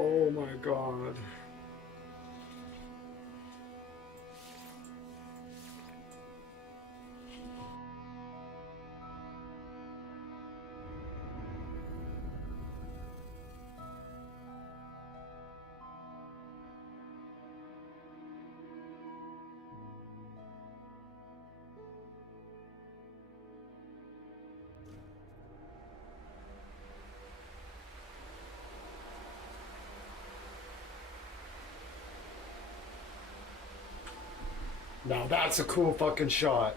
Oh my god. Now that's a cool fucking shot.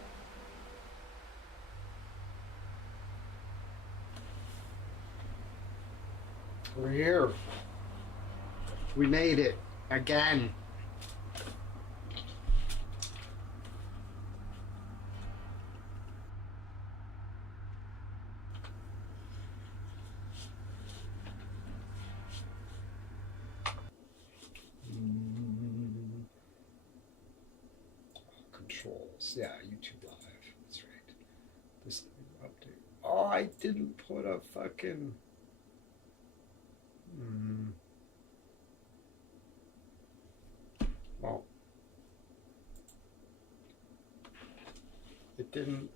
We're here. We made it. Again. Controls. Yeah, YouTube Live. That's right. This update. Oh, I didn't put a fucking... Well, it didn't.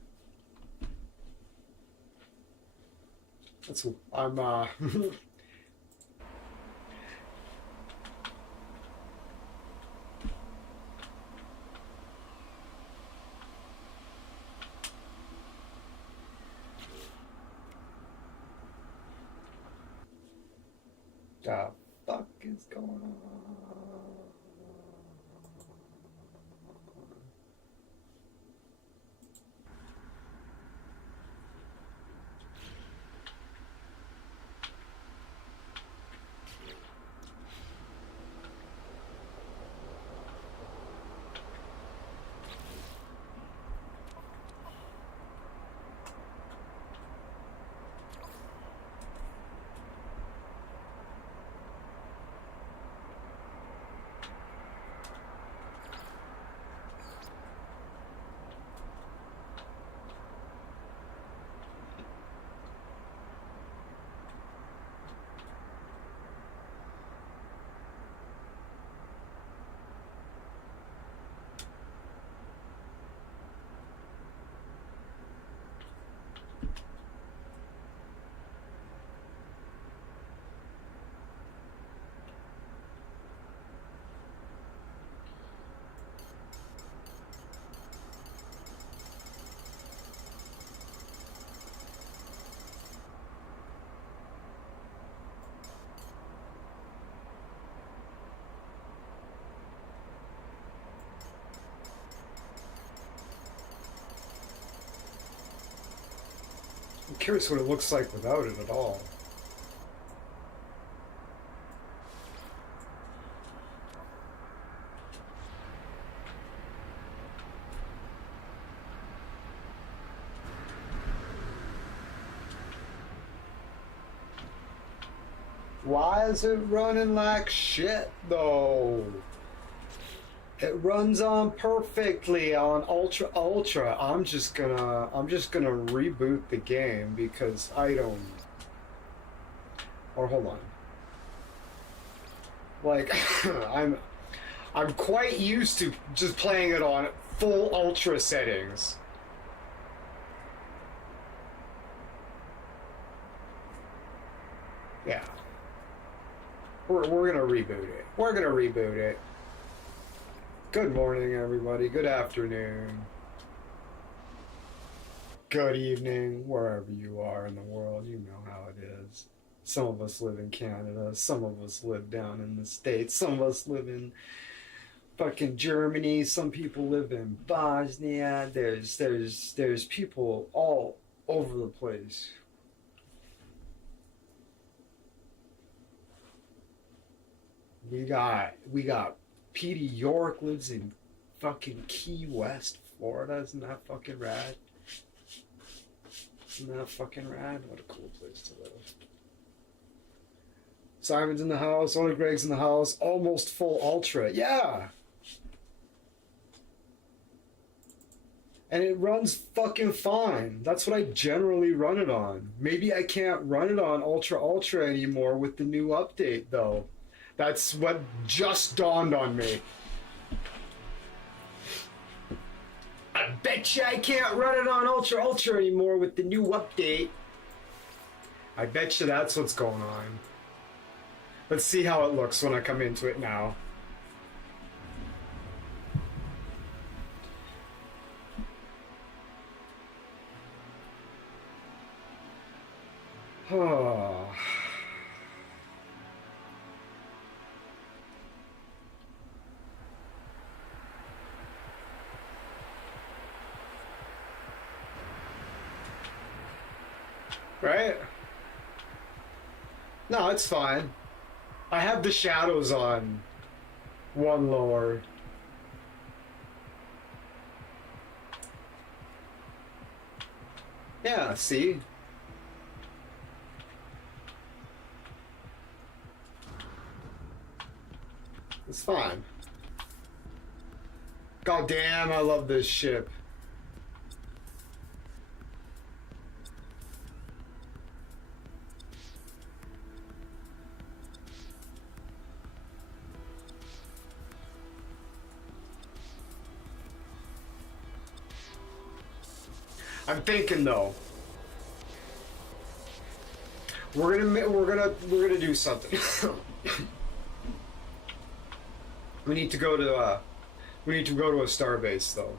That's I'm the fuck is going on? I'm curious what it looks like without it at all. Why is it running like shit though? It runs on perfectly on Ultra. I'm just gonna reboot the game because I don't. Or hold on. Like I'm quite used to just playing it on full Ultra settings. Yeah. We're gonna reboot it. We're gonna reboot it. Good morning, everybody. Good afternoon. Good evening, wherever you are in the world. You know how it is. Some of us live in Canada. Some of us live down in the States. Some of us live in fucking Germany. Some people live in Bosnia. There's people all over the place. We got Petey York lives in fucking Key West, Florida. Isn't that fucking rad? Isn't that fucking rad? What a cool place to live. Simon's in the house. Only Greg's in the house. Almost full Ultra. Yeah. And it runs fucking fine. That's what I generally run it on. Maybe I can't run it on Ultra anymore with the new update, though. That's what just dawned on me. I bet you I can't run it on Ultra Ultra anymore with the new update. I bet you that's what's going on. Let's see how it looks when I come into it now. Oh. Right? No, it's fine. I have the shadows on one lower. Yeah, see? It's fine. God damn, I love this ship. I'm thinking though. We're gonna do something. We need to go to a starbase though.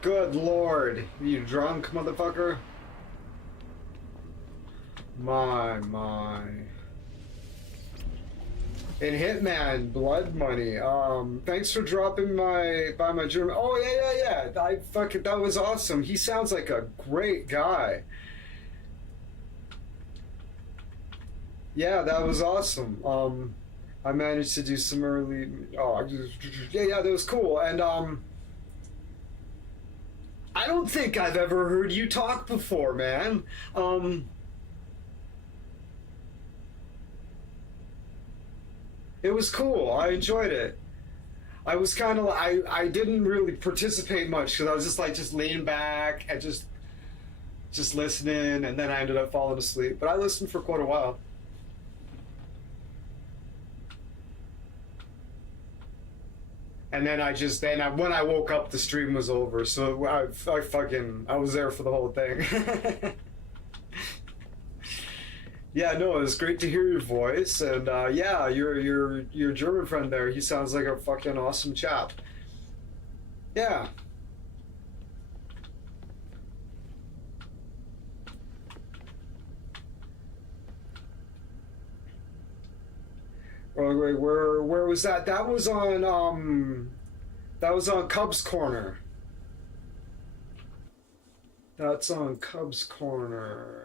Good lord, you drunk motherfucker? My. And Hitman, Blood Money. Thanks for dropping by my German. Oh yeah. That was awesome. He sounds like a great guy. Yeah, that was awesome. I managed to do some early. Yeah, that was cool. And I don't think I've ever heard you talk before, man. It was cool. I enjoyed it. I was kind of I didn't really participate much because I was just leaning back and just listening, and then I ended up falling asleep. But I listened for quite a while. And then when I woke up, the stream was over. So I was there for the whole thing. Yeah, no, it was great to hear your voice, and yeah, your German friend there, he sounds like a fucking awesome chap. Yeah. Wait, where was that? That was on Cubs Corner. That's on Cubs Corner.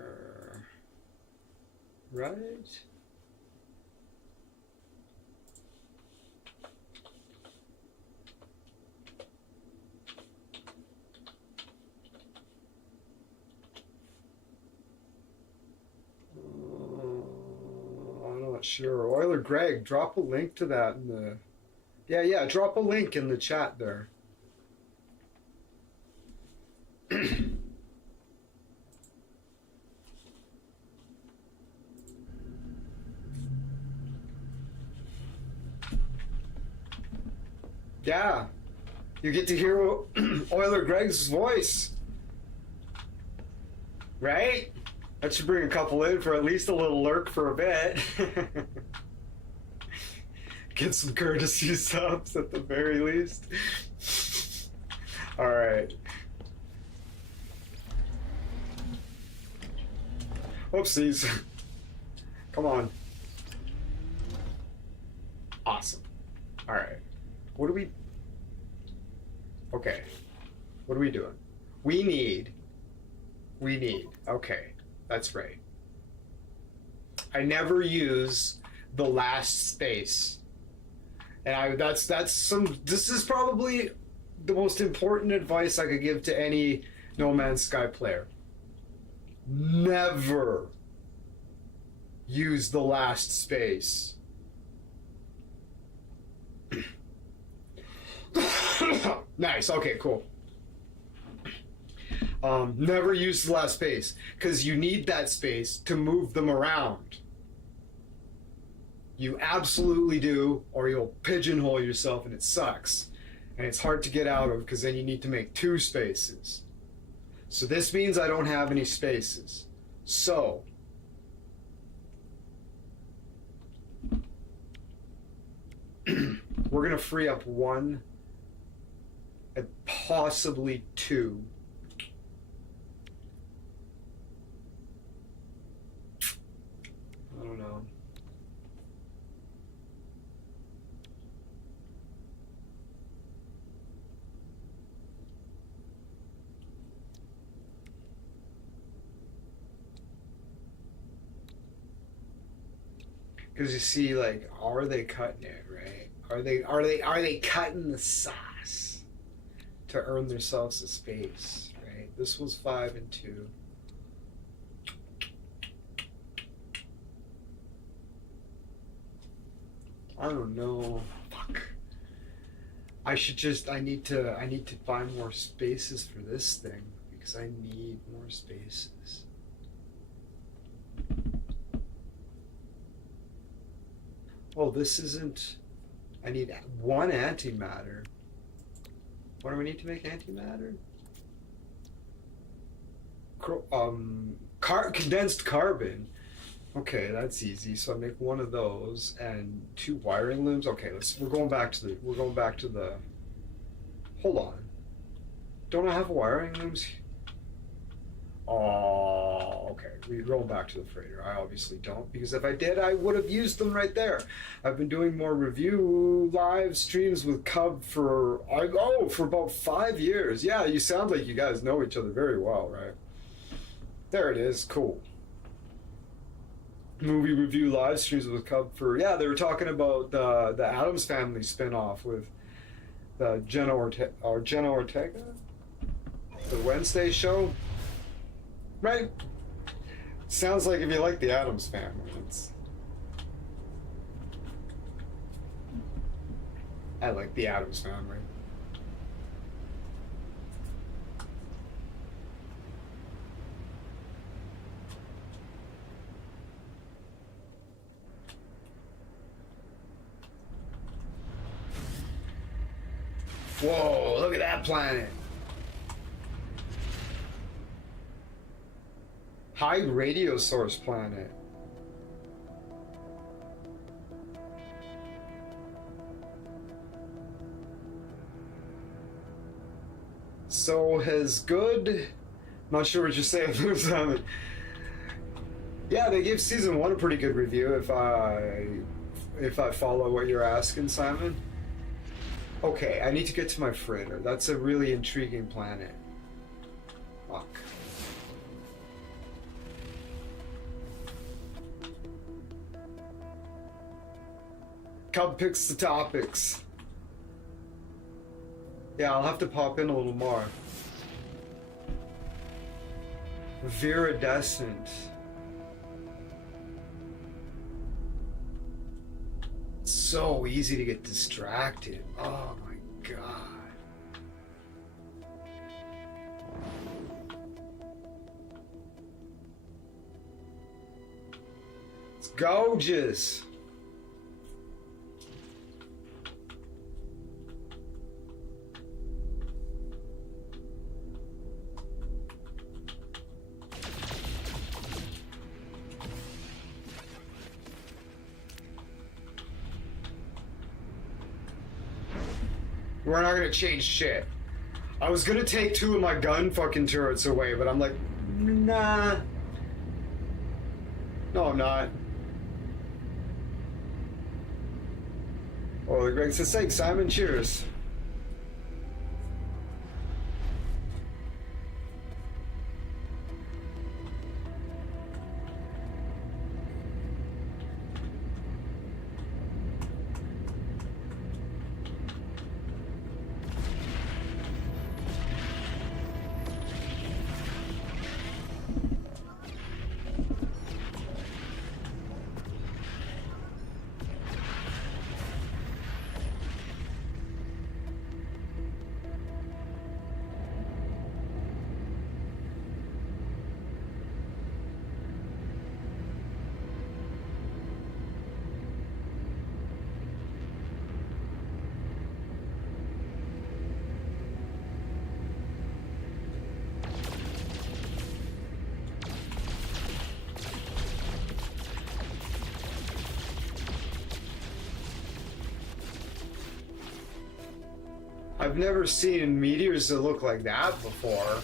Right? I'm not sure. Euler Greg, drop a link to that in the... Yeah, drop a link in the chat there. Yeah, you get to hear Euler Greg's voice, right? That should bring a couple in for at least a little lurk for a bit. Get some courtesy subs at the very least. All right. Whoopsies. Come on. Awesome. All right. What are we... Okay. What are we doing? We need... Okay. That's right. I never use the last space. And this is probably the most important advice I could give to any No Man's Sky player. Never use the last space. Nice. Okay, cool. Never use the last space because you need that space to move them around. You absolutely do, or you'll pigeonhole yourself and it sucks. And it's hard to get out of because then you need to make two spaces. So this means I don't have any spaces. So we're gonna free up one and possibly two. I don't know. Because you see, like, are they cutting it, right? Are they cutting the sauce to earn themselves a space, right? This was 5 and 2. I don't know. Fuck. I need to find more spaces for this thing because I need more spaces. Oh, this isn't. I need one antimatter. What do we need to make antimatter? Condensed carbon. Okay, that's easy. So I make one of those and 2 wiring looms. Okay, we're going back to the. Hold on. Don't I have wiring looms? Oh, okay. We're going back to the freighter. I obviously don't, because if I did, I would have used them right there. I've been doing more review live streams with Cub for about 5 years. Yeah, you sound like you guys know each other very well, right? There it is. Cool. Movie review live streams with Cub for, yeah, they were talking about the Addams Family spinoff with Jenna Ortega, the Wednesday show. Right? Sounds like if you like the Addams Family, I like the Addams Family. Whoa, look at that planet. High radio source planet. So has good. Not sure what you're saying, Simon. Yeah, they gave season 1 a pretty good review. If I follow what you're asking, Simon. Okay, I need to get to my freighter. That's a really intriguing planet. Fuck. Cub picks the topics. Yeah, I'll have to pop in a little more. Viridescent. It's so easy to get distracted. Oh my god. It's gorgeous. We're not gonna change shit. I was gonna take 2 of my gun fucking turrets away, but I'm like, nah. No, I'm not. Oh, the Greg's sake, Simon, cheers. I've never seen meteors that look like that before.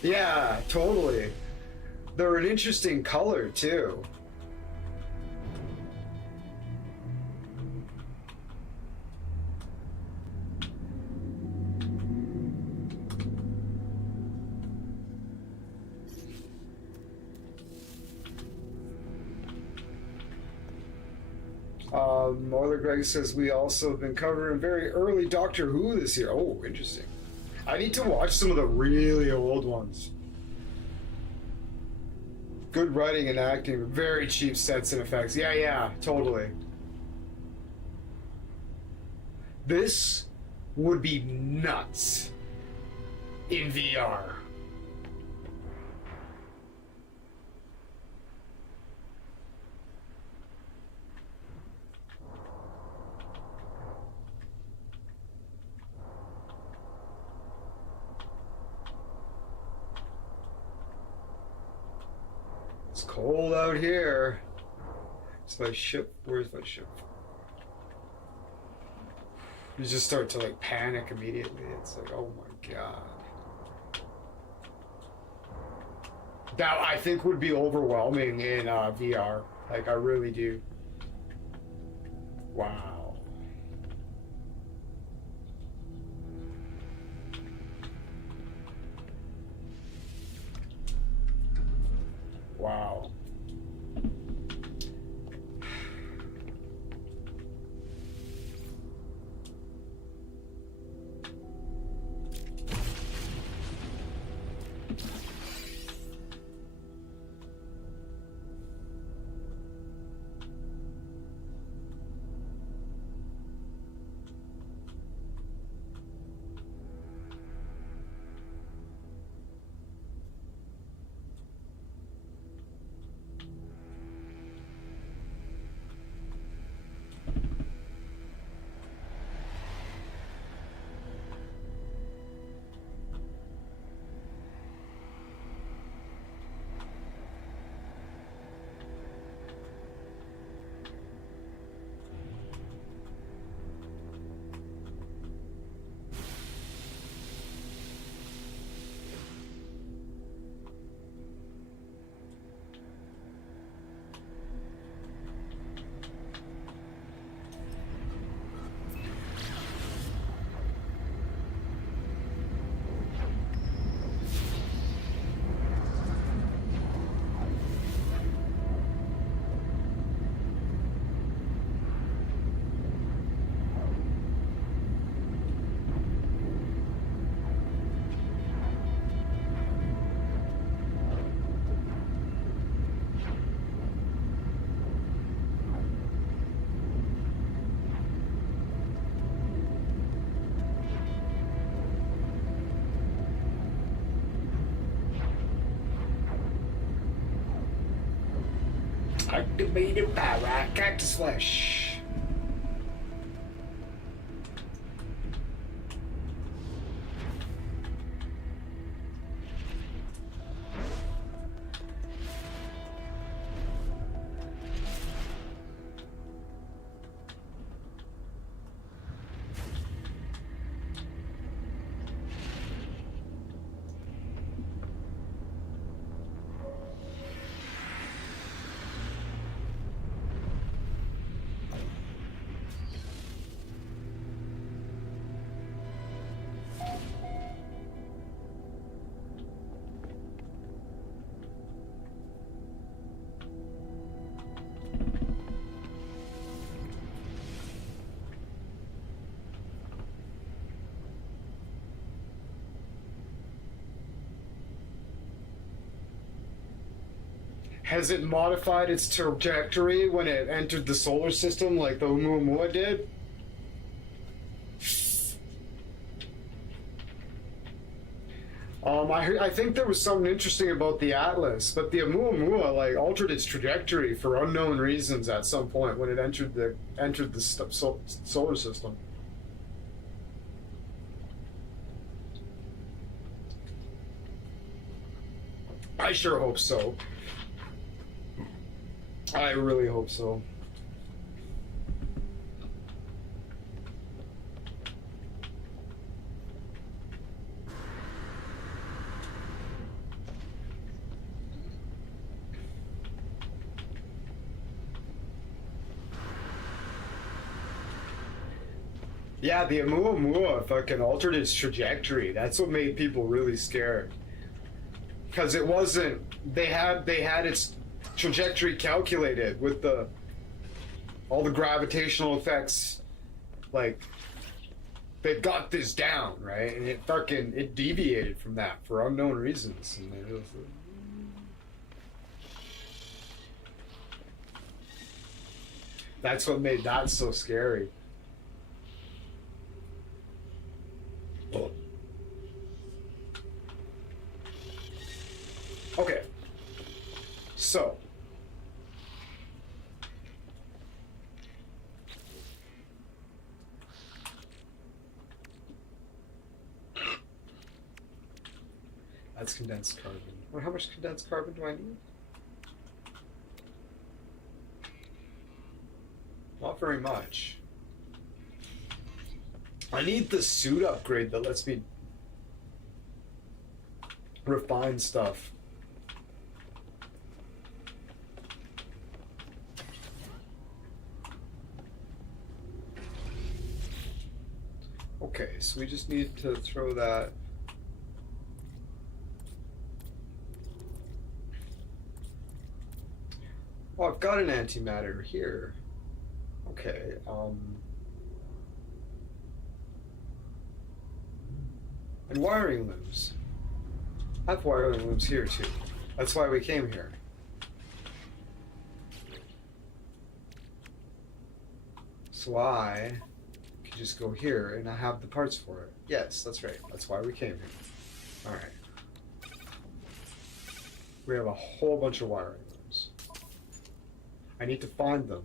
Yeah, totally. They're an interesting color too. Moiler Greg says we also have been covering very early Doctor Who this year. Oh, interesting. I need to watch some of the really old ones. Good writing and acting, very cheap sets and effects. Yeah, yeah, totally. This would be nuts in VR. It's cold out here. It's my ship. Where's my ship? You just start to like panic immediately. It's like, oh my god. That I think would be overwhelming in VR. Like I really do. Wow. Wow. Activated power, cactus flesh. Has it modified its trajectory when it entered the solar system like the Oumuamua did? I think there was something interesting about the Atlas, but the Oumuamua like altered its trajectory for unknown reasons at some point when it entered the solar system. I sure hope so. I really hope so. Yeah, the Oumuamua fucking altered its trajectory. That's what made people really scared. Because it wasn't. They had its trajectory calculated with all the gravitational effects. Like, they got this down, right? And it deviated from that for unknown reasons. And it was, that's what made that so scary. Okay, so that's condensed carbon. Well, how much condensed carbon do I need? Not very much. I need the suit upgrade that lets me refine stuff. Okay, so we just need to throw that. Oh, I've got an antimatter here. Okay, and wiring looms. I have wiring looms here too. That's why we came here. So I can just go here and I have the parts for it. Yes, that's right. That's why we came here. Alright. We have a whole bunch of wiring looms. I need to find them.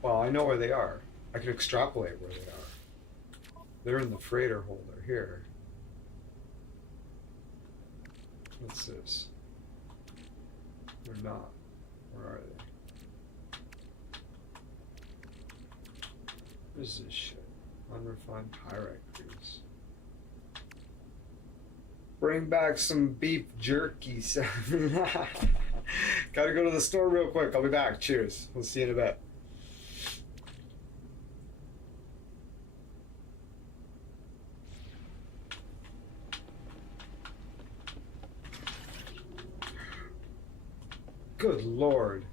Well, I know where they are. I can extrapolate where they are. They're in the freighter holder here. What's this? They're not. Where are they? What is this shit? Unrefined pyrite grease. Bring back some beef jerky. Gotta go to the store real quick. I'll be back. Cheers. We'll see you in a bit. Good Lord.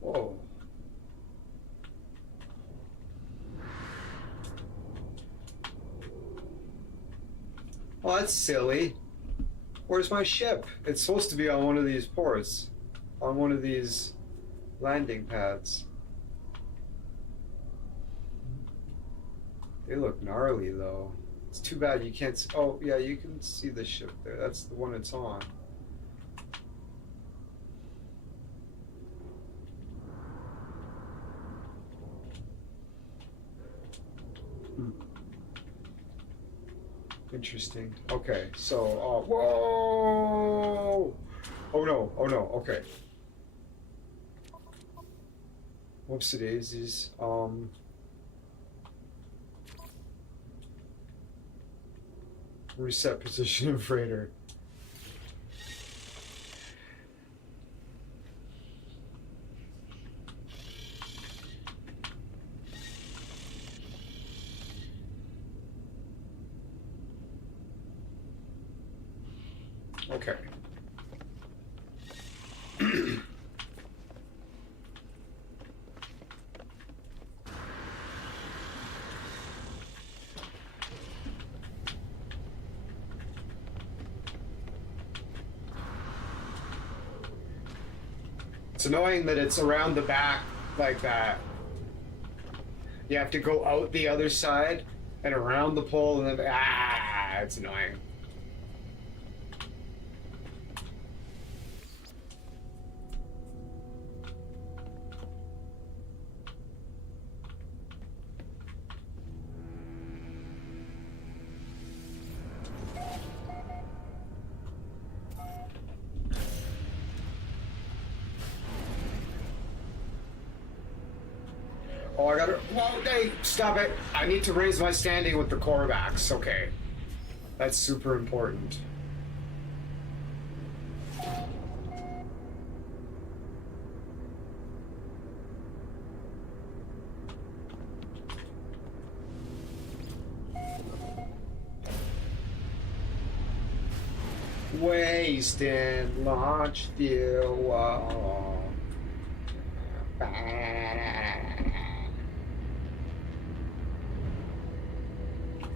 Whoa. Well, that's silly. Where's my ship? It's supposed to be on one of these ports. On one of these landing pads. They look gnarly, though. It's too bad you can't see. Oh, yeah, you can see the ship there. That's the one it's on. Interesting. Okay, so, whoa! Oh no, okay. Whoopsie daisies. Reset position of freighter. Okay. It's annoying that it's around the back like that. You have to go out the other side and around the pole and then it's annoying. Oh, I gotta. Whoa, hey, stop it! I need to raise my standing with the Korvax. Okay. That's super important. Waste and launch the wall.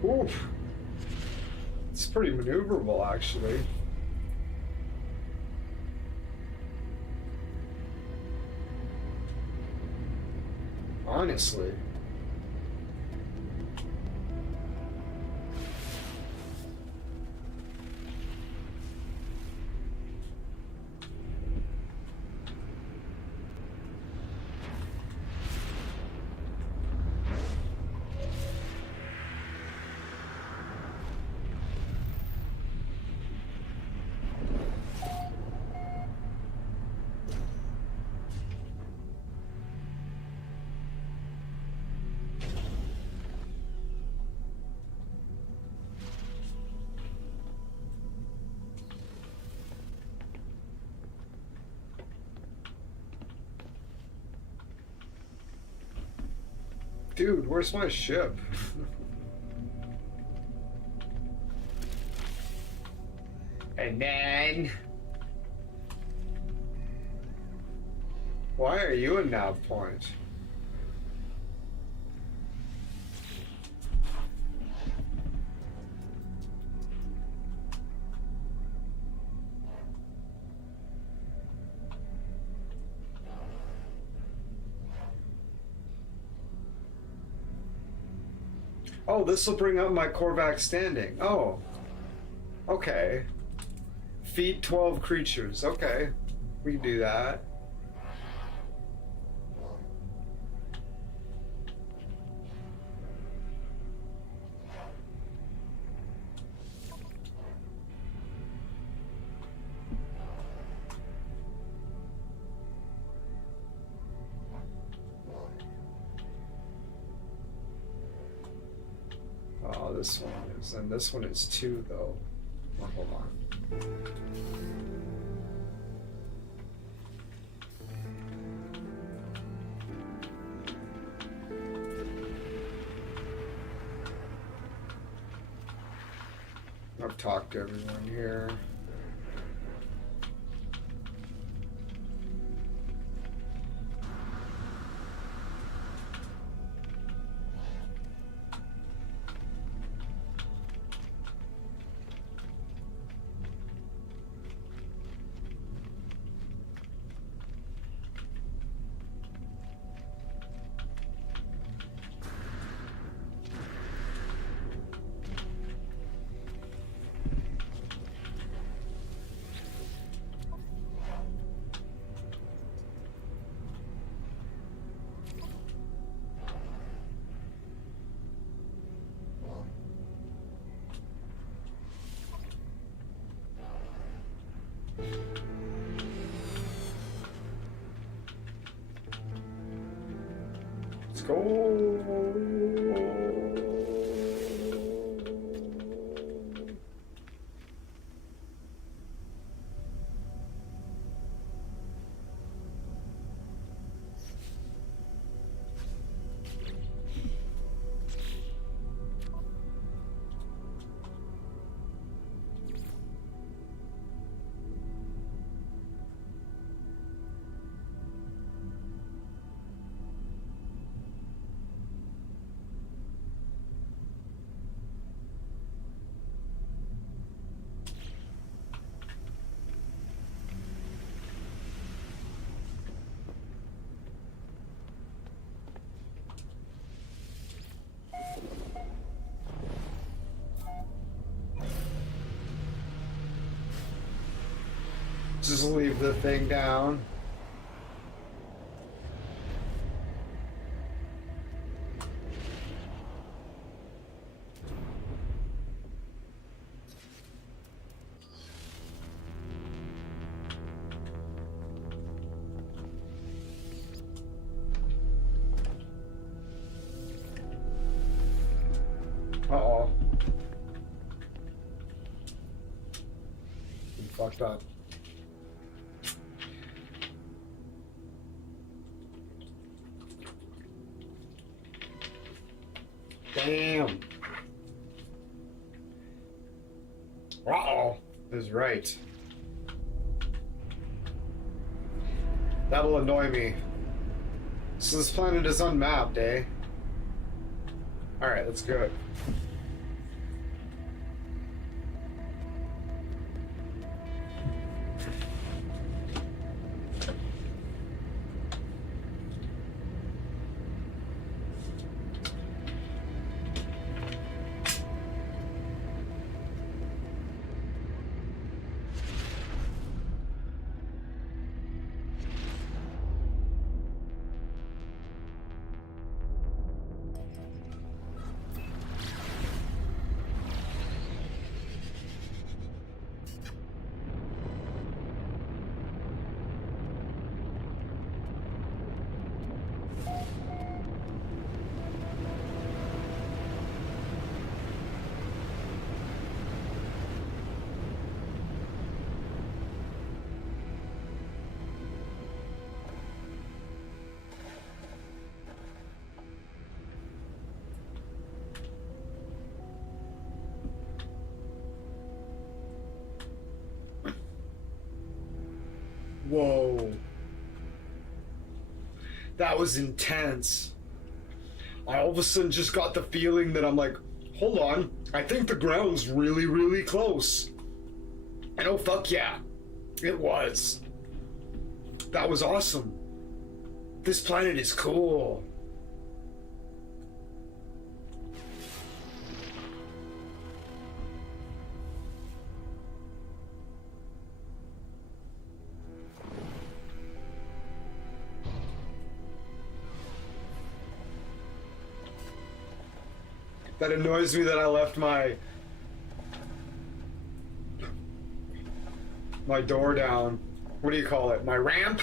Oof. It's pretty maneuverable, actually. Honestly. Dude, where's my ship? And then... Why are you a nav point? Oh, this will bring up my Korvax standing. Oh. Okay. Feed 12 creatures. Okay. We can do that. Oh, this one is. And this one is 2, though. Oh, hold on. I've talked to everyone here. Let's go. just leave the thing down. Uh-oh. I'm fucked up. Damn. Uh-oh. Is right. That'll annoy me. So this planet is unmapped, eh? Alright, let's go. Whoa. That was intense. I all of a sudden just got the feeling that I'm like, hold on, I think the ground's really, really close. And oh, fuck yeah, it was. That was awesome. This planet is cool. That annoys me that I left my door down. What do you call it? My ramp?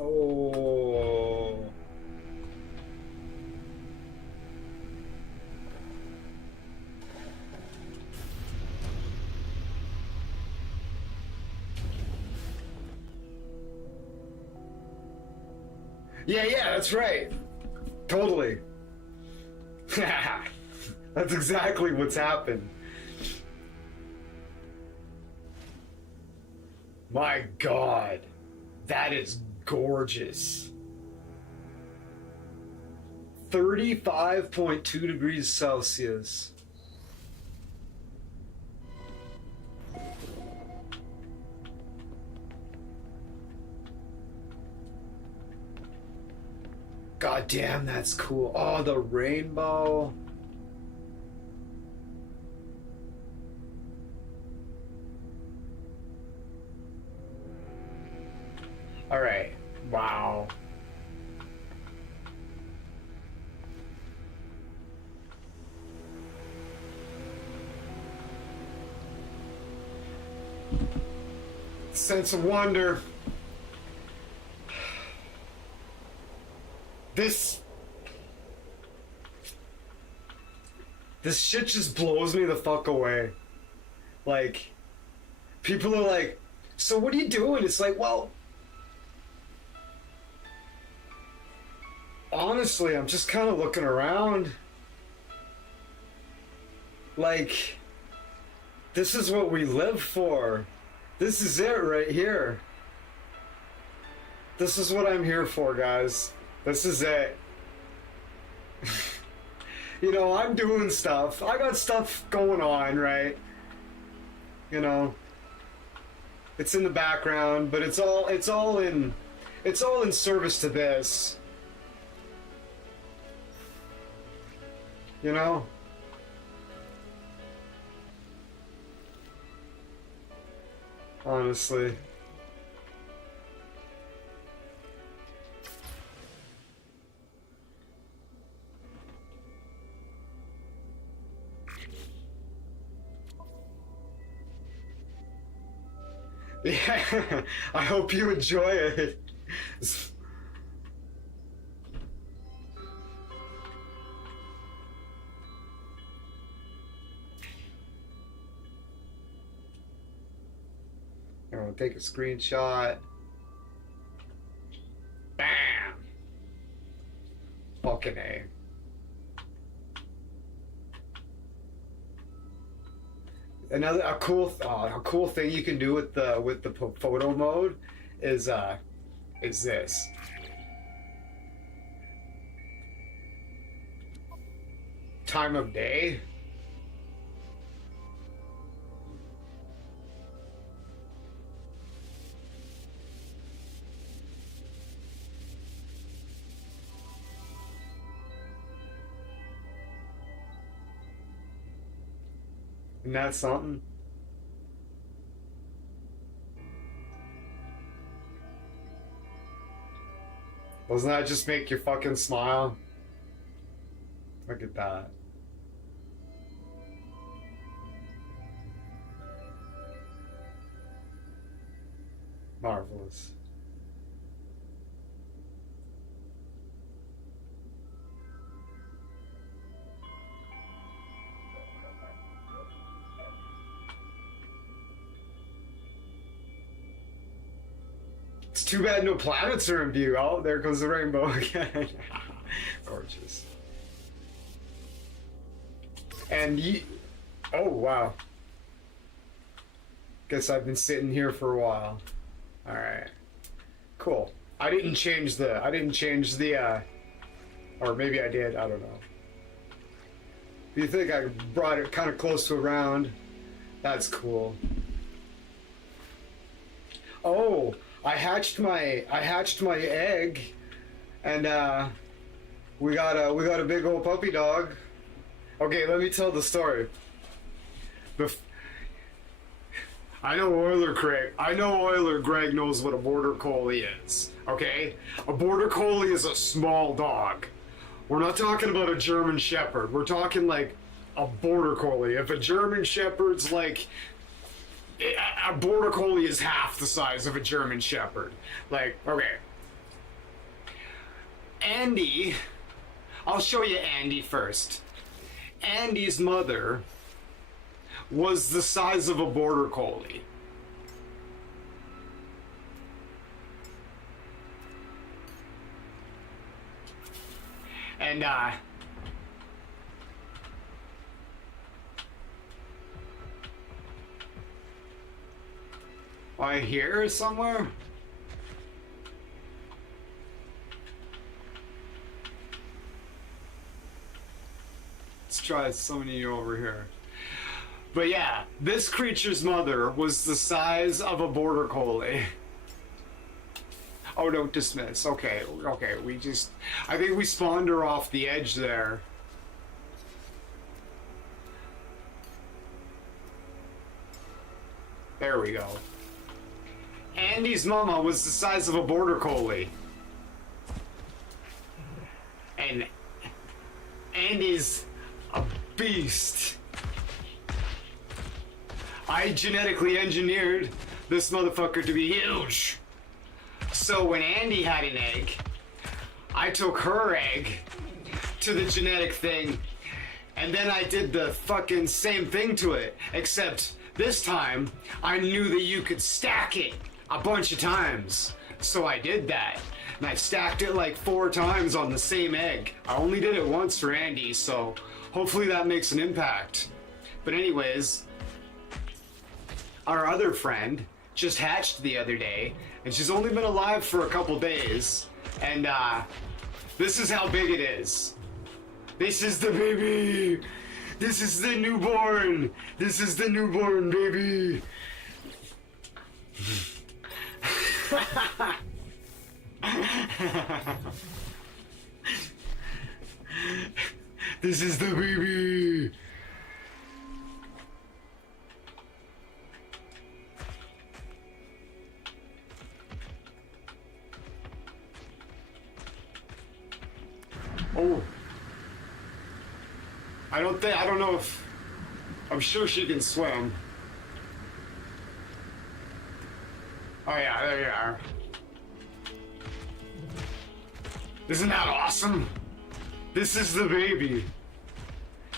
Oh. Yeah, that's right. Totally. That's exactly what's happened. My God, that is gorgeous. 35.2 degrees Celsius. God damn, that's cool. Oh, the rainbow. All right. Wow. Sense of wonder. This shit just blows me the fuck away. Like, people are like, so what are you doing? It's like, well, honestly, I'm just kind of looking around. Like, this is what we live for. This is it right here. This is what I'm here for, guys. This is it. You know, I'm doing stuff. I got stuff going on, right? You know. It's in the background, but it's all in service to this. You know? Honestly. Yeah, I hope you enjoy it. I'm gonna take a screenshot. Bam! Fucking A. A cool thing you can do with the photo mode is this. Time of day. Isn't that something? Doesn't that just make you fucking smile? Look at that. Marvelous. It's too bad no planets are in view. Oh, there goes the rainbow again. Gorgeous. And oh wow. Guess I've been sitting here for a while. All right. Cool. I didn't change the or maybe I did, I don't know. Do you think I brought it kind of close to a round? That's cool. Oh, I hatched my egg, and we got a big old puppy dog. Okay, let me tell the story. I know Oiler Greg knows what a border collie is. Okay, a border collie is a small dog. We're not talking about a German Shepherd. We're talking like a border collie. If a German Shepherd's like, a border collie is half the size of a German Shepherd. Like, okay. Andy, I'll show you Andy first. Andy's mother was the size of a border collie. And, I here somewhere? Let's try summoning you over here. But yeah, this creature's mother was the size of a border collie. Oh, don't dismiss. Okay, I think we spawned her off the edge there. There we go. Andy's mama was the size of a border collie. And Andy's a beast. I genetically engineered this motherfucker to be huge. So when Andy had an egg, I took her egg to the genetic thing, and then I did the fucking same thing to it, except this time I knew that you could stack it a bunch of times. So I did that, and I stacked it like 4 times on the same egg. I only did it once for Andy, so hopefully that makes an impact. But anyways, our other friend just hatched the other day, and she's only been alive for a couple days, and this is how big it is. This is the baby. This is the newborn. This is the newborn baby. This is the baby. Oh. I don't know if, I'm sure she can swim. Oh yeah, there you are. Isn't that awesome? This is the baby.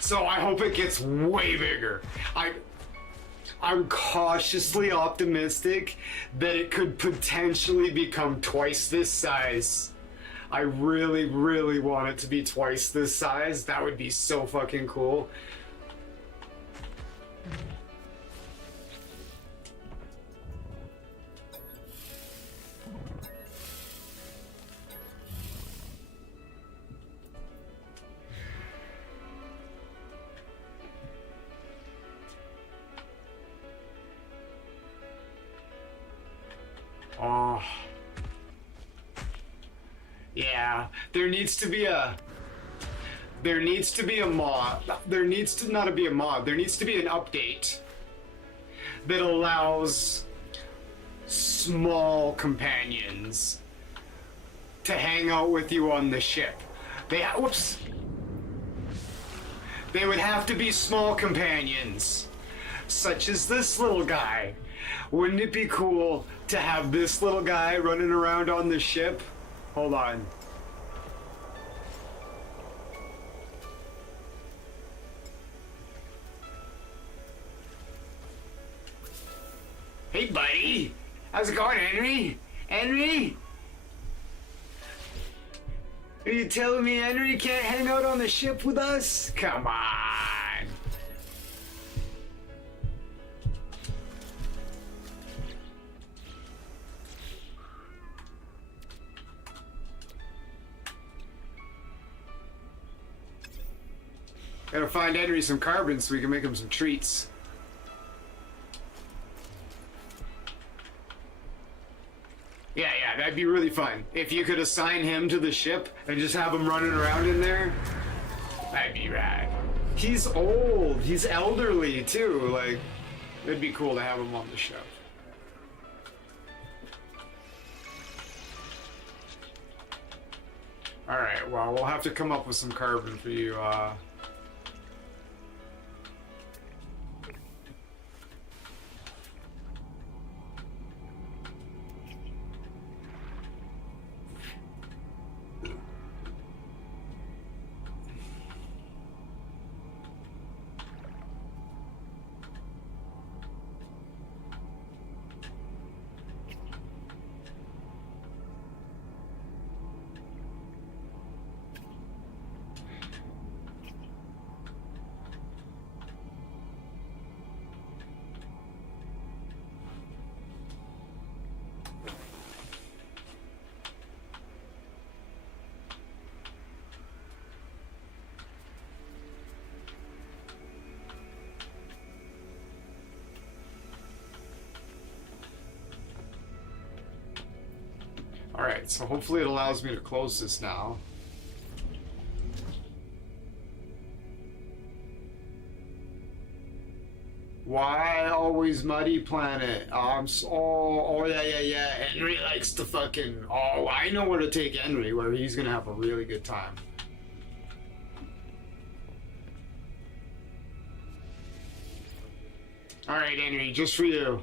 So I hope it gets way bigger. I'm cautiously optimistic that it could potentially become twice this size. I really, really want it to be twice this size. That would be so fucking cool. Oh. Yeah, there needs to be a mod. There needs to not be a mod. There needs to be an update that allows small companions to hang out with you on the ship. They would have to be small companions, such as this little guy. Wouldn't it be cool to have this little guy running around on the ship? Hold on. Hey, buddy. How's it going, Henry? Henry? Are you telling me Henry can't hang out on the ship with us? Come on. Gotta find Henry some carbon so we can make him some treats. Yeah, that'd be really fun. If you could assign him to the ship and just have him running around in there, that'd be rad. He's old. He's elderly, too. Like, it'd be cool to have him on the ship. Alright, well, we'll have to come up with some carbon for you, Alright, so hopefully it allows me to close this now. Why always muddy planet? Oh yeah. Henry likes to fucking. Oh, I know where to take Henry, where he's gonna have a really good time. Alright, Henry, just for you.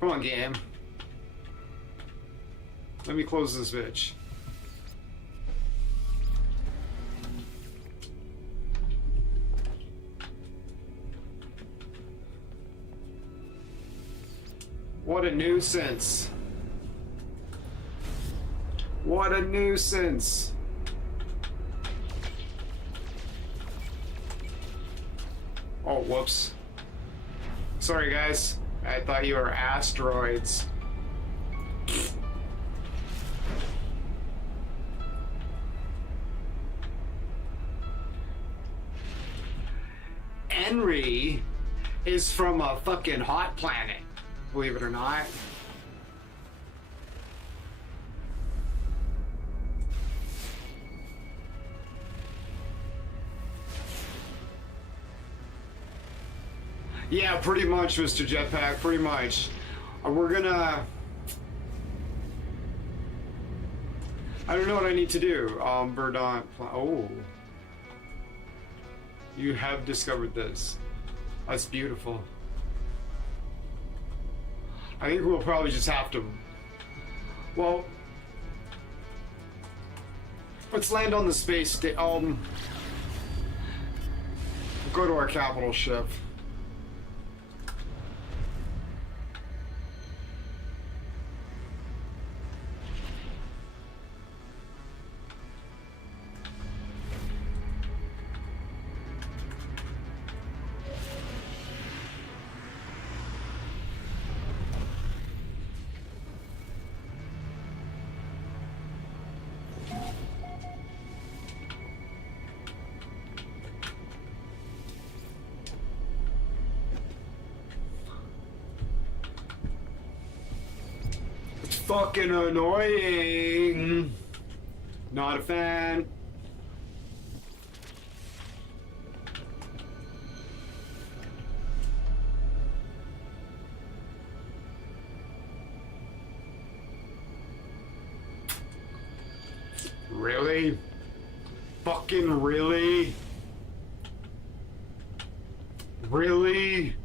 Come on, game. Let me close this bitch. What a nuisance. What a nuisance. Oh, whoops. Sorry, guys. I thought you were asteroids. Henry is from a fucking hot planet, believe it or not. Yeah, pretty much, Mr. Jetpack, pretty much. We're gonna... I don't know what I need to do. Verdant... Oh. You have discovered this. That's beautiful. I think we'll probably just have to... Well... Let's land on the space station. Go to our capital ship. Fucking annoying. Not a fan. Really? Fucking really? Really?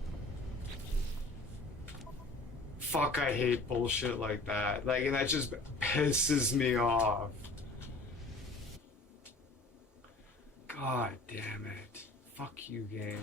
Fuck, I hate bullshit like that. Like, and that just pisses me off. God damn it. Fuck you, game.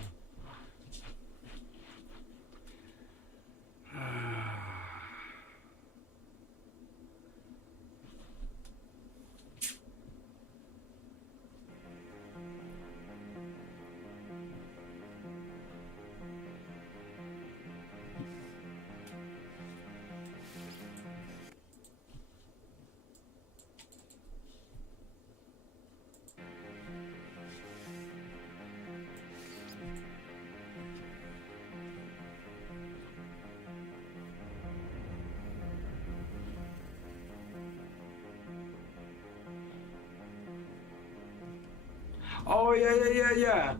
Oh yeah.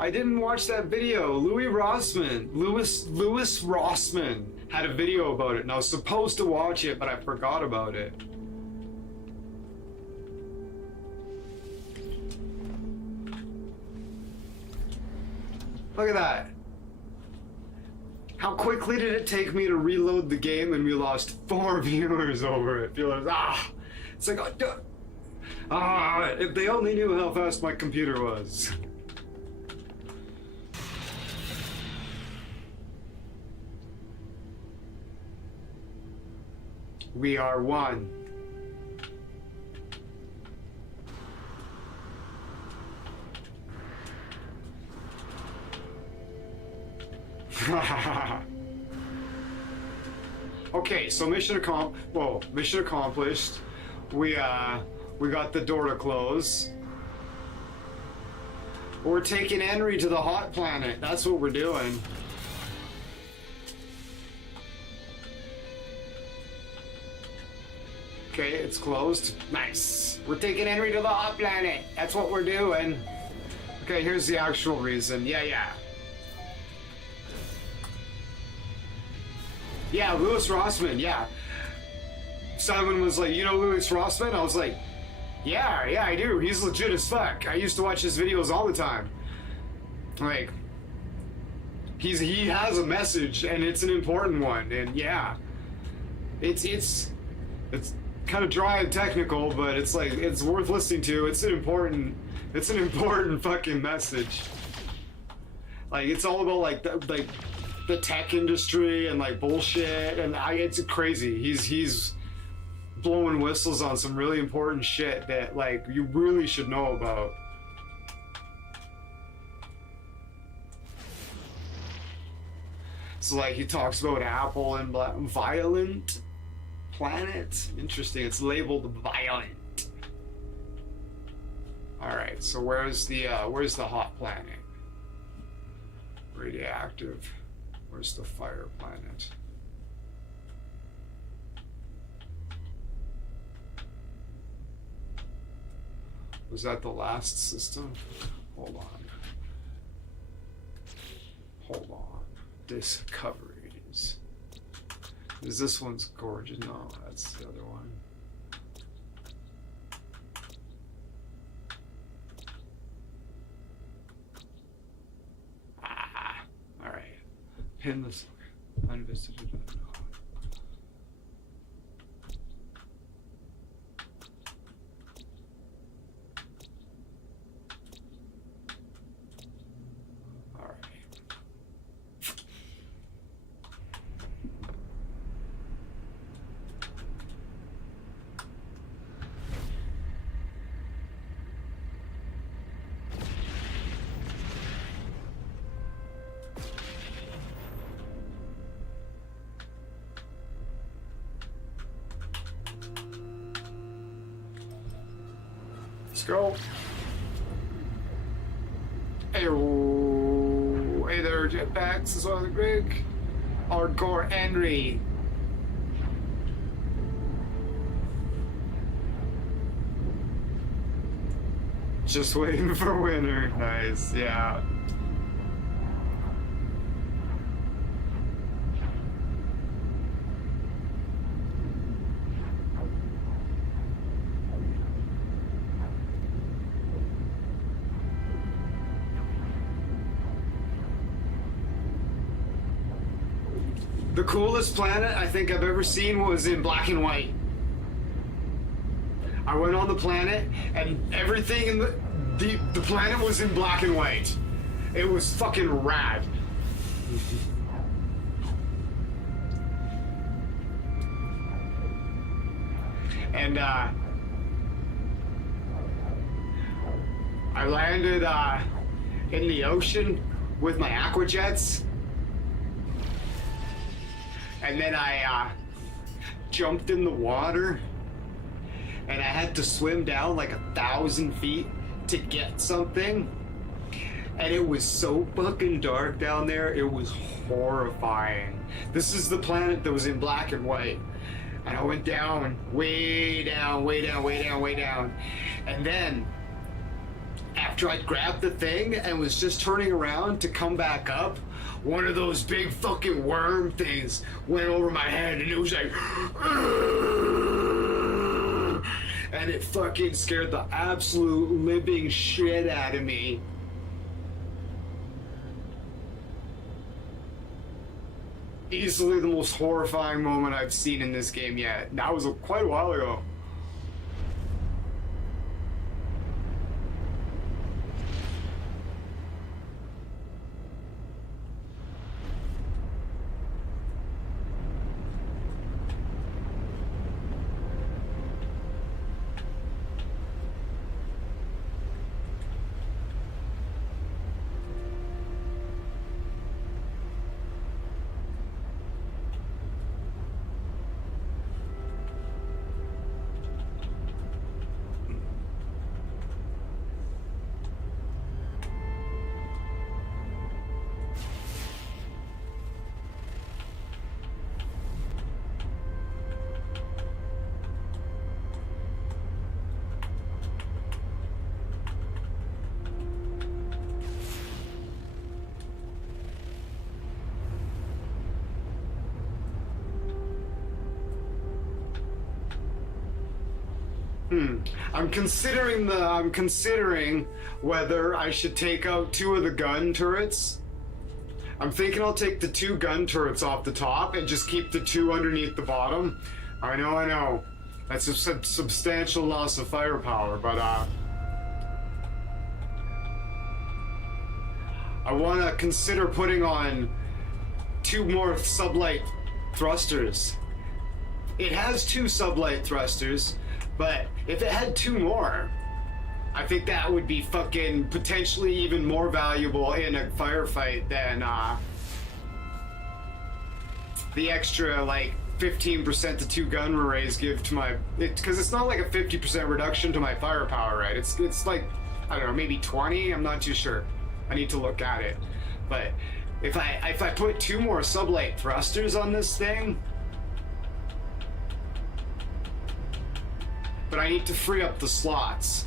I didn't watch that video. Louis Rossman had a video about it, and I was supposed to watch it, but I forgot about it. Look at that. How quickly did it take me to reload the game, and we lost 4 viewers over it. Viewers, it's like, if they only knew how fast my computer was. We are one. Okay, so mission accomplished. We got the door to close. We're taking Henry to the hot planet. That's what we're doing. Okay, it's closed. Nice. We're taking Henry to the hot planet. That's what we're doing. Okay, here's the actual reason. Yeah. Yeah, Louis Rossman, yeah. Simon was like, you know Louis Rossman? I was like, yeah, I do. He's legit as fuck. I used to watch his videos all the time. Like, he has a message, and it's an important one, and yeah. It's kind of dry and technical, but it's like, it's worth listening to. It's an important fucking message. Like, it's all about like the tech industry and like bullshit, and it's crazy. He's blowing whistles on some really important shit that like you really should know about. So like he talks about Apple and Violent Planet. Interesting. It's labeled Violent. All right. So where's the hot planet? Radioactive. Where's the fire planet? Was that the last system? Hold on. Hold on. Discoveries. Is this one's gorgeous? No, that's the other one. Ah, all right. Pin this unvisited unknown. Let's go. Hey there, jetpacks. This is on the Greg. Hardcore Henry. Just waiting for winter. Nice, yeah. The coolest planet I think I've ever seen was in black and white. I went on the planet and everything in the planet was in black and white. It was fucking rad. And I landed in the ocean with my aquajets. And then I jumped in the water, and I had to swim down like 1,000 feet to get something. And it was so fucking dark down there, it was horrifying. This is the planet that was in black and white. And I went down, way down, way down, way down, way down. And then, after I grabbed the thing and was just turning around to come back up, one of those big fucking worm things went over my head and it was like, and it fucking scared the absolute living shit out of me. Easily the most horrifying moment I've seen in this game yet. That was quite a while ago. I'm considering whether I should take out 2 of the gun turrets. I'm thinking I'll take the 2 gun turrets off the top and just keep the 2 underneath the bottom. I know. That's a substantial loss of firepower, but I want to consider putting on 2 more sublight thrusters. It has 2 sublight thrusters, but if it had 2 more, I think that would be fucking potentially even more valuable in a firefight than the extra like 15% the 2 gun arrays give to my, because it's not like a 50% reduction to my firepower, right? It's like, I don't know, maybe 20. I'm not too sure. I need to look at it, but If I put 2 more sublight thrusters on this thing, but I need to free up the slots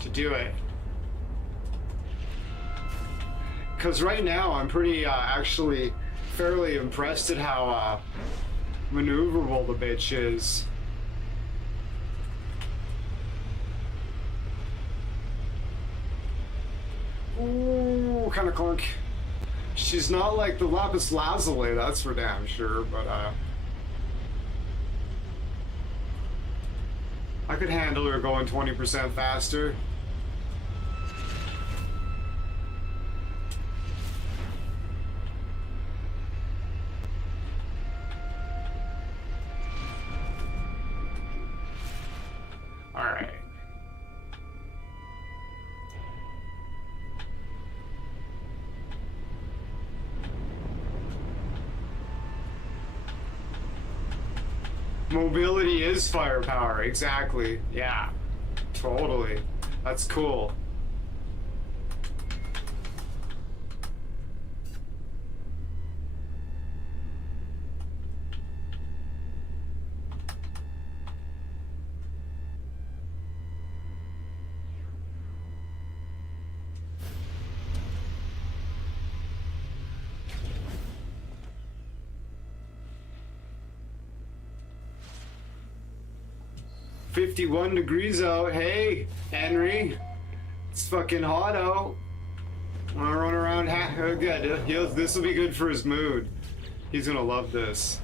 to do it. Because right now I'm pretty actually fairly impressed at how maneuverable the bitch is. Ooh, kind of clunk. She's not like the Lapis Lazuli, that's for damn sure, but I could handle her going 20% faster. All right. Mobility is firepower, exactly. Yeah, totally. That's cool. "51 degrees out. Hey, Henry. It's fucking hot out. Wanna run around? Oh, good. This will be good for his mood. He's gonna love this."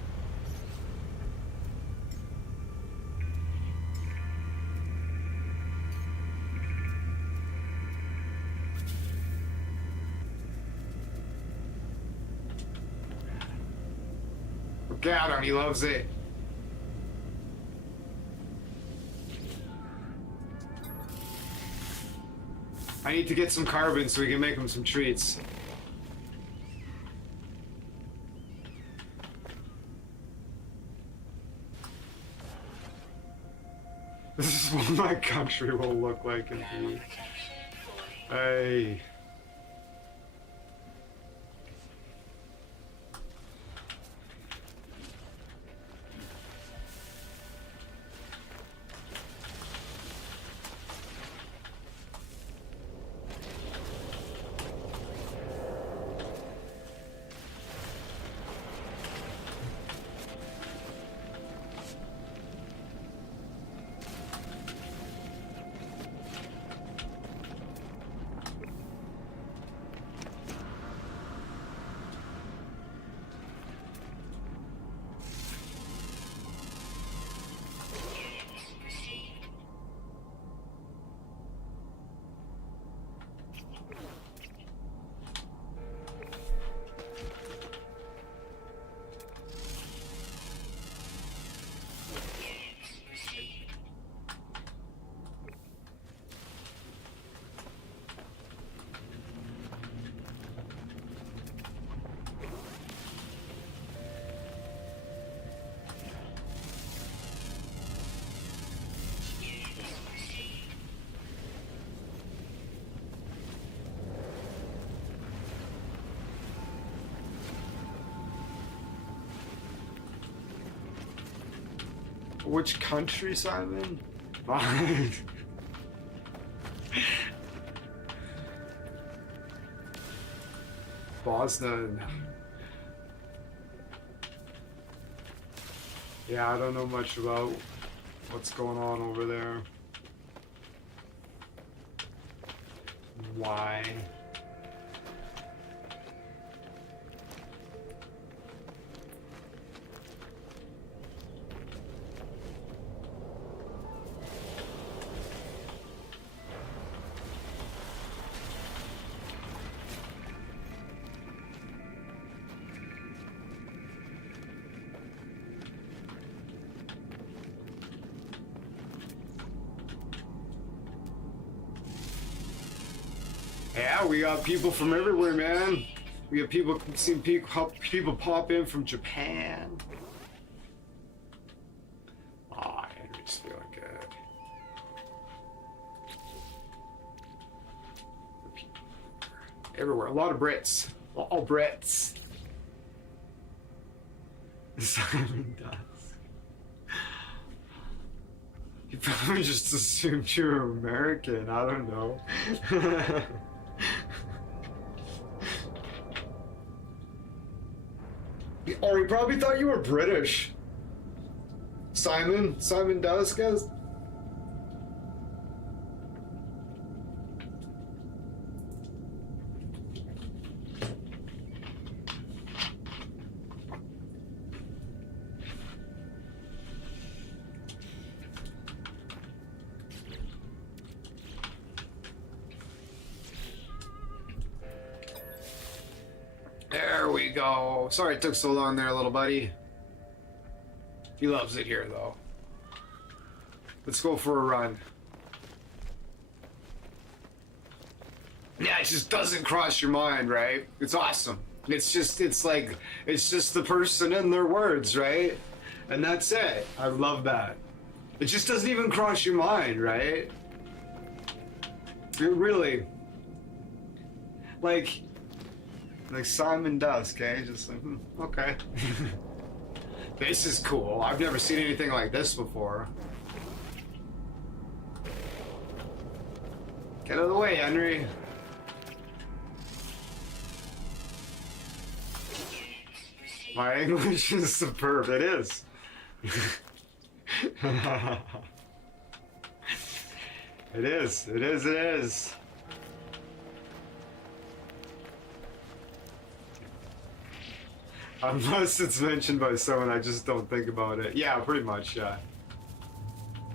Look at him. He loves it. I need to get some carbon so we can make him some treats. This is what my country will look like indeed. Hey. Which country, Simon? Bosnia. Yeah, I don't know much about what's going on over there. Why? Yeah, we got people from everywhere, man. We have people, seen people pop in from Japan. Ah, Henry's feeling good. everywhere. A lot of Brits. All Brits. Simon Dusk. You probably just assumed you were American. I don't know. Or he probably thought you were British. Simon Dusk, guys. There we go. Sorry it took so long there, little buddy. He loves it here, though. Let's go for a run. Yeah, it just doesn't cross your mind, right? It's awesome. It's just the person and their words, right? And that's it. I love that. It just doesn't even cross your mind, right? It really, like Simon Dusk, eh? Just like, okay. This is cool. I've never seen anything like this before. Get out of the way, Henry. My English is superb. It is. It is. It is. It is. Unless it's mentioned by someone, I just don't think about it. Yeah, pretty much, yeah.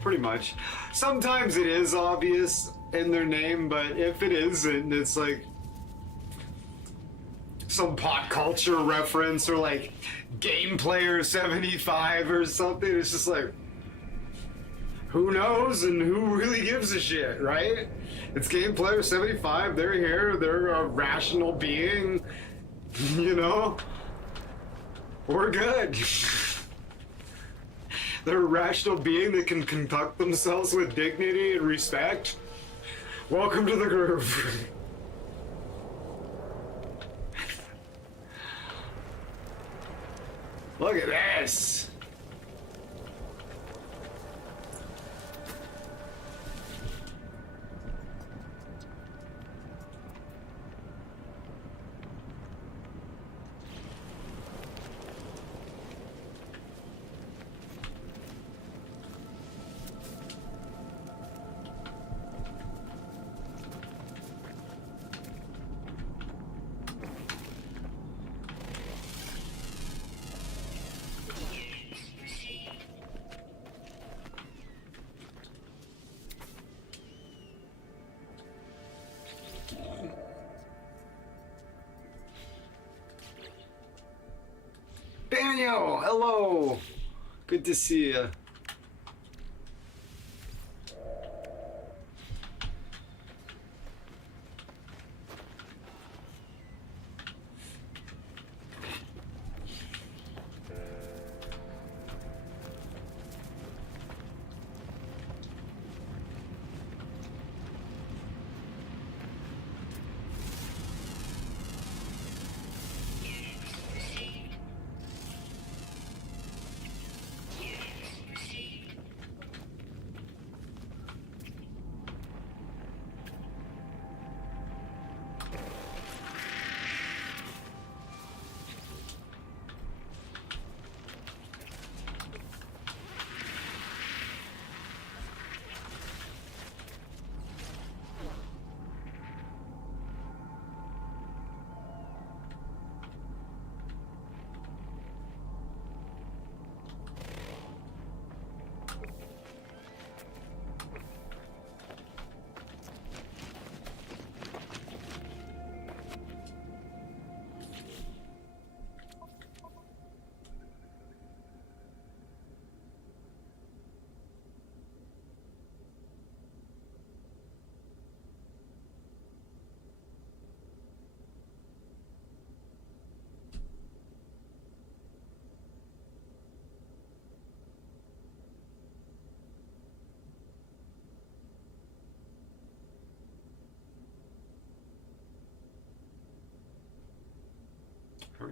Pretty much. Sometimes it is obvious in their name, but if it isn't, it's like some pop culture reference or like Game Player 75 or something. It's just like, who knows and who really gives a shit, right? It's Game Player 75, they're here, they're a rational being, you know? We're good. They're a rational being that can conduct themselves with dignity and respect. Welcome to the groove. Look at this. Daniel, hello. Good to see you.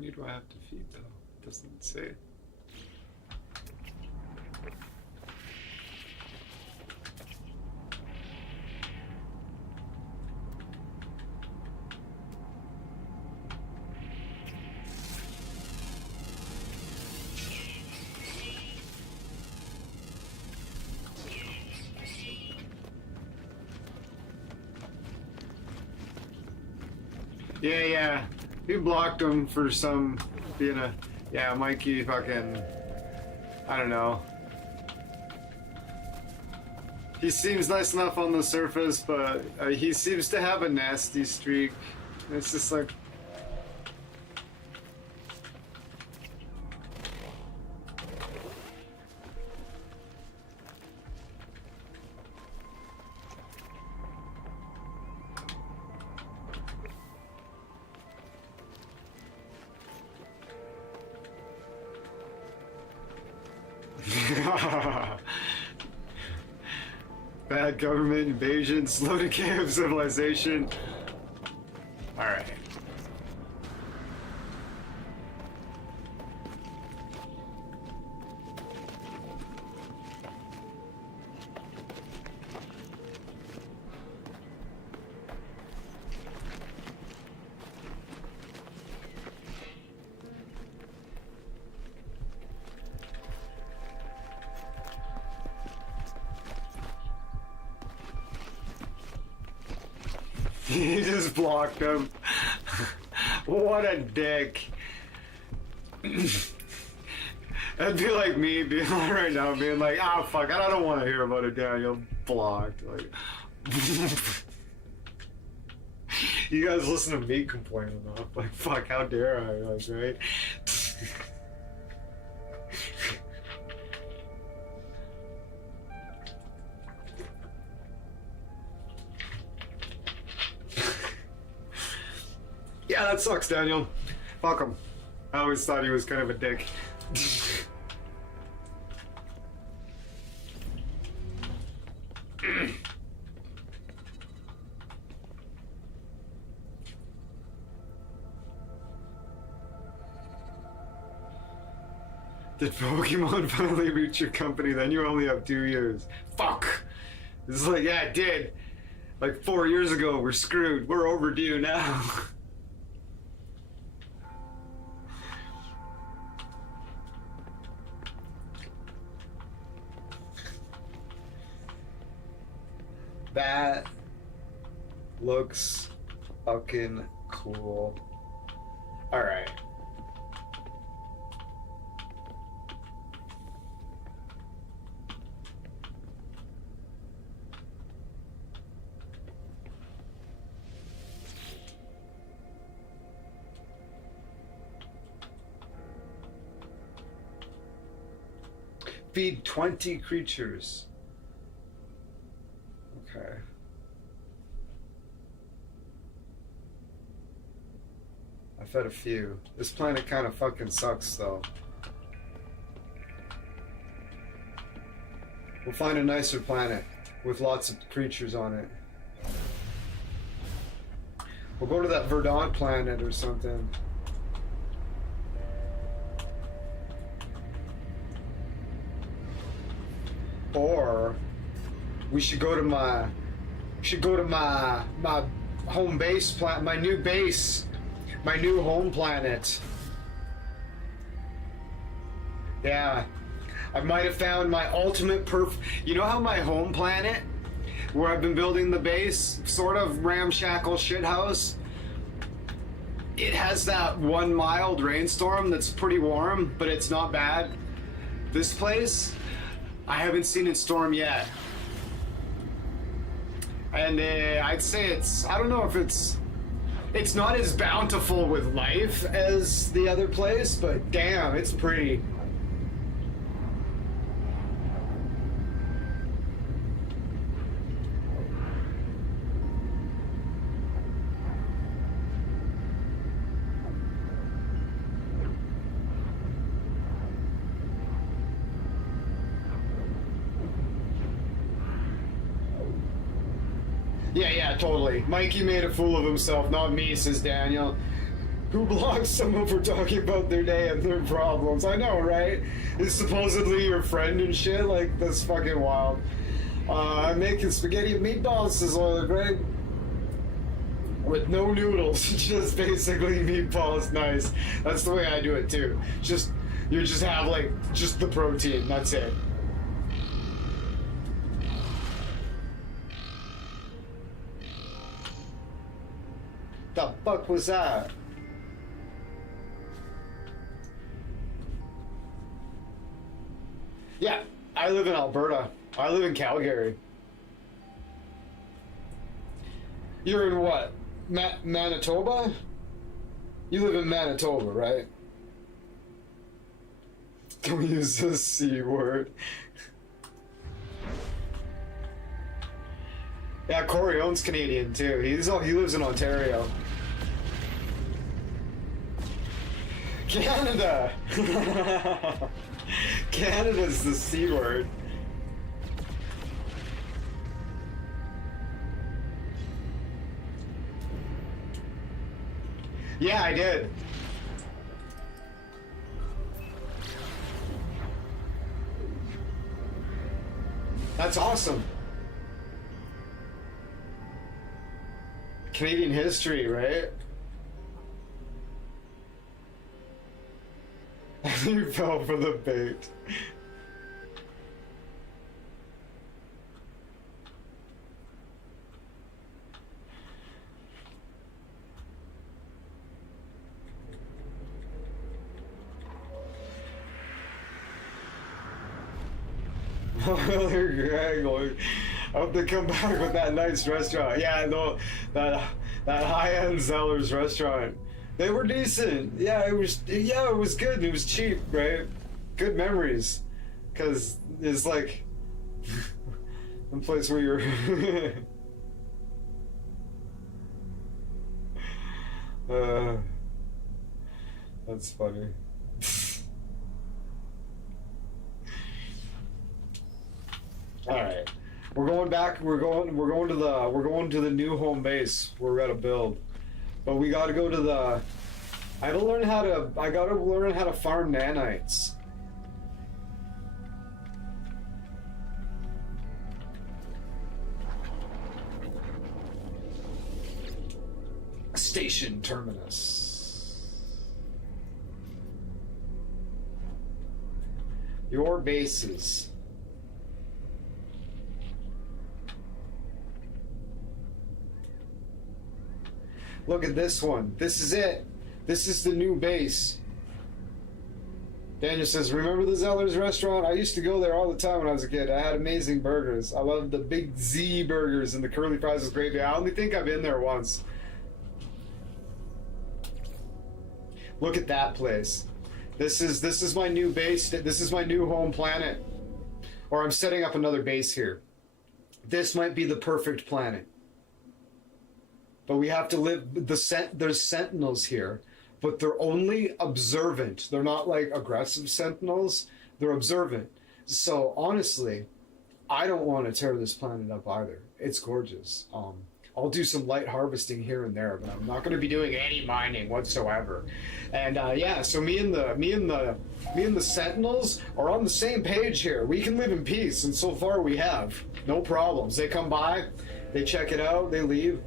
many do I have to feed though? It doesn't say. Yeah. He blocked him for some being a... Yeah, Mikey fucking... I don't know. He seems nice enough on the surface, but he seems to have a nasty streak. It's just like... Bad government invasion, slow decay of civilization. Alright. He just blocked him. What a dick. That'd be like me being like right now, being like, ah, fuck, I don't want to hear about it, Daniel. Blocked. Like, you guys listen to me complain enough. Like, fuck, how dare I? Like, right? Yeah, that sucks, Daniel. Fuck him. I always thought he was kind of a dick. Did Pokemon finally reach your company? Then you only have 2 years. Fuck! It's like, yeah, it did. Like 4 years ago, we're screwed. We're overdue now. That looks fucking cool. Alright. Feed 20 creatures. Okay. I fed a few. This planet kind of fucking sucks, though. We'll find a nicer planet with lots of creatures on it. We'll go to that Verdant planet or something. Or we should go to my home base planet, my new base, my new home planet. Yeah, I might have found my ultimate you know how my home planet, where I've been building the base, sort of ramshackle shithouse, it has that one mild rainstorm that's pretty warm, but it's not bad. This place, I haven't seen it storm yet. And I'd say I don't know if it's not as bountiful with life as the other place, but damn, it's pretty. Yeah, totally. Mikey made a fool of himself, not me, says Daniel. Who blocks someone for talking about their day and their problems? I know, right? It's supposedly your friend and shit. Like, that's fucking wild. I'm making spaghetti and meatballs, says Oiler Greg. With no noodles, just basically meatballs. Nice. That's the way I do it too. You just have like just the protein. That's it. The fuck was that? Yeah, I live in Alberta. I live in Calgary. You're in what? Manitoba? You live in Manitoba, right? Don't use the C word. Yeah, Corey owns Canadian too. He lives in Ontario. Canada! Canada's the C word. Yeah, I did. That's awesome. Canadian history, right? You fell for the bait. Greg, I hope they come back with that nice restaurant. Yeah, no, that high-end Zeller's restaurant. They were decent. Yeah, it was good. It was cheap, right? Good memories. Cause it's like one place where you're that's funny. All right, we're going back. We're going to the new home base we're gonna build, but we got to go to the. I gotta learn how to farm nanites. Station terminus. Your bases. Look at this one. This is it. This is the new base. Daniel says, remember the Zeller's restaurant? I used to go there all the time when I was a kid. I had amazing burgers. I loved the Big Z burgers and the curly fries with gravy. I only think I've been there once. Look at that place. This is my new base. This is my new home planet. Or I'm setting up another base here. This might be the perfect planet. But we have to live. There's sentinels here, but they're only observant. They're not like aggressive sentinels. They're observant. So honestly, I don't want to tear this planet up either. It's gorgeous. I'll do some light harvesting here and there, but I'm not going to be doing any mining whatsoever. And yeah, so me and the sentinels are on the same page here. We can live in peace, and so far we have no problems. They come by, they check it out, they leave.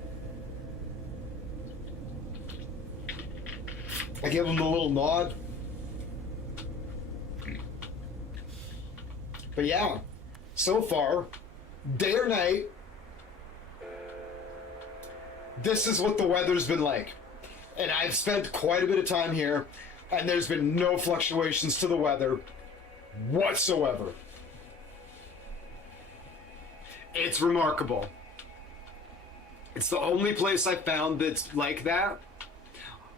I give them a little nod. But yeah, so far, day or night, this is what the weather's been like. And I've spent quite a bit of time here, and there's been no fluctuations to the weather whatsoever. It's remarkable. It's the only place I've found that's like that.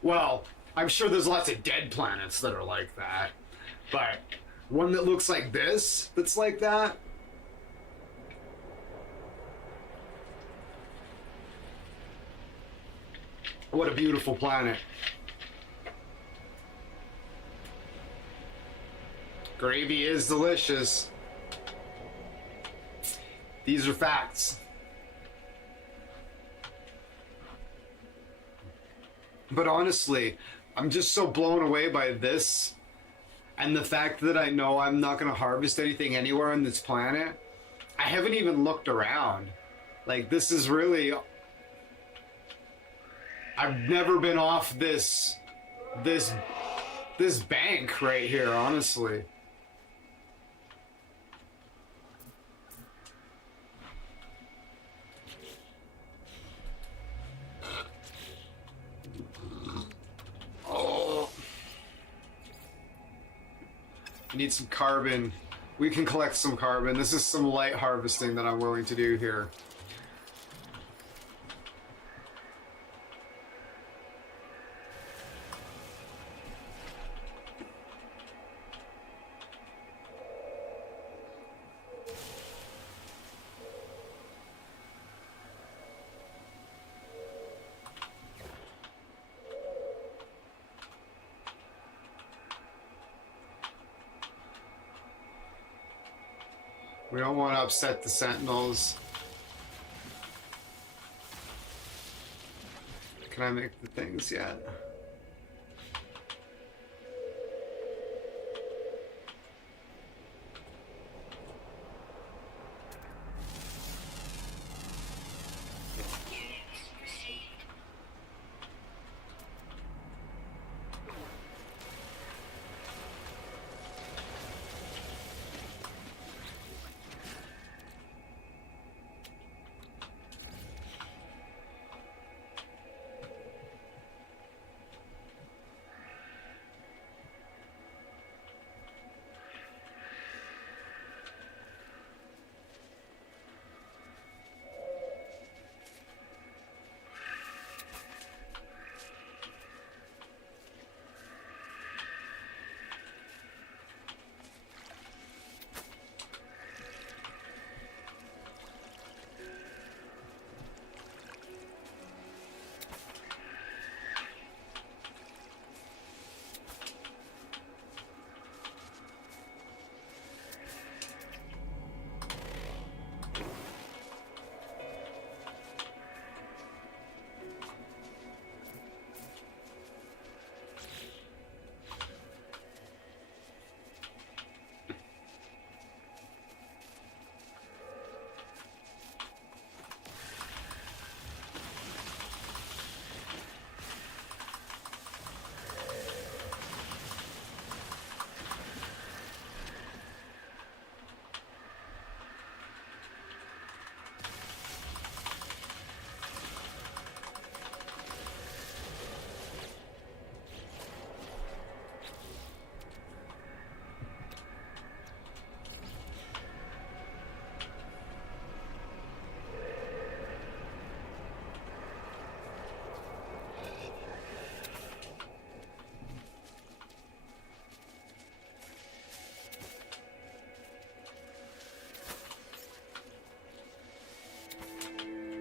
Well, I'm sure there's lots of dead planets that are like that, but one that looks like this, that's like that. What a beautiful planet. Gravy is delicious. These are facts. But honestly, I'm just so blown away by this and the fact that I know I'm not going to harvest anything anywhere on this planet. I haven't even looked around. Like, this is really... I've never been off this bank right here, honestly. Oh. I need some carbon. We can collect some carbon. This is some light harvesting that I'm willing to do here. We don't want to upset the sentinels. Can I make the things yet?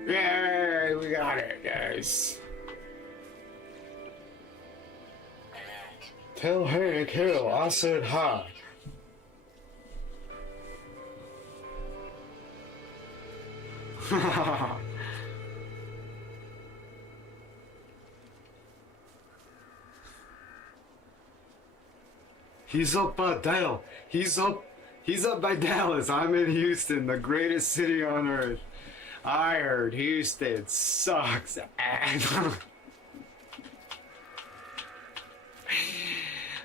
Yay, we got it, guys. Tell Hank Hill I said hi. He's up by Dallas. He's up by Dallas. I'm in Houston, the greatest city on earth. I heard Houston sucks ass.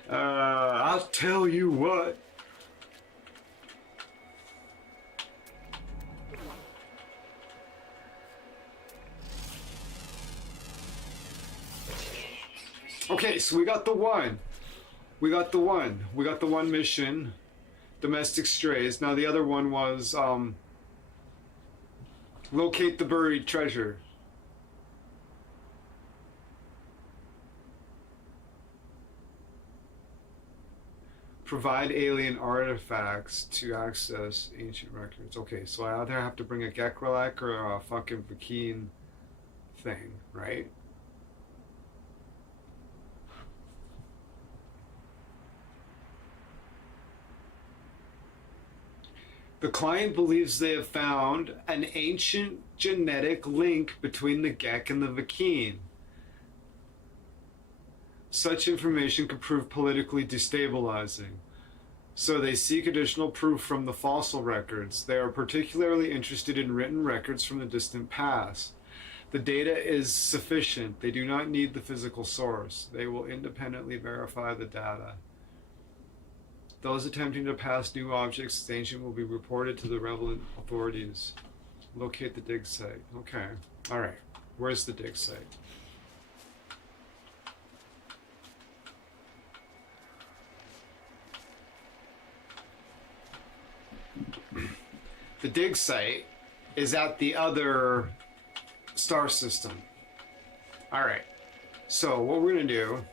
I'll tell you what. Okay, so we got the one. We got the one mission. Domestic strays. Now the other one was locate the buried treasure. Provide alien artifacts to access ancient records. Okay, so I either have to bring a Gekrelak or a fucking Vy'keen thing, right? The client believes they have found an ancient genetic link between the Gek and the Vy'keen. Such information could prove politically destabilizing. So they seek additional proof from the fossil records. They are particularly interested in written records from the distant past. The data is sufficient. They do not need the physical source. They will independently verify the data. Those attempting to pass new objects as ancient will be reported to the relevant authorities. Locate the dig site. Okay. All right. Where's the dig site? The dig site is at the other star system. All right. So what we're going to do...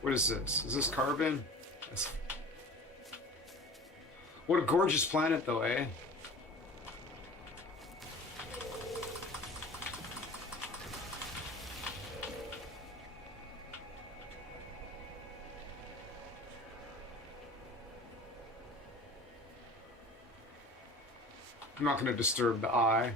What is this? Is this carbon? What a gorgeous planet, though, eh? I'm not going to disturb the eye.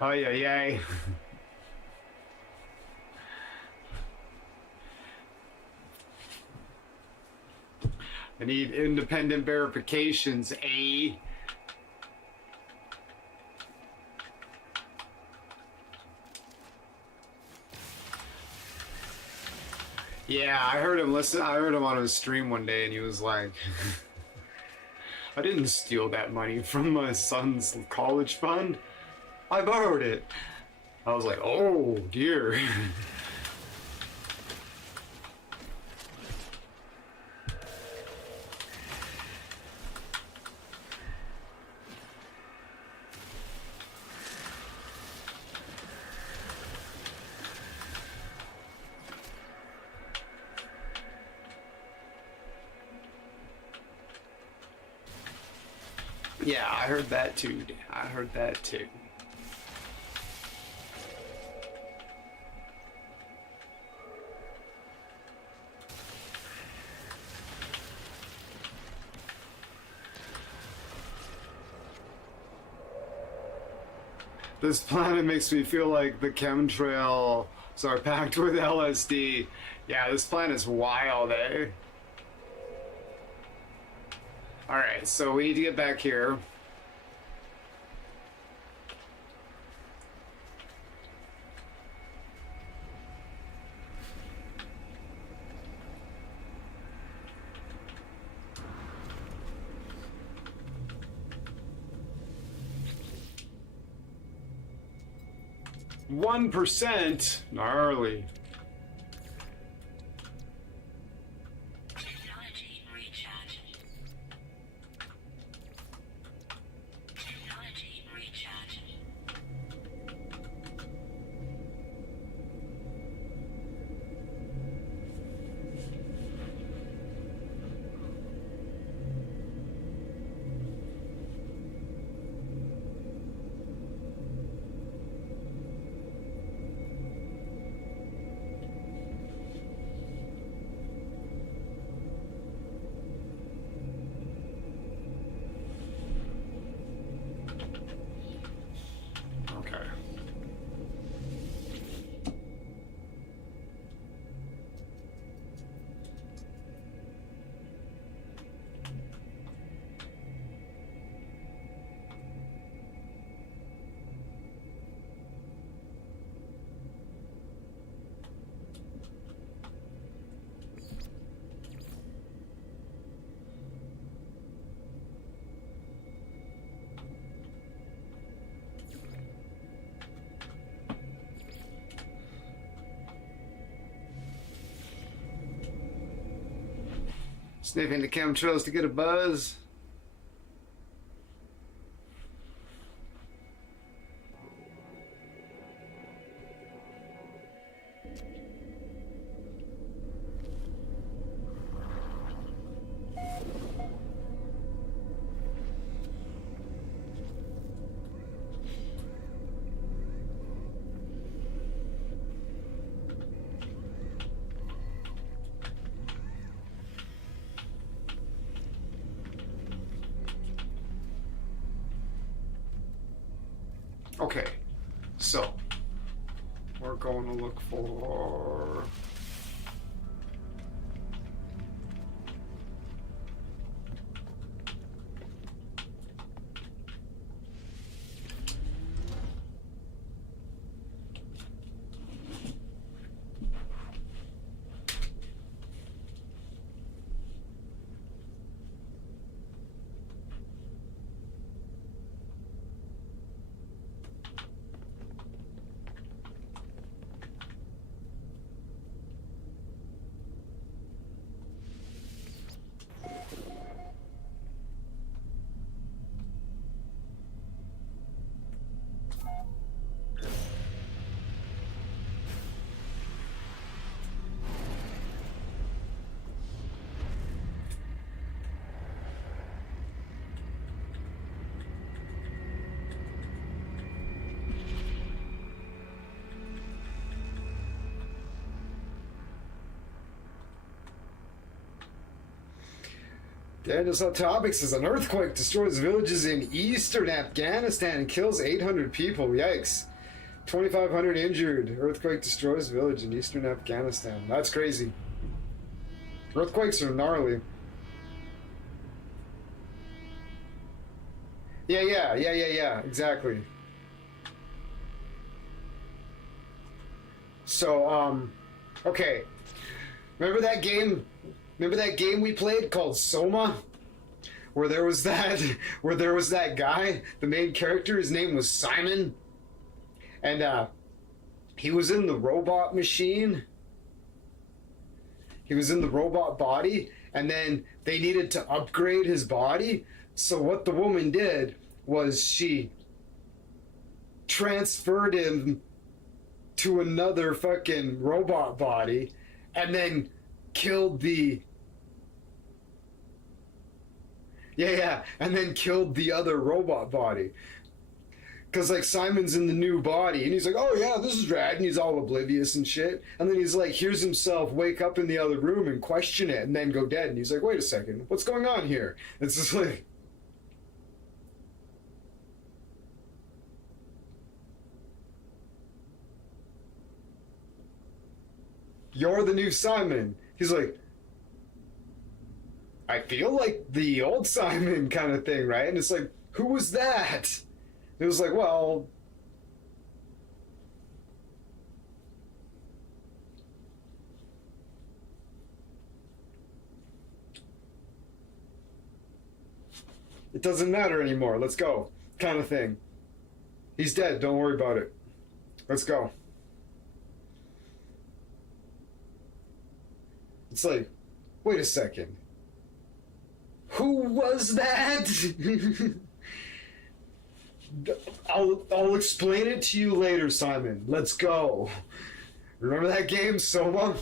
Oh, yeah. I need independent verifications, eh? Yeah, I heard him on his stream one day and he was like, I didn't steal that money from my son's college fund. I borrowed it. I was like, oh dear. Yeah, I heard that too. This planet makes me feel like the chemtrails are packed with LSD. Yeah, this planet's wild, eh? Alright, so we need to get back here. %? Gnarly. Technology recharge. Technology recharge. Okay. Sniffing the chemtrails to get a buzz. Okay, so we're going to look for. Daniel's Hot Topics says an earthquake destroys villages in eastern Afghanistan and kills 800 people. Yikes. 2,500 injured. Earthquake destroys village in eastern Afghanistan. That's crazy. Earthquakes are gnarly. Yeah, exactly. So, okay. Remember that game? Remember that game we played called Soma? Where there was that guy, the main character, his name was Simon. And he was in the robot machine. He was in the robot body, and then they needed to upgrade his body. So what the woman did was she transferred him to another fucking robot body and then killed the and then killed the other robot body. Because, like, Simon's in the new body, and he's like, oh, yeah, this is rad, and he's all oblivious and shit. And then he's like, hears himself wake up in the other room and question it, and then go dead. And he's like, wait a second, what's going on here? It's just like... You're the new Simon. He's like, I feel like the old Simon kind of thing, right? And it's like, who was that? It was like, well... It doesn't matter anymore. Let's go. Kind of thing. He's dead. Don't worry about it. Let's go. It's like, wait a second. Who was that? I'll explain it to you later, Simon. Let's go. Remember that game, Soma?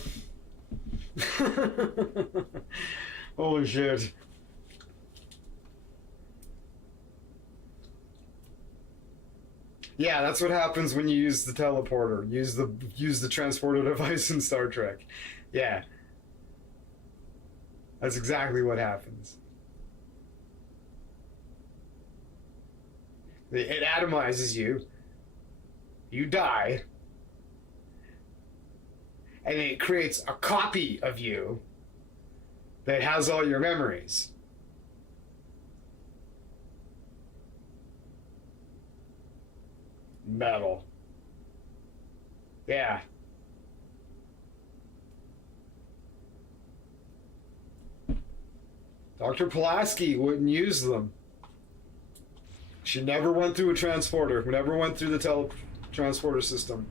Holy shit. Yeah, that's what happens when you use the teleporter. Use the transporter device in Star Trek. Yeah. That's exactly what happens. It atomizes you. You die. And it creates a copy of you that has all your memories. Metal. Yeah. Dr. Pulaski wouldn't use them. She never went through a transporter. Never went through the transporter system.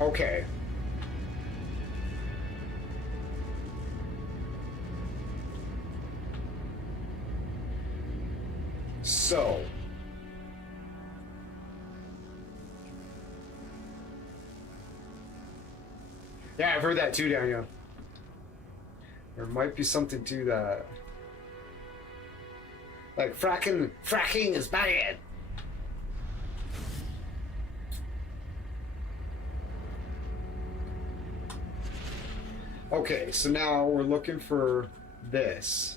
Okay. So. Yeah, I've heard that too, Daniel. There might be something to that. Like, fracking is bad. Okay, so now we're looking for this.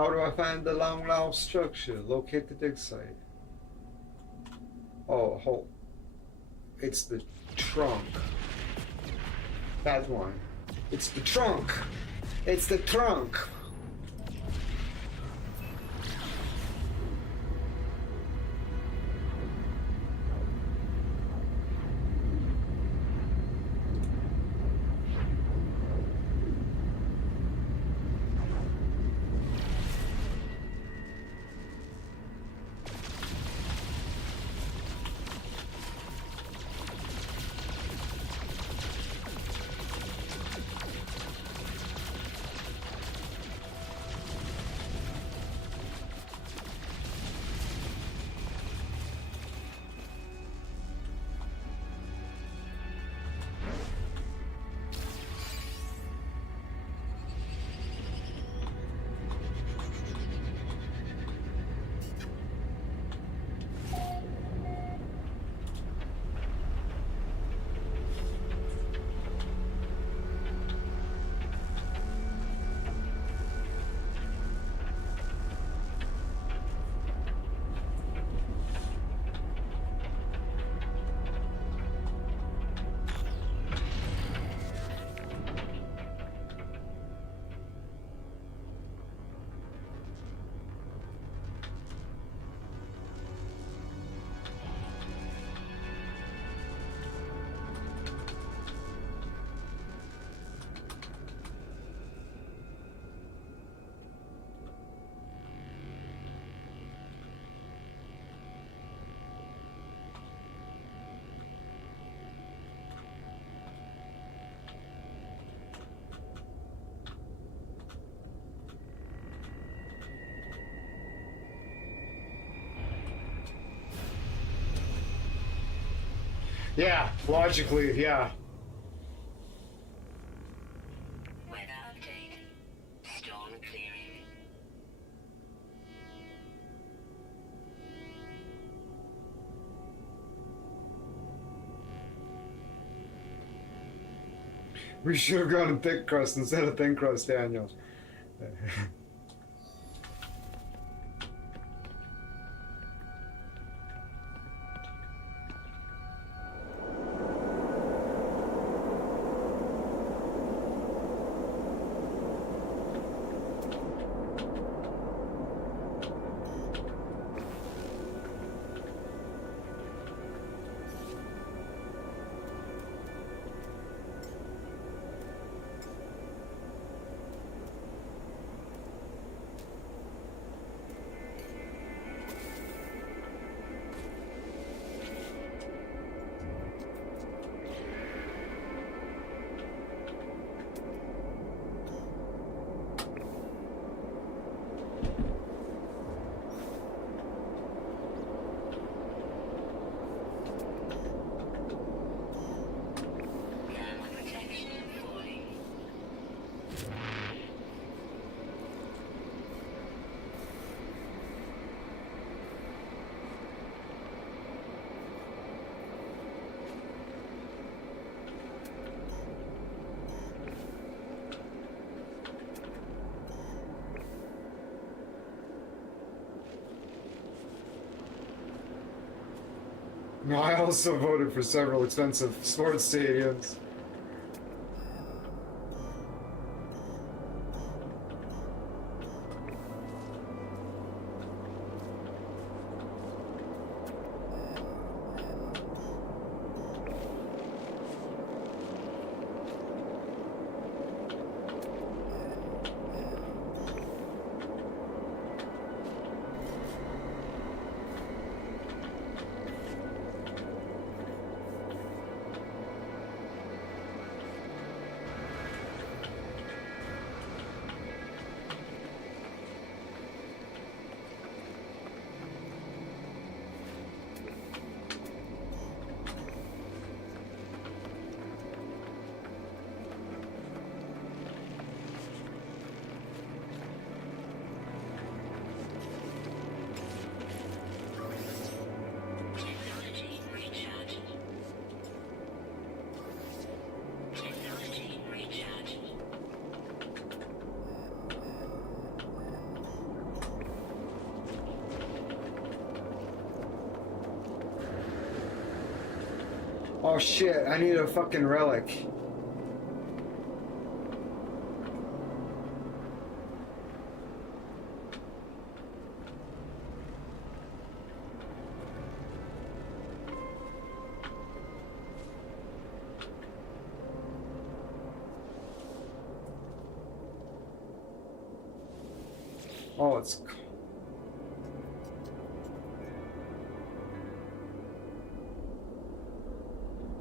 How do I find the long lost structure? Locate the dig site. Oh, hold. It's the trunk. That one. It's the trunk. It's the trunk. Yeah, logically, yeah. Weather update. Storm clearing. We should have gone in thick crust instead of thin crust, Daniel. Thermal protection falling. No, I also voted for several expensive sports stadiums. Oh shit, I need a fucking relic. Oh, it's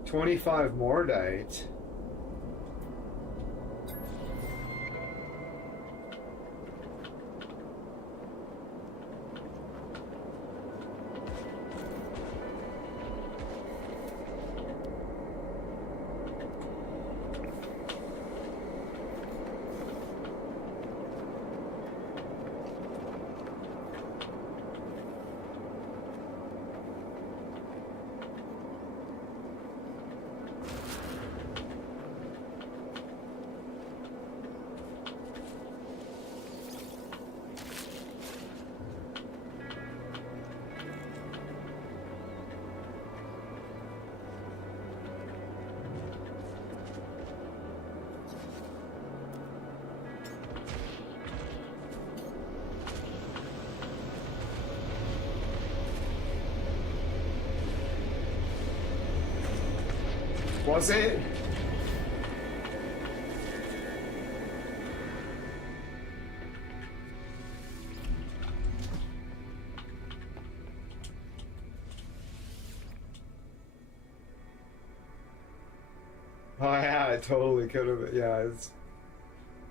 25 more died. Was it? Oh yeah, it totally could have. Yeah,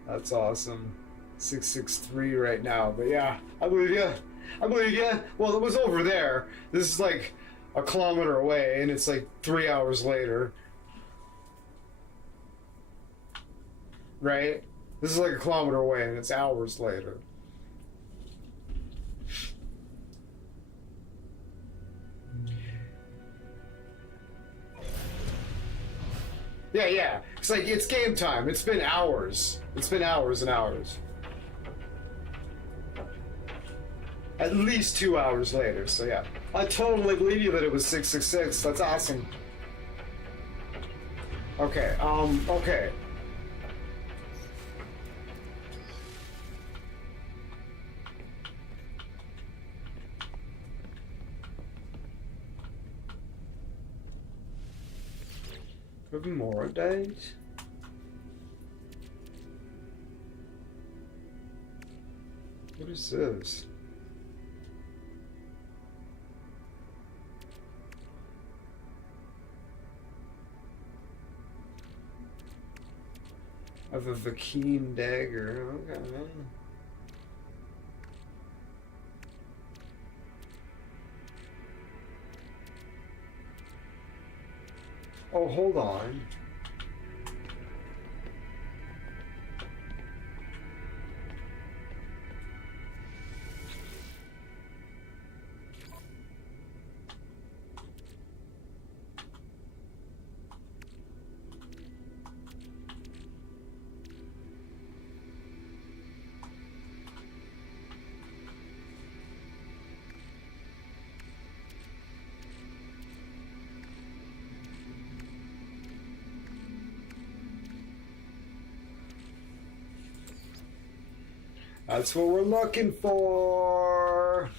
that's awesome. 663 right now, but yeah, I believe you. I believe you. Well, it was over there. This is like a kilometer away, and it's like 3 hours later. Right? This is like a kilometer away, and it's hours later. Yeah. It's like, it's game time. It's been hours. It's been hours and hours. At least 2 hours later, so yeah. I totally believe you that it was 666. That's awesome. Okay, okay. Could be more days. What is this? Of a Vakeen dagger. Okay. Oh, hold on. That's what we're looking for.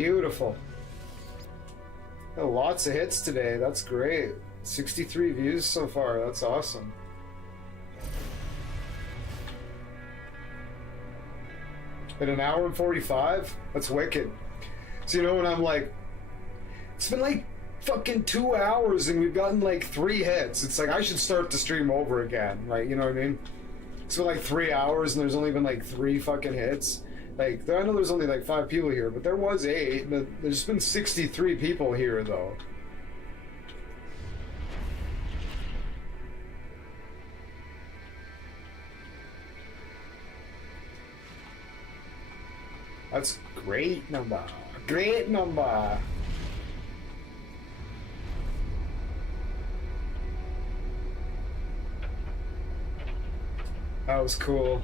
Beautiful. Oh, lots of hits today. That's great. 63 views so far. That's awesome. In an hour and 45? That's wicked. So, you know, when I'm like, it's been like fucking 2 hours and we've gotten like 3 hits. It's like, I should start the stream over again. Like, you know what I mean? It's been like 3 hours and there's only been like 3 fucking hits. Like, I know there's only like 5 people here, but there was 8. There's been 63 people here, though. That's great number. Great number. That was cool.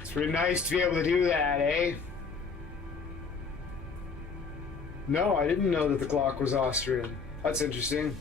It's pretty nice to be able to do that, eh? No, I didn't know that the Glock was Austrian. That's interesting.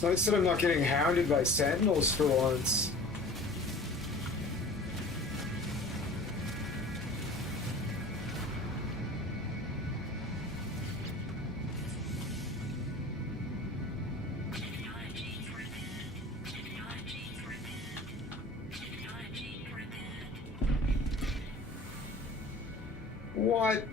It's nice that I'm not getting hounded by sentinels for once. Technology repaired. Technology repaired. Technology repaired. What?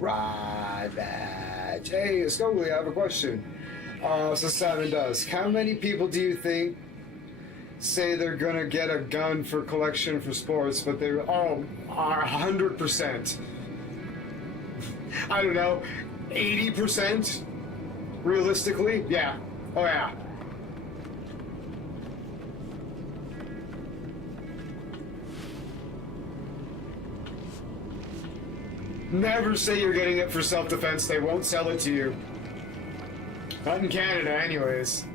Right, badge. Hey, Scogli, I have a question. So Simon does. How many people do you think say they're gonna get a gun for collection for sports, but they are 100%? I don't know, 80%? Realistically? Yeah. Oh yeah. Never say you're getting it for self-defense. They won't sell it to you. Not in Canada, anyways.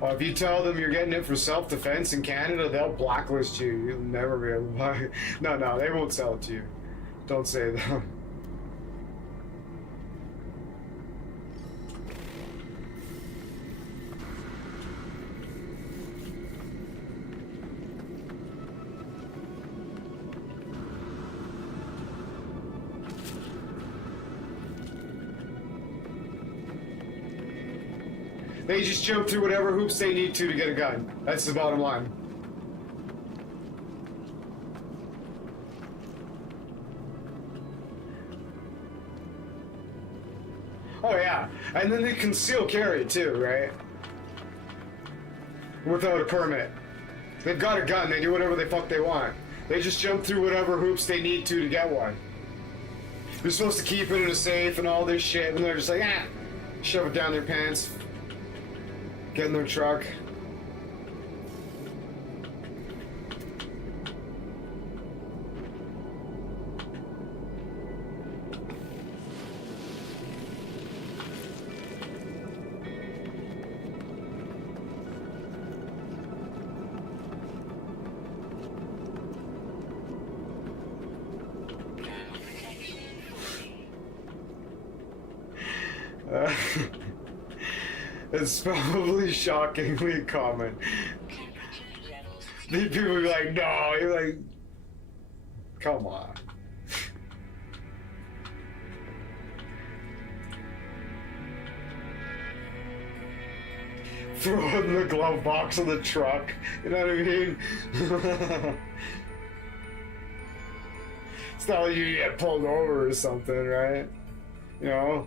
Well, if you tell them you're getting it for self-defense in Canada, they'll blacklist you. You'll never be able to buy it. No, they won't sell it to you. Don't say that. They just jump through whatever hoops they need to get a gun. That's the bottom line. Oh yeah, and then they conceal carry it too, right? Without a permit. They've got a gun, they do whatever the fuck they want. They just jump through whatever hoops they need to get one. They're supposed to keep it in a safe and all this shit, and they're just like, shove it down their pants. Get in their truck. It's probably shockingly common. These people be like, no, you're like, come on. Throw it in the glove box of the truck, you know what I mean? It's not like you get pulled over or something, right? You know?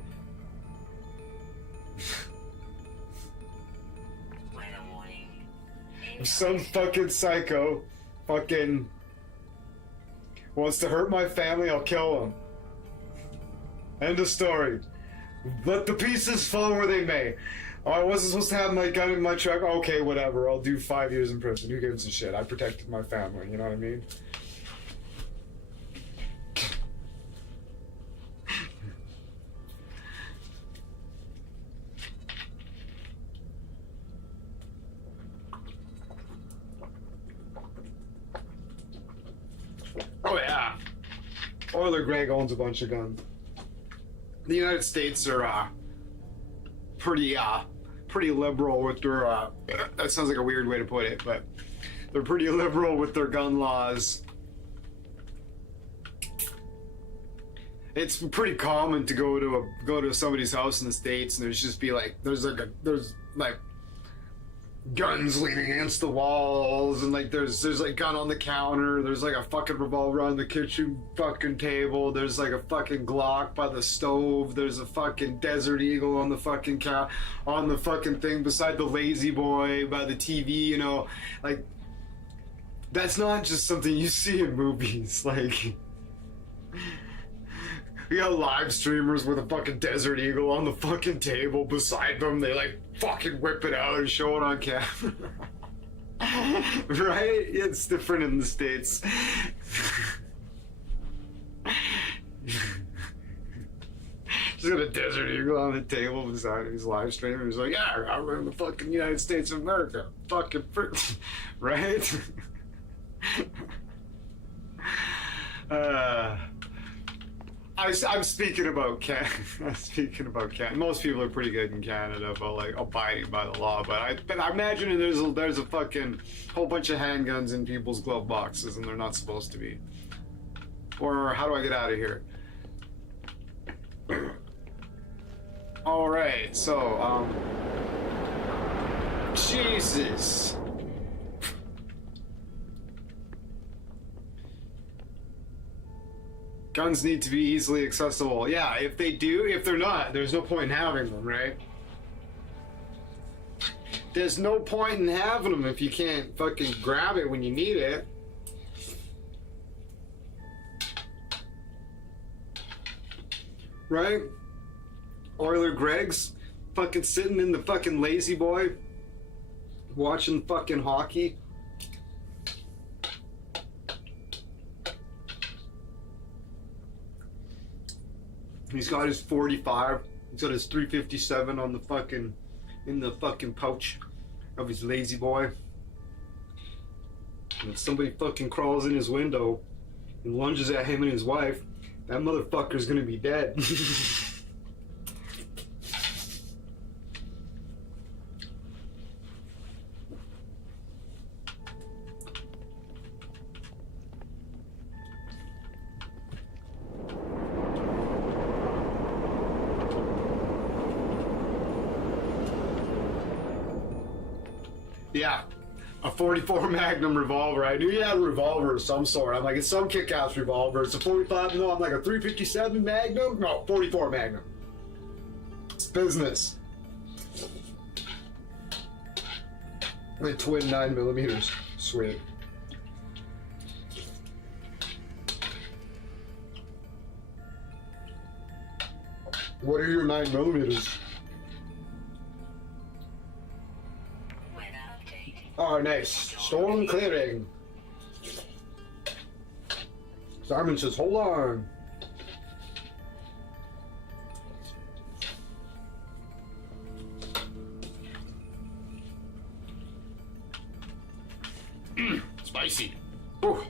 If some fucking psycho fucking wants to hurt my family, I'll kill him. End of story. Let the pieces fall where they may. Oh, I wasn't supposed to have my gun in my truck. Okay, whatever. I'll do 5 years in prison. Who gives a shit? I protected my family. You know what I mean? Oh yeah. Euler Greg owns a bunch of guns. The United States are pretty liberal with their that sounds like a weird way to put it, but they're pretty liberal with their gun laws. It's pretty common to go to somebody's house in the States and there's like guns leaning against the walls, and like there's like gun on the counter, there's like a fucking revolver on the kitchen fucking table, there's like a fucking Glock by the stove, there's a fucking Desert Eagle on the fucking on the fucking thing beside the Lazy Boy by the TV, you know, like that's not just something you see in movies. Like we got live streamers with a fucking Desert Eagle on the fucking table beside them. They like fucking whip it out and show it on camera. Right? It's different in the States. Just got a Desert Eagle on the table beside him. He's live streaming. He's like, yeah, I run the fucking United States of America. Fucking right? I'm speaking about Canada. I'm speaking about Canada. Most people are pretty good in Canada about like abiding by the law, but I imagine there's a fucking whole bunch of handguns in people's glove boxes and they're not supposed to be. Or how do I get out of here? All right, so Jesus. Guns need to be easily accessible. Yeah, if they do, if they're not, there's no point in having them, right? There's no point in having them if you can't fucking grab it when you need it. Right? Euler Greg's fucking sitting in the fucking Lazy Boy watching fucking hockey. He's got his 45. He's got his 357 on the fucking in the fucking pouch of his Lazy Boy. And if somebody fucking crawls in his window and lunges at him and his wife, that motherfucker's gonna be dead. Yeah, a 44 Magnum revolver. I knew you had a revolver of some sort. I'm like, it's some kick-ass revolver. It's a 45. No, I'm like a 357 Magnum. No, 44 Magnum. It's business. The twin 9mm. Sweet. What are your 9mm? Oh, nice. Storm clearing. Simon says, hold on. Spicy. Ooh.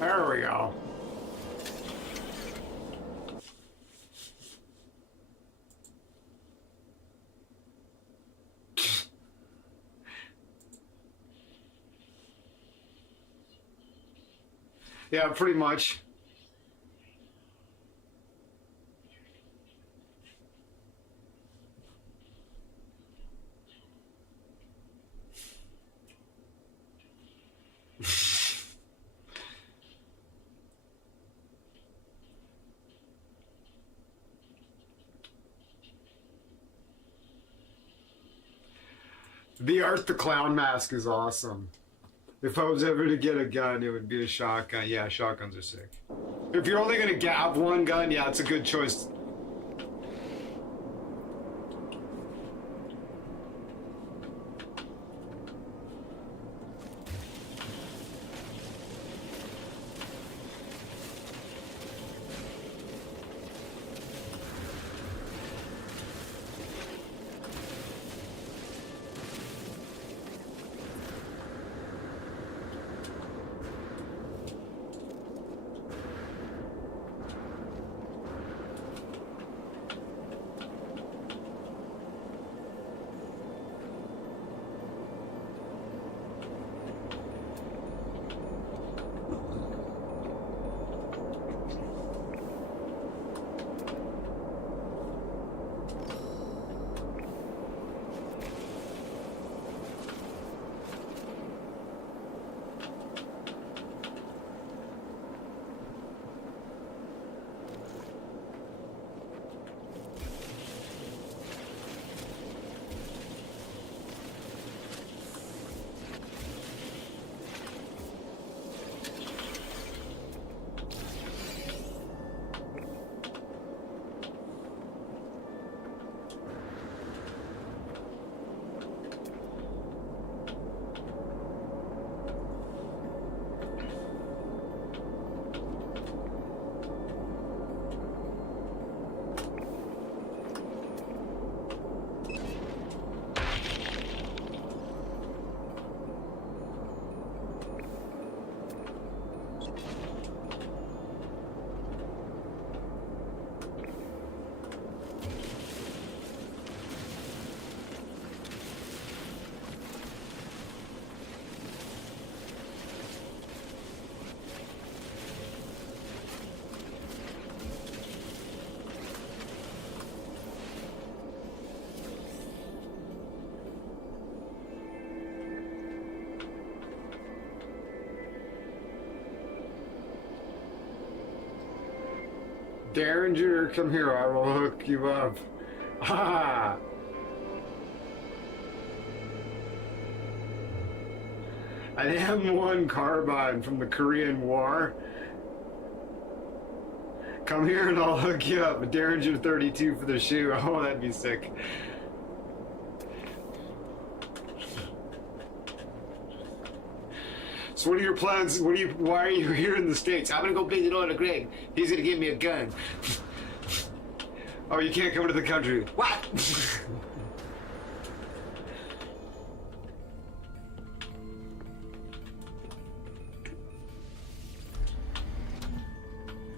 There we go. Yeah, pretty much. The Art the Clown mask is awesome. If I was ever to get a gun, it would be a shotgun. Yeah, shotguns are sick. If you're only gonna have one gun, yeah, it's a good choice. Derringer, come here, I will hook you up. Ah! An M1 carbine from the Korean War. Come here and I'll hook you up. A Derringer 32 for the shoe. Oh, that'd be sick. So what are your plans? Why are you here in the States? I'm gonna go visit Ola Greg. He's gonna give me a gun. Oh, you can't come into the country. What?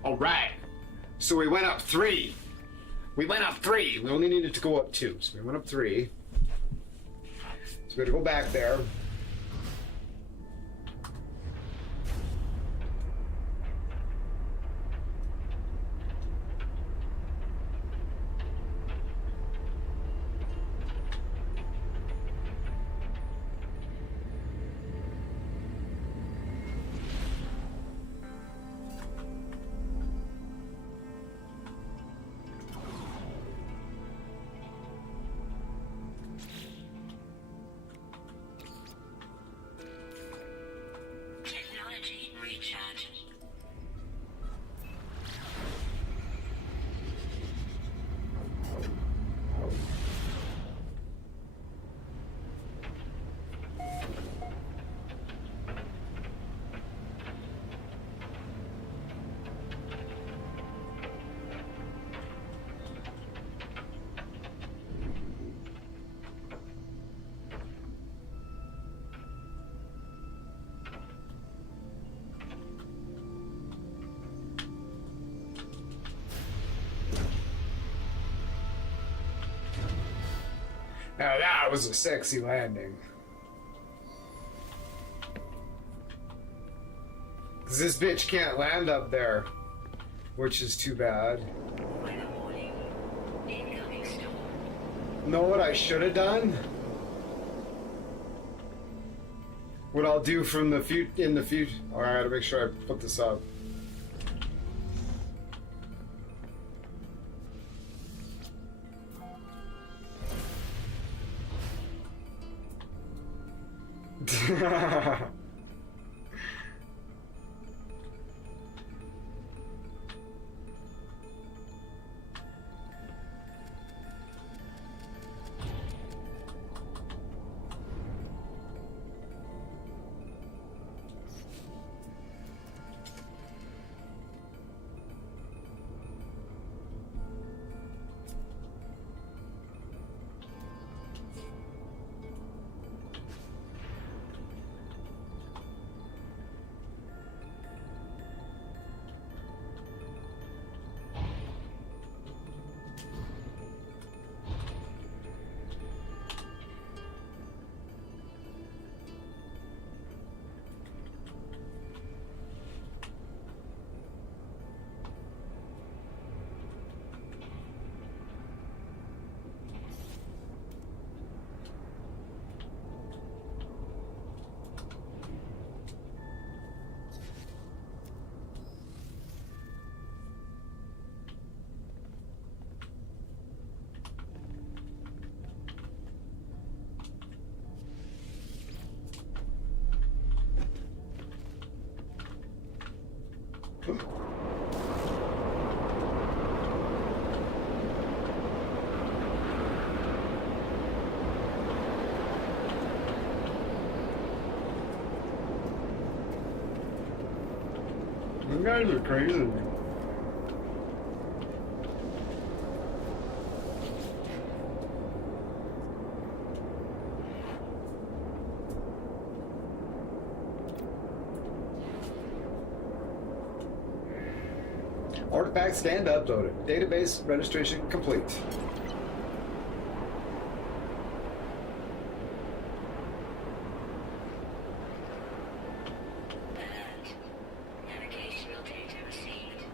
All right. So we went up 3. We went up 3. We only needed to go up 2. So we went up 3. So we had to go back there. Now that was a sexy landing. Cause this bitch can't land up there, which is too bad. Weather warning. Incoming storm. Know what I should have done? What I'll do from the in the future. Alright, I gotta make sure I put this up. You guys are crazy. Artifact stand uploaded. Database registration complete. Alert. Navigational data received.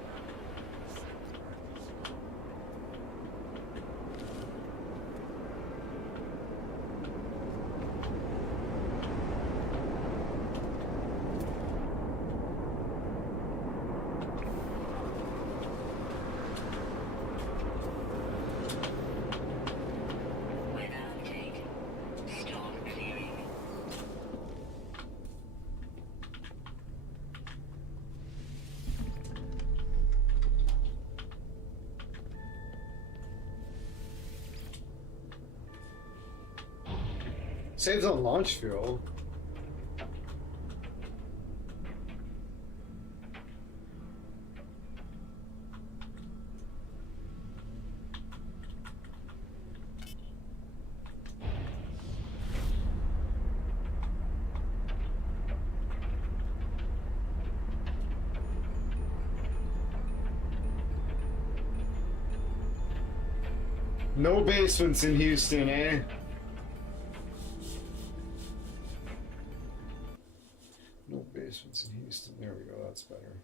Weather update. Storm clearing. Saves on launch fuel. No basements in Houston, eh? No basements in Houston. There we go. That's better.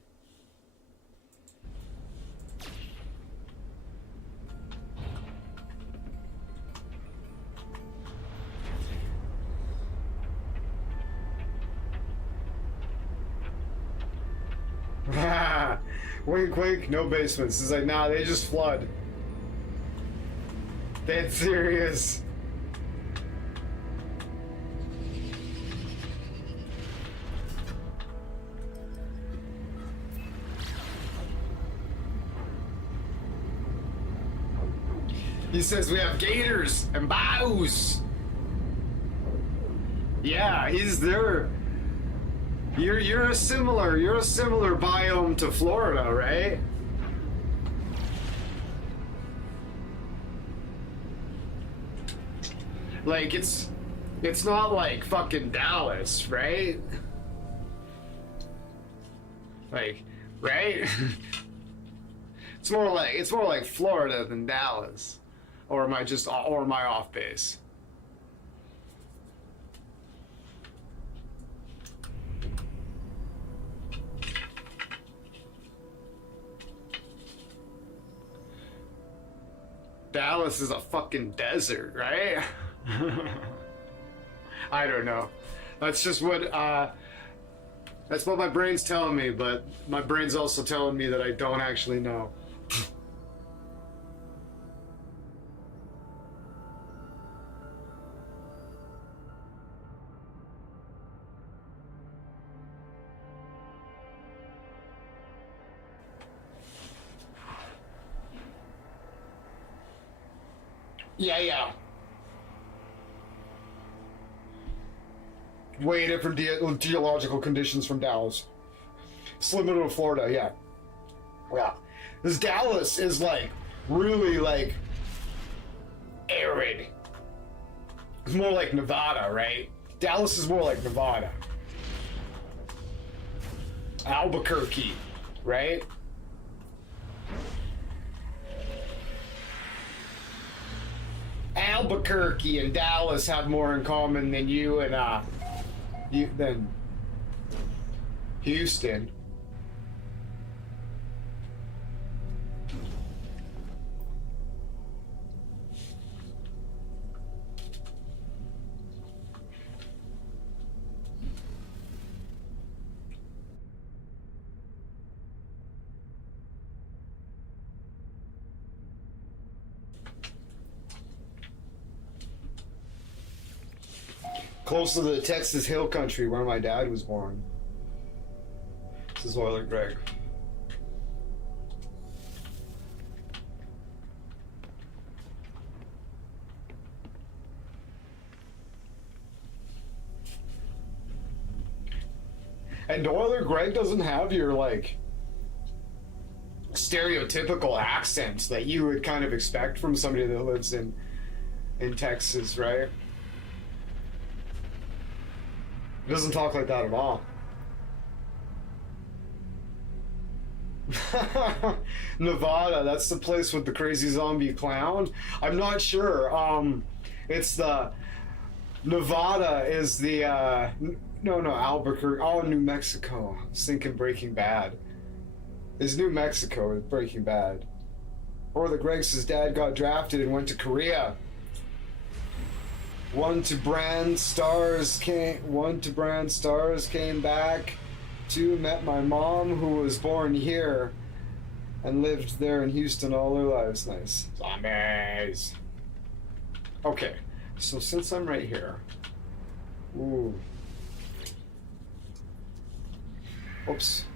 Wink, wink. No basements. It's like, nah, they just flood. Dead serious. He says we have gators and bows. Yeah, he's there. You're a similar biome to Florida, right? Like it's not like fucking Dallas, right? Like, right? It's more like Florida than Dallas. Or am I off base? Dallas is a fucking desert, right? I don't know. That's just what that's what my brain's telling me, but my brain's also telling me that I don't actually know. Yeah. Way different geological conditions from Dallas. Similar to Florida, yeah. Yeah. This Dallas is like really like arid. It's more like Nevada, right? Dallas is more like Nevada. Albuquerque, right? Albuquerque and Dallas have more in common than than Houston. Close to the Texas Hill Country where my dad was born. This is Euler Greg. And Euler Greg doesn't have your like stereotypical accents that you would kind of expect from somebody that lives in Texas, right? He doesn't talk like that at all. Nevada, that's the place with the crazy zombie clown. I'm not sure. It's the Nevada is the no Albuquerque. Oh, New Mexico. I was thinking Breaking Bad. It's New Mexico. Breaking Bad. Or the Greg's dad got drafted and went to Korea. One to Brand Stars came back. Two, met my mom who was born here and lived there in Houston all their lives. Nice. Zombies. Okay, so since I'm right here. Ooh. Oops.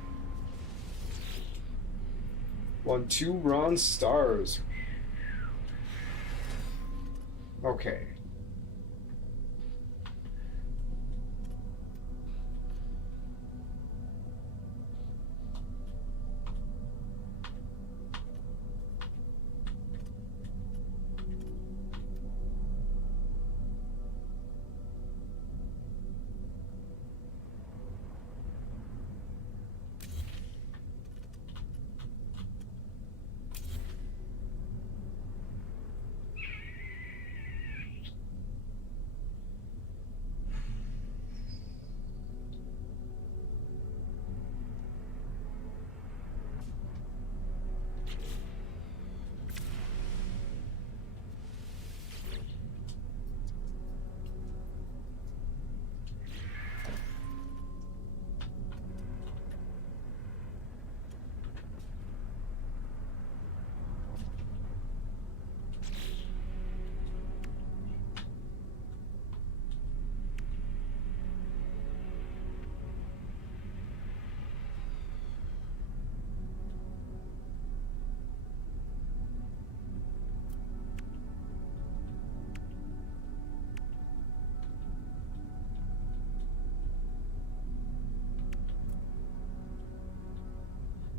1, 2, Ron Stars. Okay.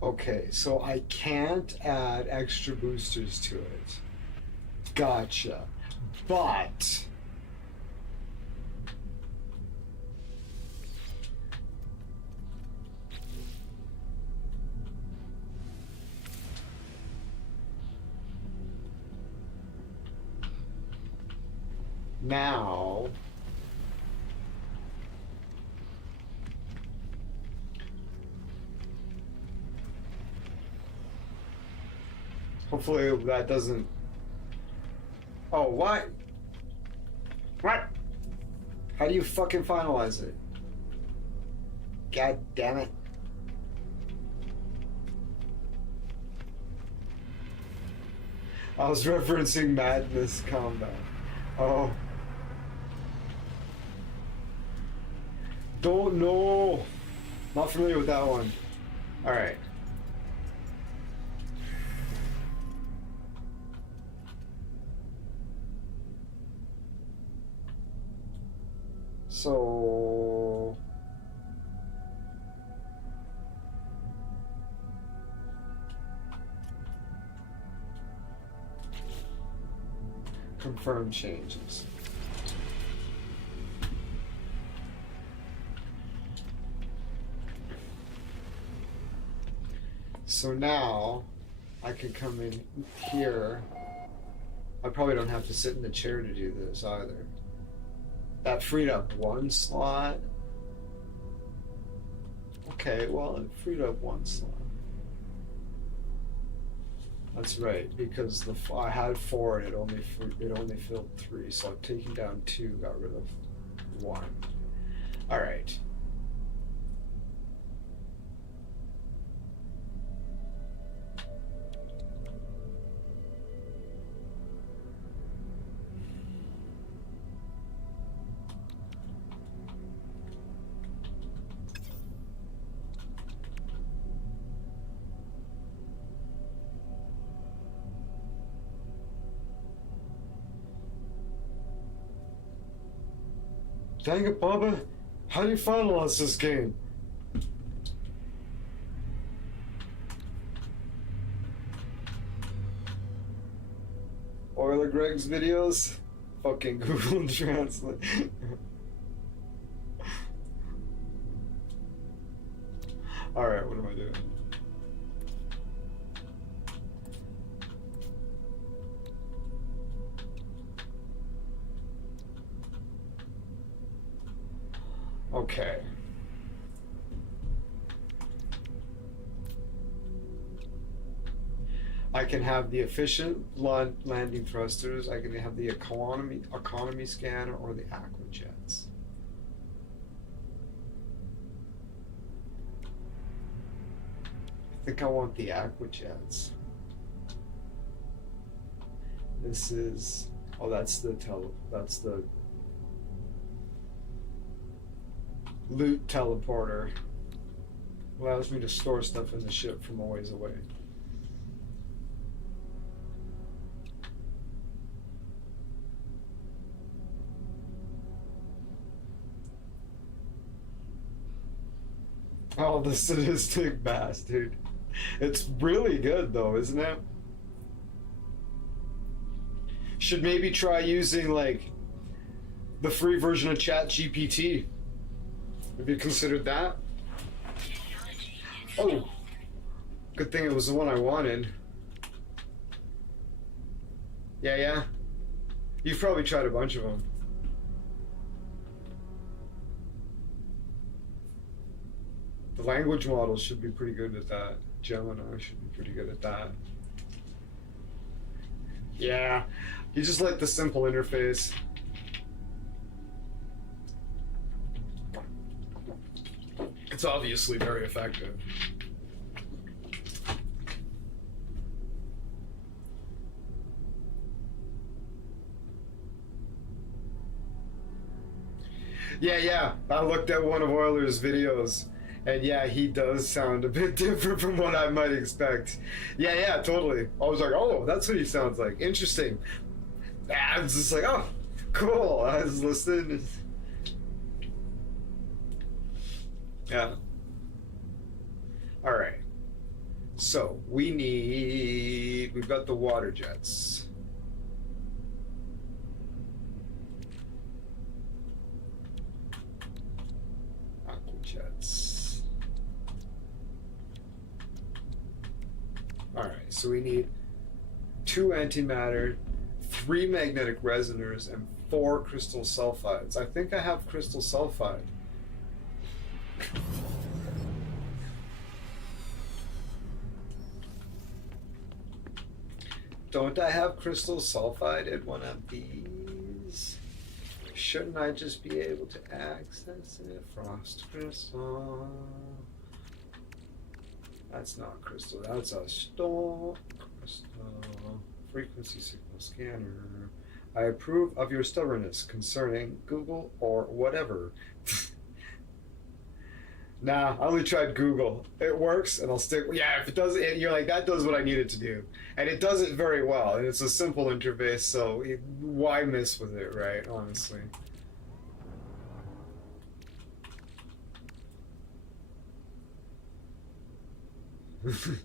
Okay, so I can't add extra boosters to it. Gotcha. But now hopefully that doesn't Oh, what? What? How do you fucking finalize it? God damn it. I was referencing Madness Combat. Oh. Don't know. Not familiar with that one. Alright. So... confirm changes. So now I can come in here. I probably don't have to sit in the chair to do this either. That freed up one slot. Okay, well, it freed up one slot. That's right, because I had 4 and it only filled 3, so I've taken down 2, got rid of 1. All right. Dang it, Bubba. How do you finalize this game? Euler Greg's videos? Fucking Google Translate. Alright, what am I doing? Okay. I can have the efficient landing thrusters. I can have the economy scanner or the aquajets. I think I want the aquajets. This is that's the loot teleporter. Allows me to store stuff in the ship from a ways away. Oh, the sadistic bass, dude. It's really good though, isn't it? Should maybe try using like the free version of ChatGPT. Have you considered that? Oh, good thing it was the one I wanted. Yeah. You've probably tried a bunch of them. The language models should be pretty good at that. Gemini should be pretty good at that. Yeah, you just like the simple interface. It's obviously very effective. Yeah. I looked at one of Euler's videos, and yeah, he does sound a bit different from what I might expect. Yeah, totally. I was like, oh, that's what he sounds like. Interesting. I was just like, oh, cool. I was listening. Yeah. All right. So we've got the water jets. Aquajets. All right. So we need 2 antimatter, 3 magnetic resonators, and 4 crystal sulfides. I think I have crystal sulfide. Don't I have crystal sulfide in one of these? Shouldn't I just be able to access it? Frost crystal. That's not crystal, that's a stone crystal. Frequency signal scanner. I approve of your stubbornness concerning Google or whatever. Nah, I only tried Google. It works, and I'll stick. Yeah, if it does, you're like, that does what I need it to do, and it does it very well. And it's a simple interface, so why mess with it, right? Honestly. The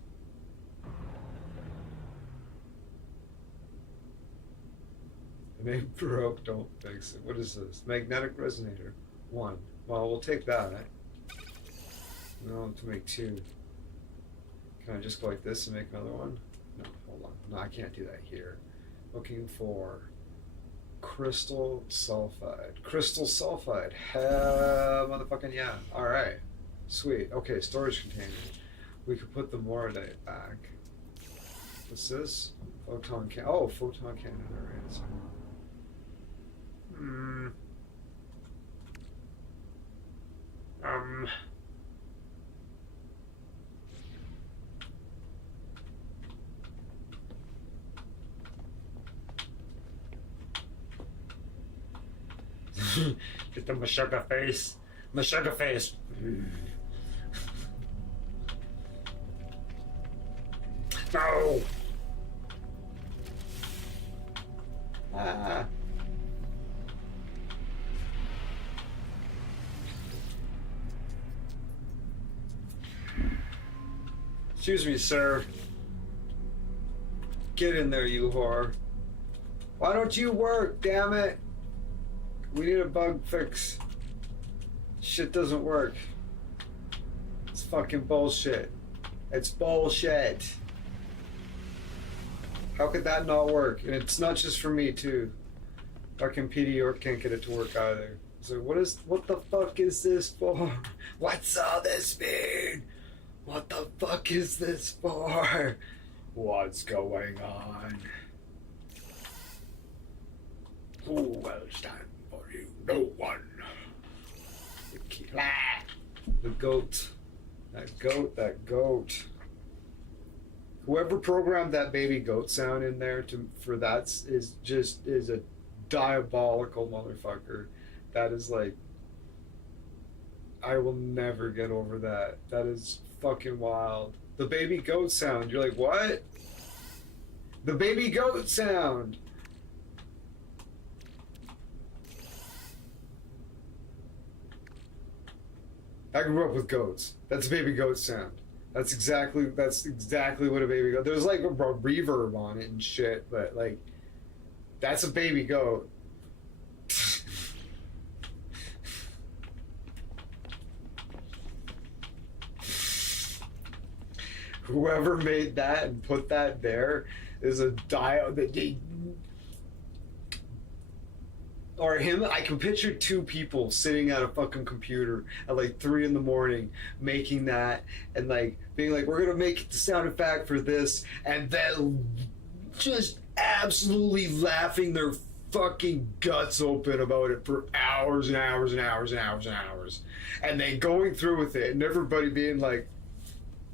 name broke, don't fix it. What is this? Magnetic resonator. 1. Well, we'll take that. No, to make 2. Can I just go like this and make another one? No, hold on. No, I can't do that here. Looking for crystal sulfide. Crystal sulfide. Hell, motherfucking yeah. Alright. Sweet. Okay, storage container. We could put the Moradite back. What's this? Photon can. Oh, photon cannon. Alright. So. Get the Meshuggah face. Meshuggah face. No! Ah. Excuse me, sir. Get in there, you whore. Why don't you work, damn it? We need a bug fix. Shit doesn't work. It's fucking bullshit. It's bullshit. How could that not work? And it's not just for me, too. Fucking Petey York can't get it to work either. So what the fuck is this for? What's all this mean? What the fuck is this for? What's going on? Who will stand for you? No one. The goat. That goat. Whoever programmed that baby goat sound in there for that is a diabolical motherfucker. That is like, I will never get over that. That is fucking wild. The baby goat sound. You're like, what? The baby goat sound. I grew up with goats. That's a baby goat sound. That's exactly what a baby goat. There's like a reverb on it and shit, but like, that's a baby goat. Whoever made that and put that there is a dial that or him. I can picture 2 people sitting at a fucking computer at like 3 a.m. making that and like being like, we're gonna make the sound effect for this, and then just absolutely laughing their fucking guts open about it for hours and hours and hours and hours and hours, and then going through with it and everybody being like,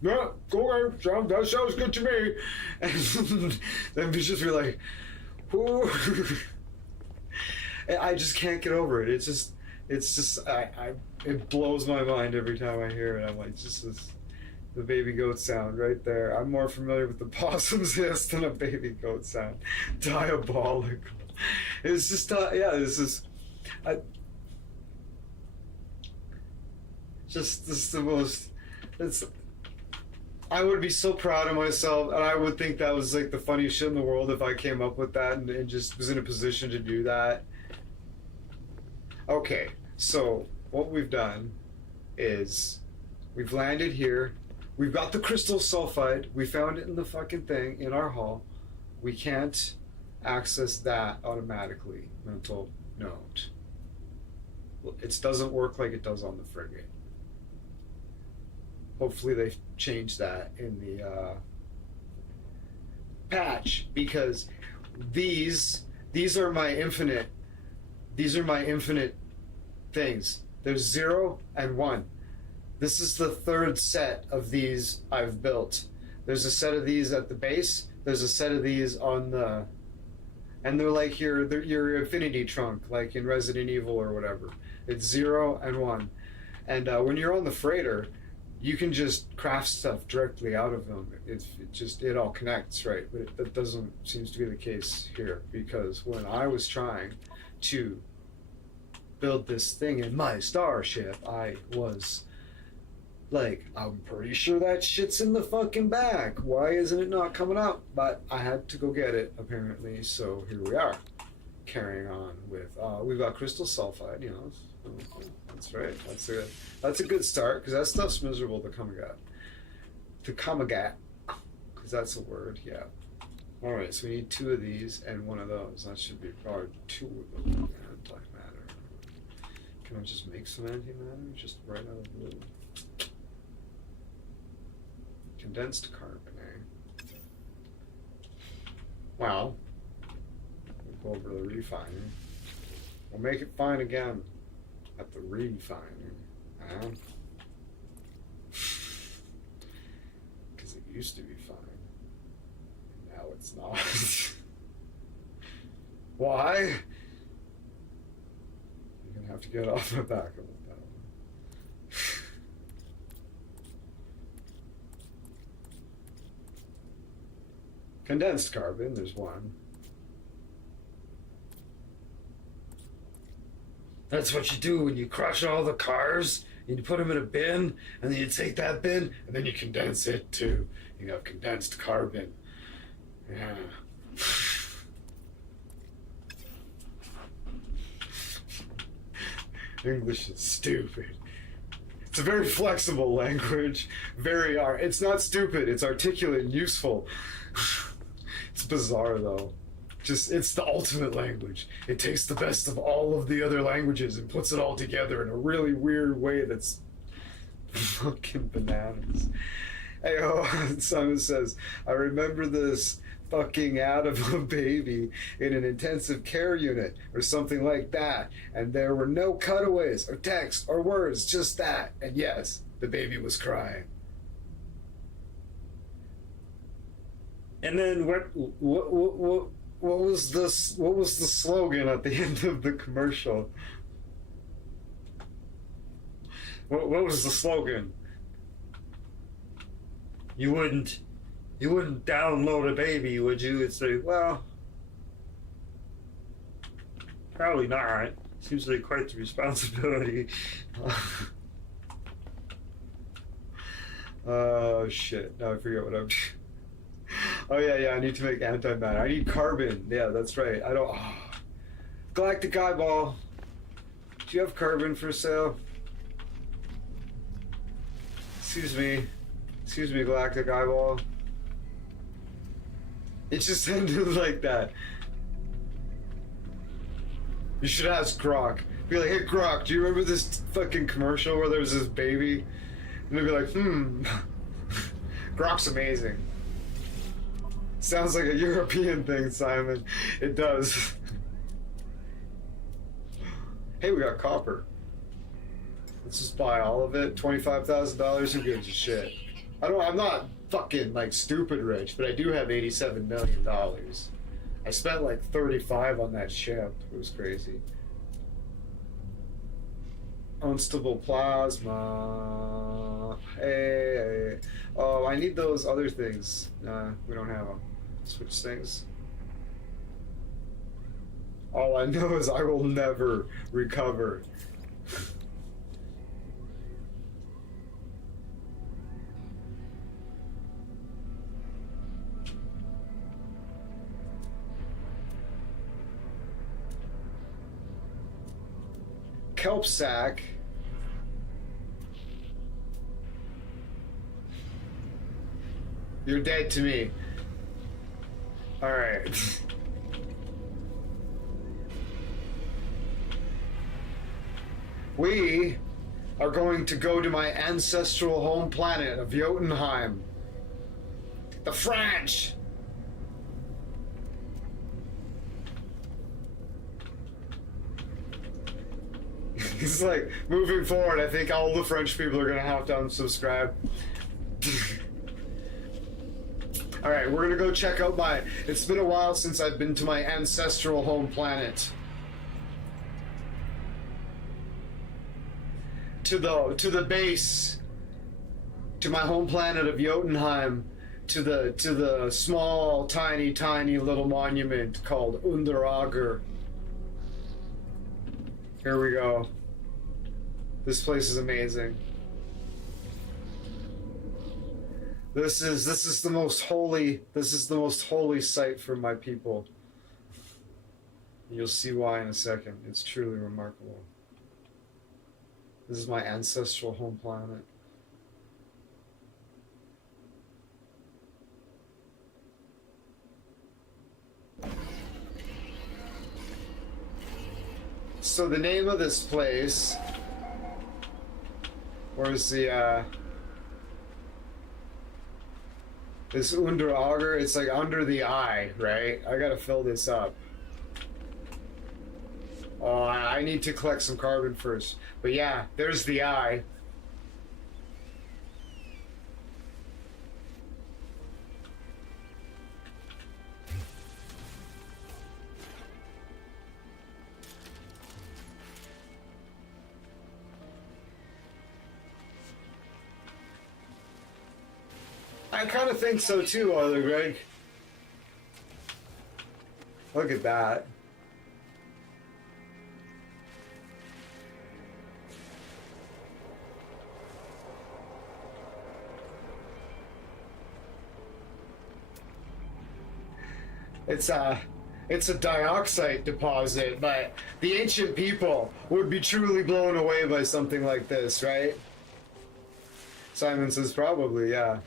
no, go ahead, that sounds good to me. And then we just be like, ooh. I just can't get over it. It's just, it blows my mind every time I hear it. I'm like, just this, the baby goat sound right there. I'm more familiar with the possum's hiss than a baby goat sound. Diabolical. It's just, yeah, this is, this is the most, I would be so proud of myself, and I would think that was like the funniest shit in the world if I came up with that and just was in a position to do that. Okay, so what we've done is we've landed here. We've got the crystal sulfide. We found it in the fucking thing in our hull. We can't access that automatically. Mental note. It doesn't work like it does on the frigate. Hopefully they've changed that in patch because these are my infinite. These are my infinite things. There's 0 and 1. This is the third set of these I've built. There's a set of these at the base. There's a set of these on the, and they're like your infinity trunk, like in Resident Evil or whatever. It's 0 and 1, and when you're on the freighter, you can just craft stuff directly out of them. It all connects, right? But that doesn't seems to be the case here, because when I was trying to build this thing in my starship, I was like, I'm pretty sure that shit's in the fucking bag. Why isn't it not coming up? But I had to go get it, apparently, so here we are. Carrying on with, we've got crystal sulfide, you know. That's right. That's a good start, because that stuff's miserable to come at. Because that's a word, yeah. Alright, so we need 2 of these and 1 of those. That should be, or 2 of them. Antimatter. Can I just make some antimatter? Just right out of the blue. Condensed carbon, eh? Well, we'll go over to the refinery. We'll make it fine again at the refinery. Huh? Because it used to be fine. And now it's not. Why? You're going to have to get off my back of that one. Condensed carbon, there's 1. That's what you do when you crush all the cars and you put them in a bin, and then you take that bin and then you condense it too. You have condensed carbon. Yeah. English is stupid. It's a very flexible language. It's not stupid, it's articulate and useful. It's bizarre though. It's the ultimate language. It takes the best of all of the other languages and puts it all together in a really weird way that's fucking bananas. Hey, Simon says, I remember this fucking ad of a baby in an intensive care unit or something like that, and there were no cutaways or text or words, just that. And yes, the baby was crying. And then what was the slogan at the end of the commercial? What was the slogan? You wouldn't download a baby, would you? It's like, well, probably not. Seems like quite the responsibility. Oh shit! Now I forget what I'm. Oh yeah, I need to make antimatter. I need carbon. Yeah, that's right. I don't. Oh. Galactic Eyeball. Do you have carbon for sale? Excuse me, Galactic Eyeball. It just ended like that. You should ask Grok. Be like, hey Grok, do you remember this fucking commercial where there was this baby? And they'd be like, Grok's amazing. Sounds like a European thing, Simon. It does. Hey, we got copper. Let's just buy all of it. $25,000. Who gives a shit? I'm not fucking like stupid rich, but I do have $87 million. I spent like 35 on that ship. It was crazy. Unstable plasma. Hey. Oh, I need those other things. Nah, we don't have them. Switch things. All I know is I will never recover. Kelp sack. You're dead to me. All right. We are going to go to my ancestral home planet of Jotunheim. The French. It's like, moving forward, I think all the French people are gonna have to unsubscribe. Alright, we're gonna go check out my... It's been a while since I've been to my ancestral home planet. To the base. To my home planet of Jotunheim. To the small, tiny, tiny little monument called Underager. Here we go. This place is amazing. This is the most holy site for my people. You'll see why in a second. It's truly remarkable. This is my ancestral home planet. So the name of this place, where's the this Underager, it's like under the eye, right? I gotta fill this up. Oh, I need to collect some carbon first. But yeah, there's the eye. I kind of think so too, Arthur Greg. Look at that. It's a dioxide deposit, but the ancient people would be truly blown away by something like this, right? Simon says probably, yeah.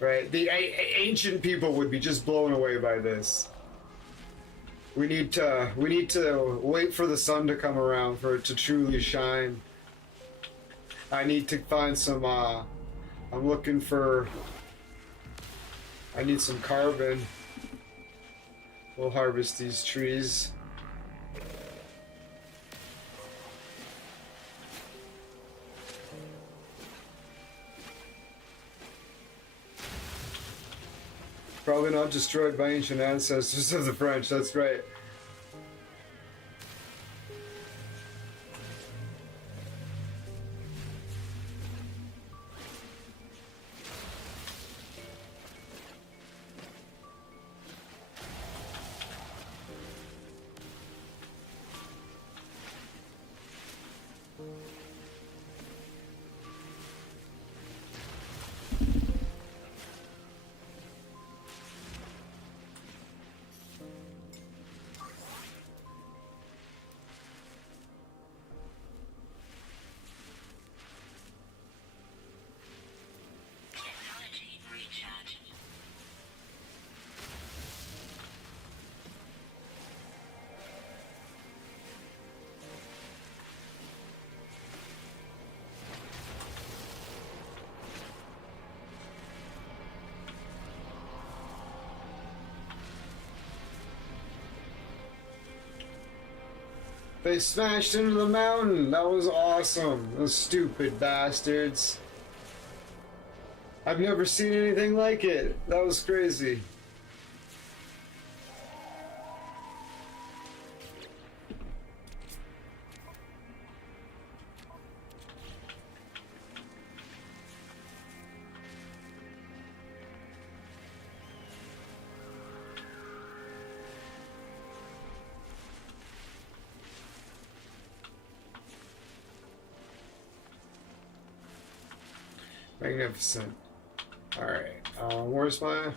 Right, the ancient people would be just blown away by this. We need to wait for the sun to come around for it to truly shine. I need to find some. I'm looking for. I need some carbon. We'll harvest these trees. Probably not destroyed by ancient ancestors of the French, that's right. Technology recharge. They smashed into the mountain. That was awesome. Those stupid bastards. I've never seen anything like it. That was crazy. Magnificent. Alright, where's my...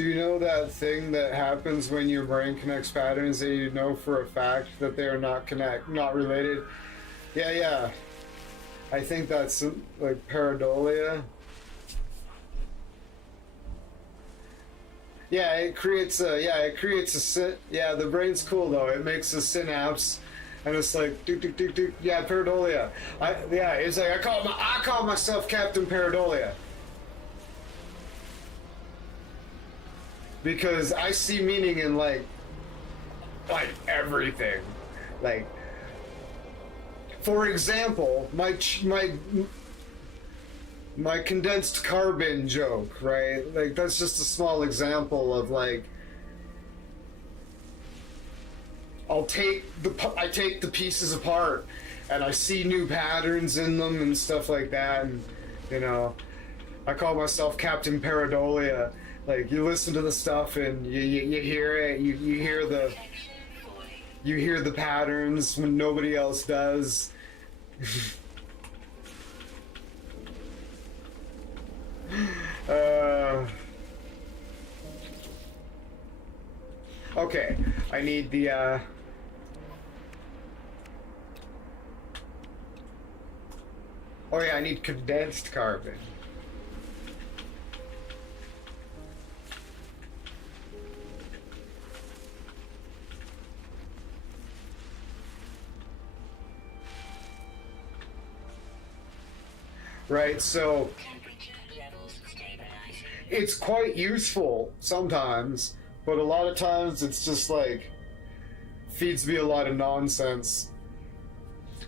Do you know that thing that happens when your brain connects patterns and you know for a fact that they are not related? Yeah, yeah. I think that's like pareidolia. Yeah, it creates the brain's cool though. It makes a synapse, and it's like do do do do. Yeah, pareidolia. It's like I call myself Captain Pareidolia because I see meaning in like everything. Like, for example, my condensed carbon joke, right? Like, that's just a small example of like, I take the pieces apart and I see new patterns in them and stuff like that, and you know, I call myself Captain Pareidolia. Like, you listen to the stuff and you hear it, you hear the patterns when nobody else does. Okay, I need the oh yeah, I need condensed carbon. Right, so Temperature levels stabilizing. it's quite useful sometimes, but a lot of times it's just like feeds me a lot of nonsense,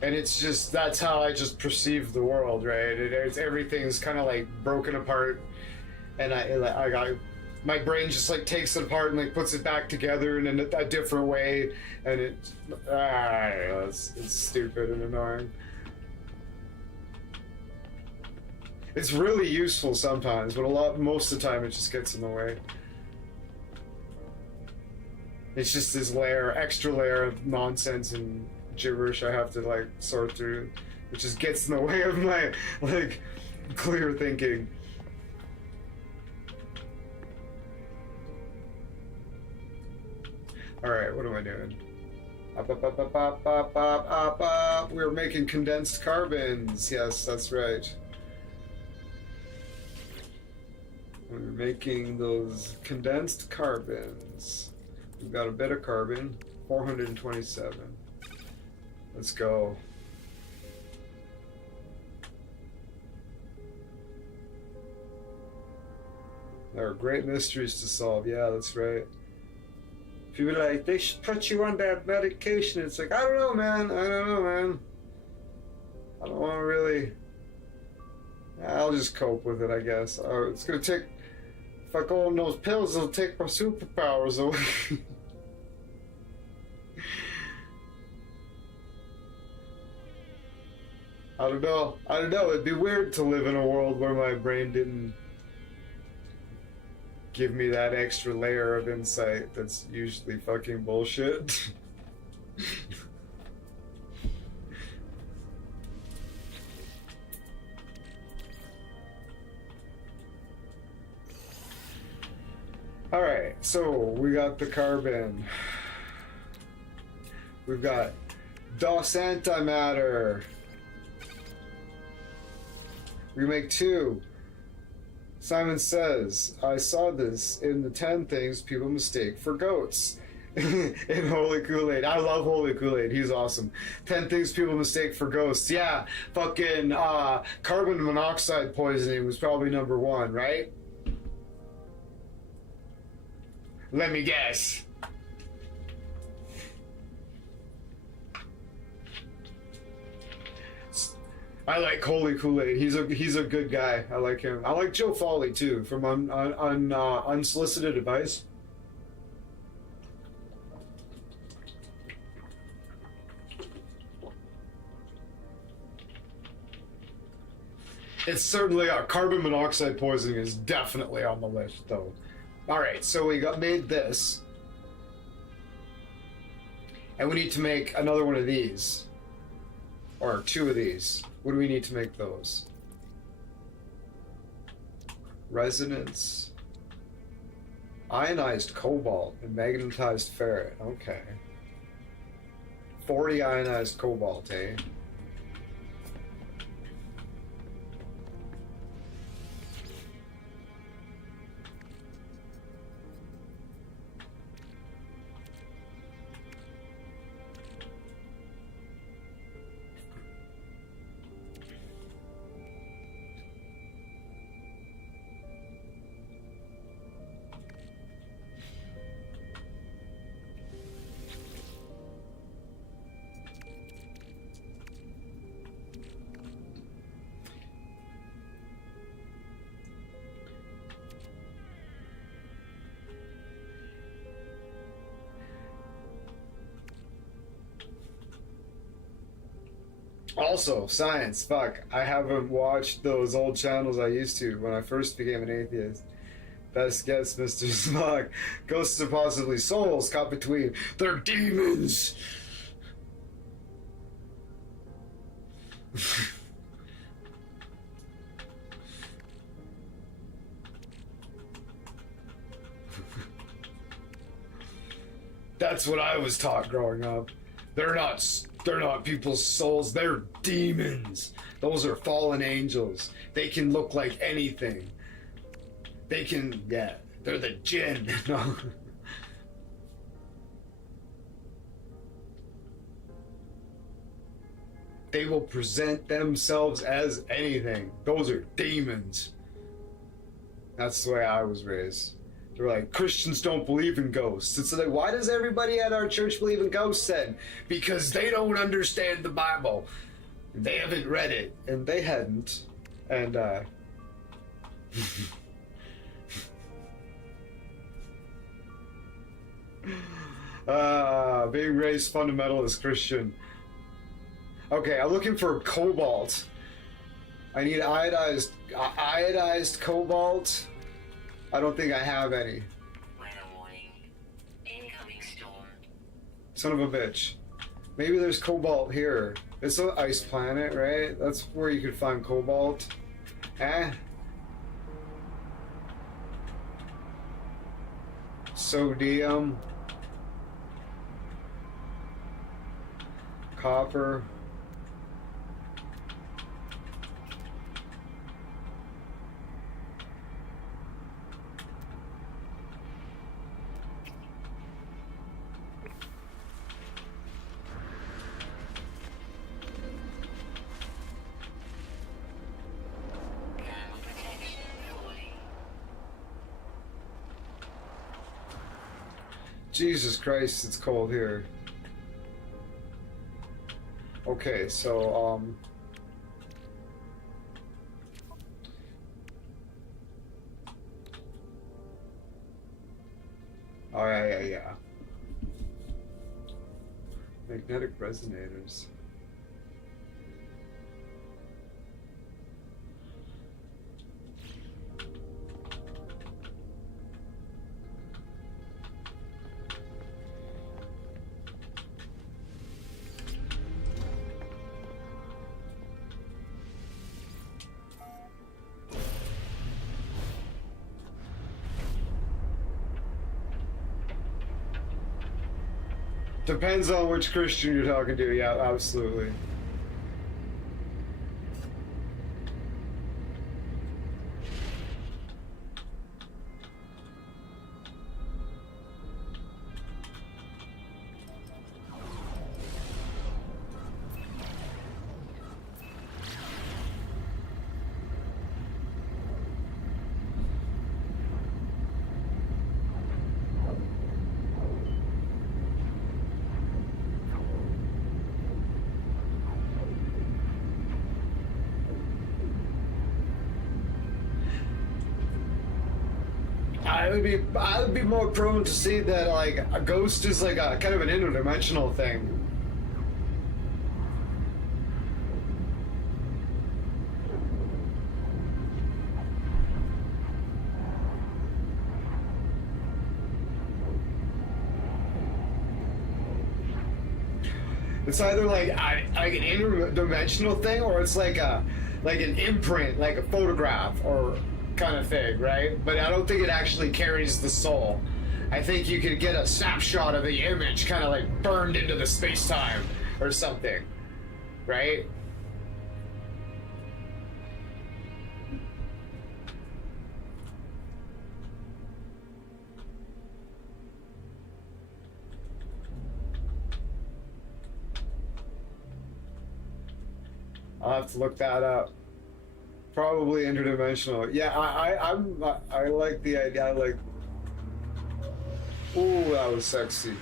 and it's just that's how I just perceive the world, right? Everything's kind of like broken apart, and I got my brain just like takes it apart and like puts it back together in a different way, and it's stupid and annoying. It's really useful sometimes, but most of the time it just gets in the way. It's just this extra layer of nonsense and gibberish I have to like sort through. It just gets in the way of my like clear thinking. Alright, what am I doing? Up. We're making condensed carbons. Yes, that's right. We're making those condensed carbons. We've got a bit of carbon, 427. Let's go. There are great mysteries to solve. Yeah, that's right. People are like, they should put you on that medication. It's like, I don't know, man. I don't want to really. I'll just cope with it, I guess. It's gonna take. If I go on those pills, it'll take my superpowers away. I don't know. It'd be weird to live in a world where my brain didn't give me that extra layer of insight that's usually fucking bullshit. Alright, so we got the carbon. We've got DOS antimatter. We make 2. Simon says, I saw this in the 10 things people mistake for goats. In Holy Kool-Aid. I love Holy Kool-Aid. He's awesome. 10 things people mistake for ghosts. Yeah, fucking carbon monoxide poisoning was probably number 1, right? Let me guess. I like Holy Kool-Aid. He's a good guy. I like him. I like Joe Foley too, from Unsolicited Advice. It's certainly carbon monoxide poisoning is definitely on the list, though. All right, so we made this, and we need to make another one of these, or 2 of these. What do we need to make those? Resonance. Ionized cobalt and magnetized ferret. Okay. 40 ionized cobalt, eh? Also, science, fuck. I haven't watched those old channels I used to when I first became an atheist. Best guess, Mr. Smog. Ghosts are possibly souls caught between. They're demons! That's what I was taught growing up. They're not people's souls, they're demons. Those are fallen angels. They can look like anything. They can, yeah, they're the jinn. No. They will present themselves as anything. Those are demons. That's the way I was raised. They're like, Christians don't believe in ghosts. It's like, why does everybody at our church believe in ghosts then? Because they don't understand the Bible. They haven't read it. And they hadn't. And, being raised fundamentalist Christian. Okay, I'm looking for cobalt. I need iodized cobalt. I don't think I have any. Weather warning. Incoming storm. Son of a bitch. Maybe there's cobalt here. It's an ice planet, right? That's where you could find cobalt. Sodium. Copper. Thermal protection falling. Jesus Christ, it's cold here. Okay, so, oh, yeah. Magnetic resonators. Depends on which Christian you're talking to, yeah, absolutely. I would be more prone to see that like a ghost is like a kind of an interdimensional thing. It's either like like an interdimensional thing, or it's like an imprint, like a photograph, or kind of thing, right? But I don't think it actually carries the soul. I think you could get a snapshot of the image kind of like burned into the space-time or something, right? I'll have to look that up. Probably interdimensional. Yeah, I like the idea. I like. Ooh, that was sexy.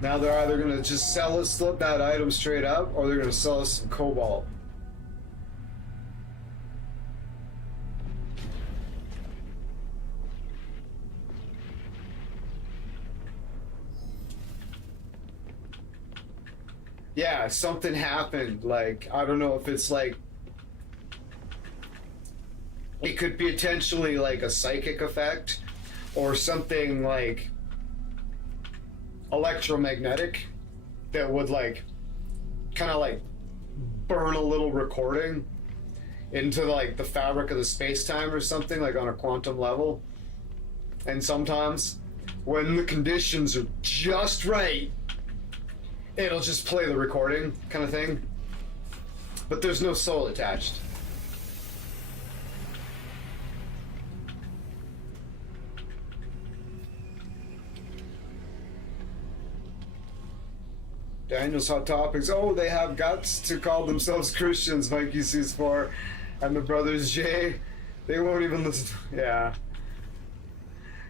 Now they're either gonna just sell us that item straight up, or they're gonna sell us some cobalt. Yeah, something happened. Like, I don't know if it's like, it could be potentially like a psychic effect or something like electromagnetic that would like kind of like burn a little recording into like the fabric of the space-time or something, like on a quantum level. And sometimes when the conditions are just right, it'll just play the recording kind of thing, but there's no soul attached. Daniel's Hot Topics. Oh, they have guts to call themselves Christians, Mikey Sees4 and the brothers J. They won't even listen. Yeah.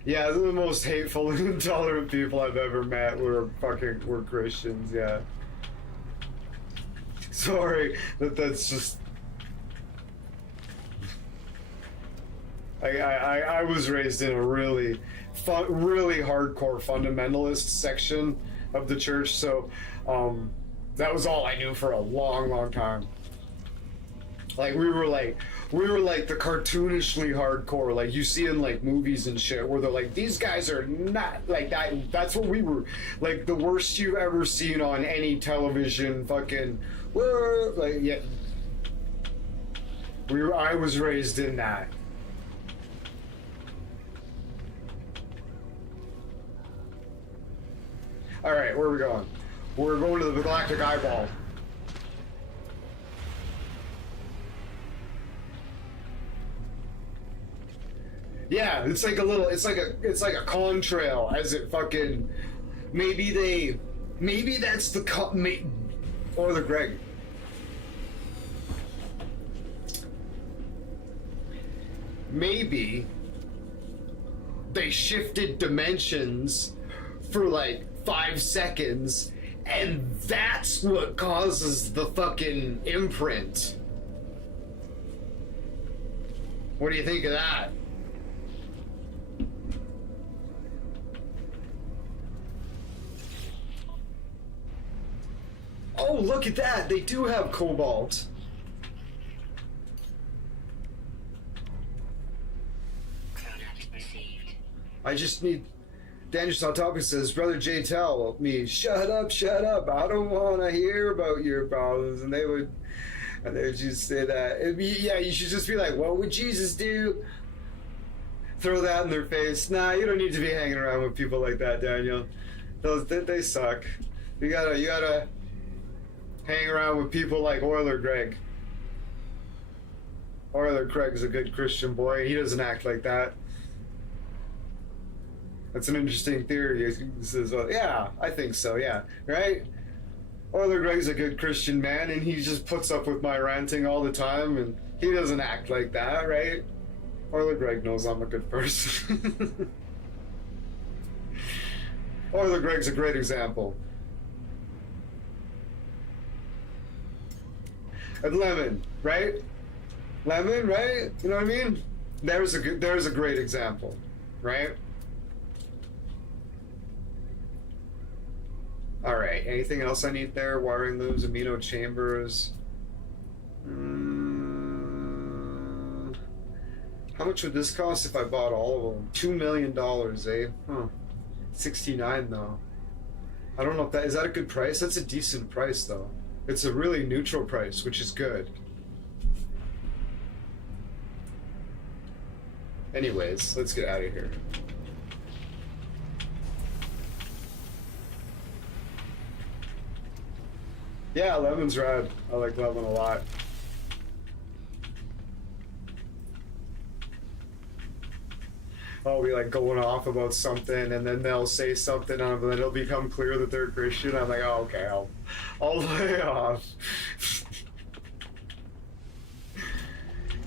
Yeah, they're the most hateful and intolerant people I've ever met. We're Christians, yeah. Sorry, that's just... I was raised in a really hardcore fundamentalist section of the church, so that was all I knew for a long time. Like we were like the cartoonishly hardcore, like you see in like movies and shit, where they're like, these guys are not like that. That's what we were like, the worst you've ever seen on any television. Fucking, like, yeah. I was raised in that. All right, where are we going? We're going to the Galactic Eyeball. Yeah, it's like a contrail as it fucking, maybe that's the or the Greg. Maybe they shifted dimensions for like 5 seconds, and that's what causes the fucking imprint. What do you think of that? Oh, look at that! They do have cobalt. Product received. I just need... Daniel's Hot Topic says, Brother J, tell me, shut up, I don't want to hear about your problems. And they would just say that. Yeah, you should just be like, what would Jesus do? Throw that in their face. Nah, you don't need to be hanging around with people like that, Daniel. They suck. You gotta hang around with people like Euler Greg. Euler Greg's a good Christian boy. He doesn't act like that. That's an interesting theory. He says, well, yeah, I think so, yeah. Right? Euler Greg's a good Christian man, and he just puts up with my ranting all the time, and he doesn't act like that, right? Euler Greg knows I'm a good person. Euler Greg's a great example. And Lemon, right? Lemon, right? You know what I mean? There's a great example, right? All right. Anything else I need there? Wiring looms, amino chambers. How much would this cost if I bought all of them? $2 million, eh? Huh. 69 though. I don't know if is that a good price? That's a decent price though. It's a really neutral price, which is good. Anyways, let's get out of here. Yeah, lemon's rad. I like lemon a lot. I'll be like going off about something, and then they'll say something, and then it'll become clear that they're Christian. I'm like, oh, okay, I'll lay off.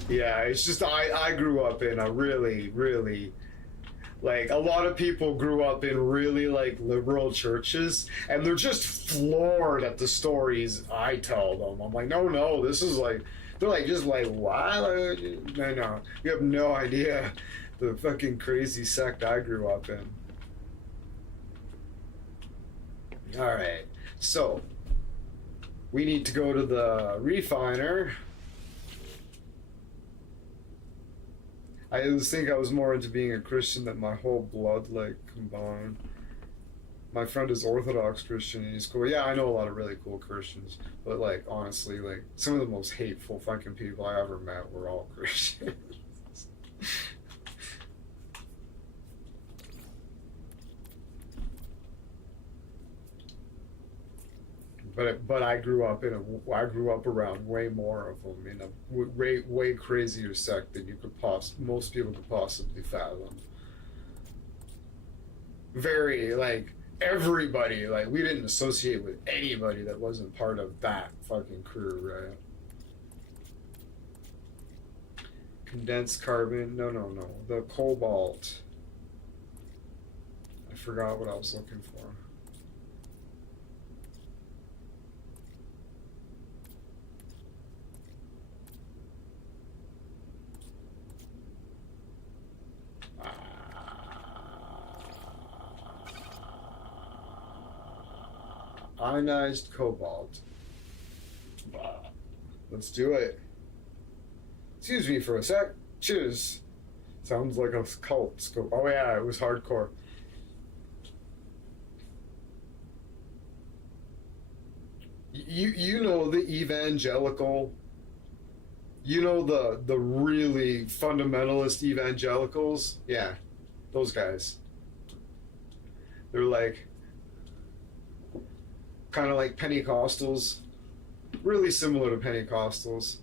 Yeah, it's just I grew up in a really like, a lot of people grew up in really like liberal churches, and they're just floored at the stories I tell them. I'm like, no, this is like, they're like, just like, what? No, you have no idea the fucking crazy sect I grew up in. All right, so we need to go to the refiner. I just think I was more into being a Christian than my whole blood, like, combined. My friend is Orthodox Christian, and he's cool. Yeah, I know a lot of really cool Christians, but, like, honestly, like, some of the most hateful fucking people I ever met were all Christians. But I grew up around way more of them in a way crazier sect than most people could possibly fathom. Very, like, everybody, like, we didn't associate with anybody that wasn't part of that fucking crew, right? Condensed carbon, no, the cobalt. I forgot what I was looking for. Ionized cobalt. Let's do it. Excuse me for a sec. Cheers. Sounds like a cult scope. Oh yeah, it was hardcore. You know the evangelical. You know the really fundamentalist evangelicals. Yeah, those guys. They're like, kind of like Pentecostals, really similar to Pentecostals.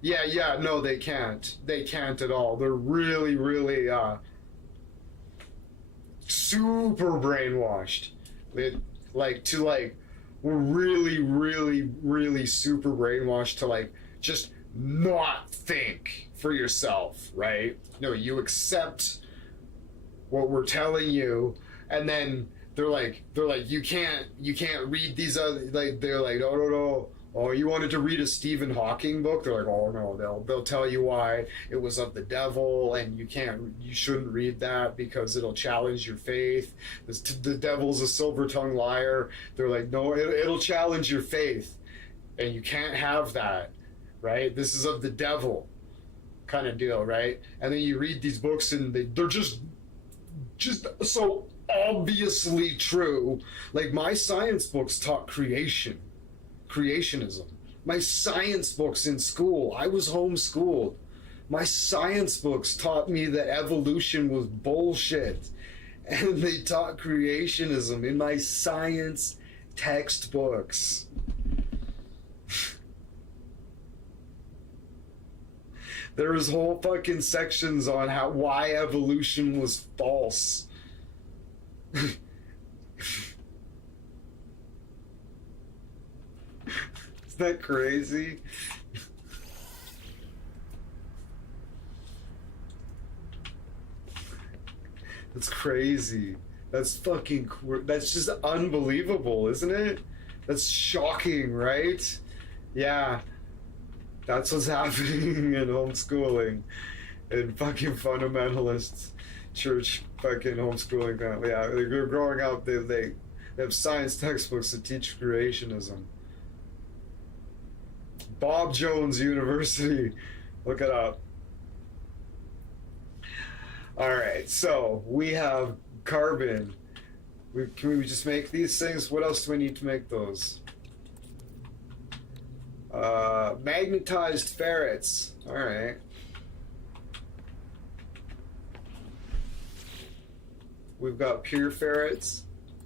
Yeah, no, they can't at all. They're really super brainwashed. We're really super brainwashed to, like, just not think for yourself, right? No, you accept what we're telling you. And then they're like, you can't read these other, like, they're like, no. Oh, you wanted to read a Stephen Hawking book? They're like, oh no, they'll tell you why it was of the devil, and you shouldn't read that because it'll challenge your faith. The devil's a silver-tongued liar. They're like, no, it'll challenge your faith, and you can't have that, right? This is of the devil, kind of deal, right? And then you read these books, and they're just so obviously true. Like, my science books taught creationism. My science books in school, I was homeschooled. My science books taught me that evolution was bullshit. And they taught creationism in my science textbooks. There was whole fucking sections on why evolution was false. Isn't that crazy? That's crazy. That's just unbelievable, isn't it? That's shocking, right? Yeah. That's what's happening in homeschooling and fucking fundamentalists church fucking homeschooling family. Yeah, they're growing up, they have science textbooks that teach creationism. Bob Jones University. Look it up. Alright, so we have carbon. Can we just make these things? What else do we need to make those? Magnetized ferrets. All right. We've got pure ferrets.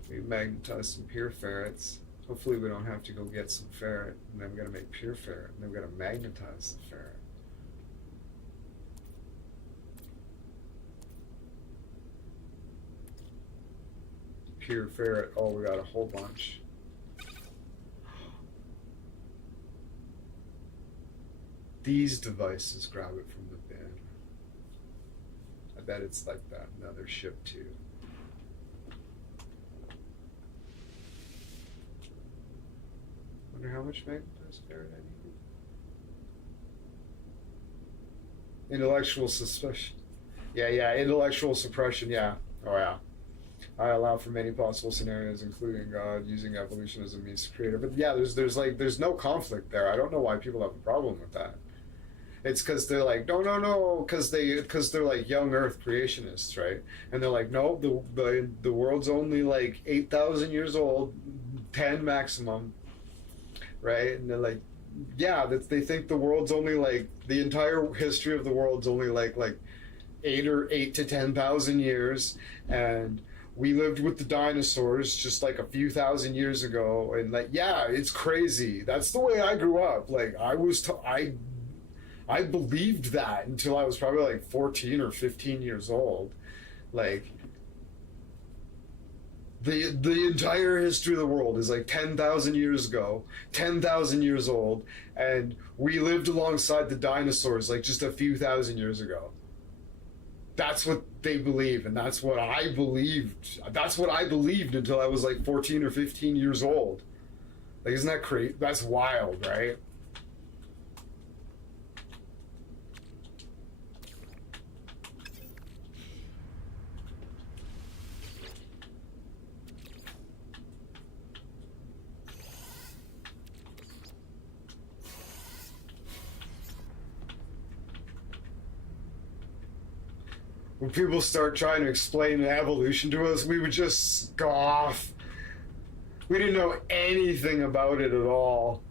We've magnetized some pure ferrets. Hopefully we don't have to go get some ferret, and then we gotta make pure ferret, and then we gotta magnetize the ferret. Pure ferret. Oh, we got a whole bunch. These devices grab it from the bin. I bet it's like that in other ship too. Wonder how much magnetized ferret I need. Intellectual suspicion. Yeah, intellectual suppression, yeah. Oh yeah. I allow for many possible scenarios, including God using evolution as a means to create it. But yeah, there's no conflict there. I don't know why people have a problem with that. It's because they're like, no, because they're like young Earth creationists, right? And they're like, no, the world's only like 8,000 years old, 10 maximum, right? And they're like, yeah, they think the world's only like the entire history of the world's only like 8 to 10,000 years, and we lived with the dinosaurs just like a few thousand years ago, and like, yeah, it's crazy. That's the way I grew up. Like I believed that until I was probably like 14 or 15 years old. Like the entire history of the world is like 10,000 years ago, 10,000 years old, and we lived alongside the dinosaurs like just a few thousand years ago. That's what they believe, and that's what I believed. That's what I believed until I was like 14 or 15 years old. Like, isn't that crazy? That's wild, right? When people start trying to explain evolution to us, we would just scoff. We didn't know anything about it at all.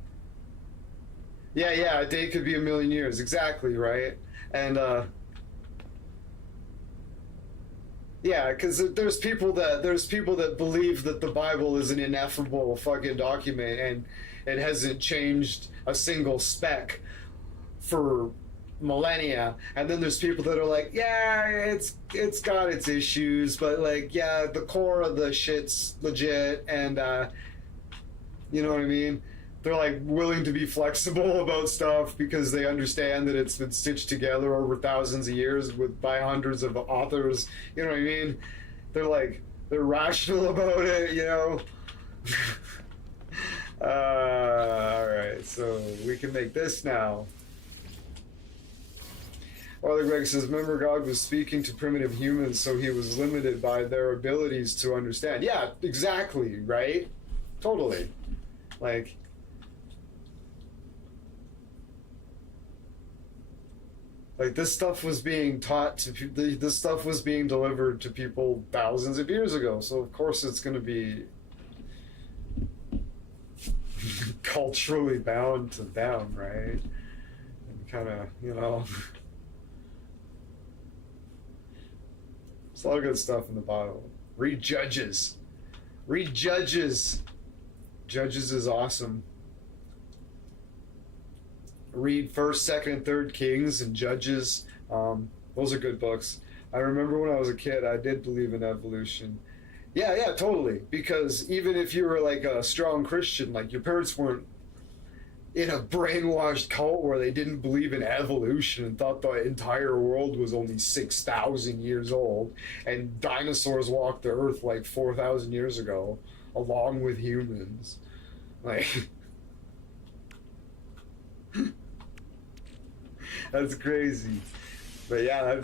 Yeah, a day could be a million years. Exactly, right? And, yeah, because there's people that believe that the Bible is an ineffable fucking document and it hasn't changed a single speck for millennia, and then there's people that are like, yeah, it's got its issues, but like, yeah, the core of the shit's legit, and you know what I mean? They're like willing to be flexible about stuff because they understand that it's been stitched together over thousands of years by hundreds of authors. You know what I mean? They're rational about it, you know. All right, so we can make this now. Father Greg says, remember, God was speaking to primitive humans, so he was limited by their abilities to understand. Yeah, exactly, right? Totally. Like, this stuff was being taught to people, this stuff was being delivered to people thousands of years ago, so of course it's going to be culturally bound to them, right? And kind of, you know... There's a lot of good stuff in the Bible. Read Judges. Read Judges. Judges is awesome. Read 1st, 2nd, and 3rd Kings and Judges. Those are good books. I remember when I was a kid, I did believe in evolution. Yeah, totally. Because even if you were like a strong Christian, like your parents weren't in a brainwashed cult where they didn't believe in evolution and thought the entire world was only 6,000 years old and dinosaurs walked the earth like 4,000 years ago along with humans. Like, that's crazy. But yeah,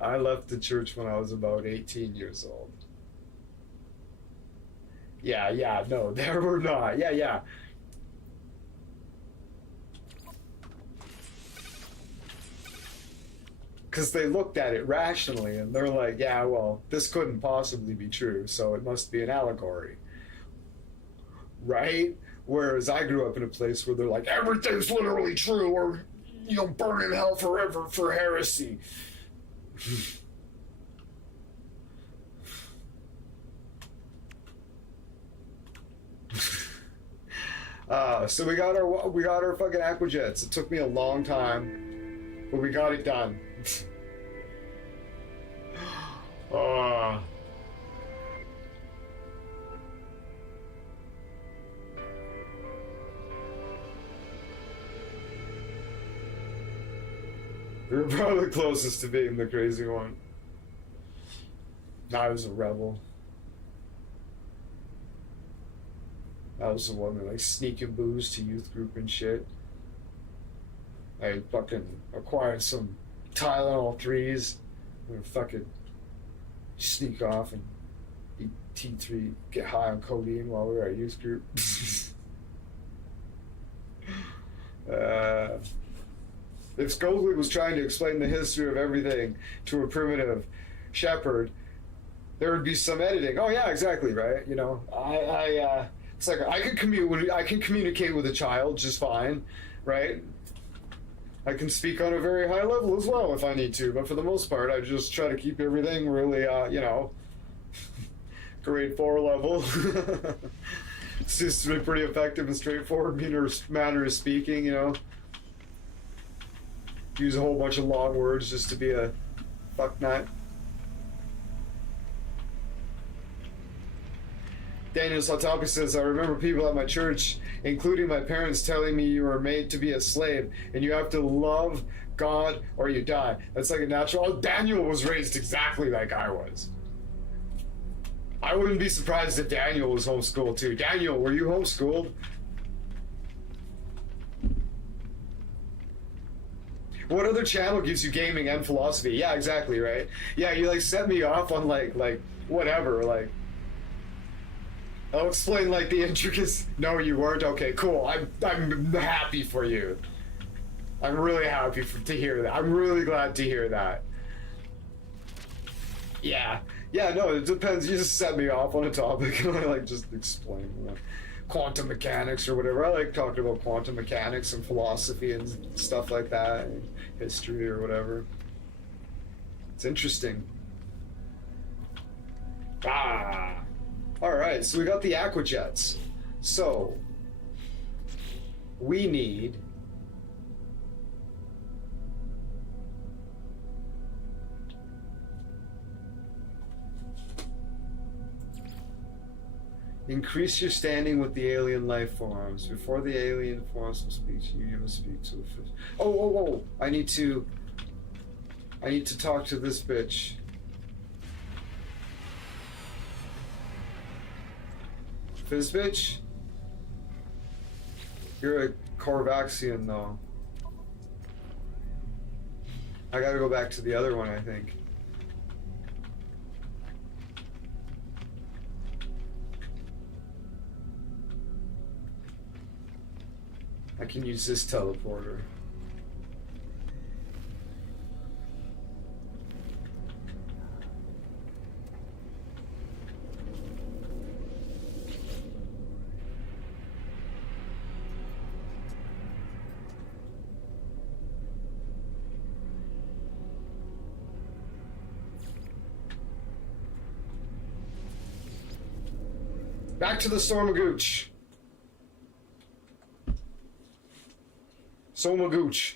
I left the church when I was about 18 years old. Yeah, no, there were not. Yeah. Because they looked at it rationally and they're like, yeah, well, this couldn't possibly be true, so it must be an allegory. Right? Whereas I grew up in a place where they're like, everything's literally true, or you'll burn in hell forever for heresy. So we got our fucking Aquajets. It took me a long time, but we got it done. uh, we were probably closest to being the crazy one. I was a rebel. I was the one that like sneaking booze to youth group and shit. I fucking acquired some Tylenol 3s and fucking sneak off and eat T3, get high on codeine while we were at youth group. If Scogli was trying to explain the history of everything to a primitive shepherd, there would be some editing. Oh yeah, exactly, right? You know, it's like I can communicate with a child just fine, right? I can speak on a very high level as well if I need to, but for the most part, I just try to keep everything really, grade 4 level. It's just been pretty effective and straightforward manner of speaking, you know. Use a whole bunch of long words just to be a fucknut. Daniel Satopi says, I remember people at my church, including my parents, telling me you were made to be a slave and you have to love God or you die. That's like a natural. Oh, Daniel was raised exactly like I was. I wouldn't be surprised if Daniel was homeschooled too. Daniel, were you homeschooled? What other channel gives you gaming and philosophy? Yeah, exactly, right? Yeah, you like set me off on like whatever, like I'll explain like the intricacies. No, you weren't. Okay, cool. I'm happy for you. I'm really happy to hear that. I'm really glad to hear that. Yeah, no, it depends. You just set me off on a topic and I like just explain quantum mechanics or whatever. I like talking about quantum mechanics and philosophy and stuff like that, and history or whatever. It's interesting. Alright, so we got the Aquajets. So, we need... Increase your standing with the alien life forms. Before the alien forms will speak to you, you must speak to the fish. Oh! I need to talk to this bitch. Fizz bitch? You're a Corvaxian though. I gotta go back to the other one, I think. I can use this teleporter. Back to the Stormagooch. Somagooch.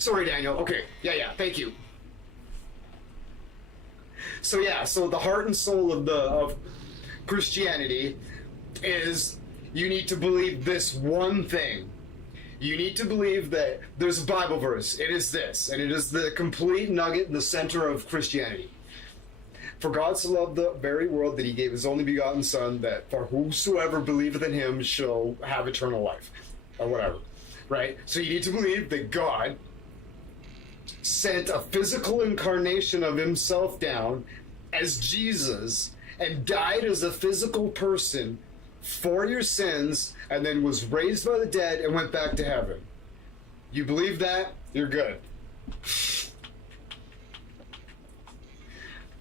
Sorry, Daniel. Okay. Yeah. Thank you. So the heart and soul of Christianity is you need to believe this one thing. You need to believe that there's a Bible verse. It is this, and it is the complete nugget in the center of Christianity. For God so loved the very world that he gave his only begotten Son, that for whosoever believeth in him shall have eternal life. Or whatever. Right? So you need to believe that God sent a physical incarnation of himself down as Jesus and died as a physical person for your sins and then was raised by the dead and went back to heaven. You believe that? You're good.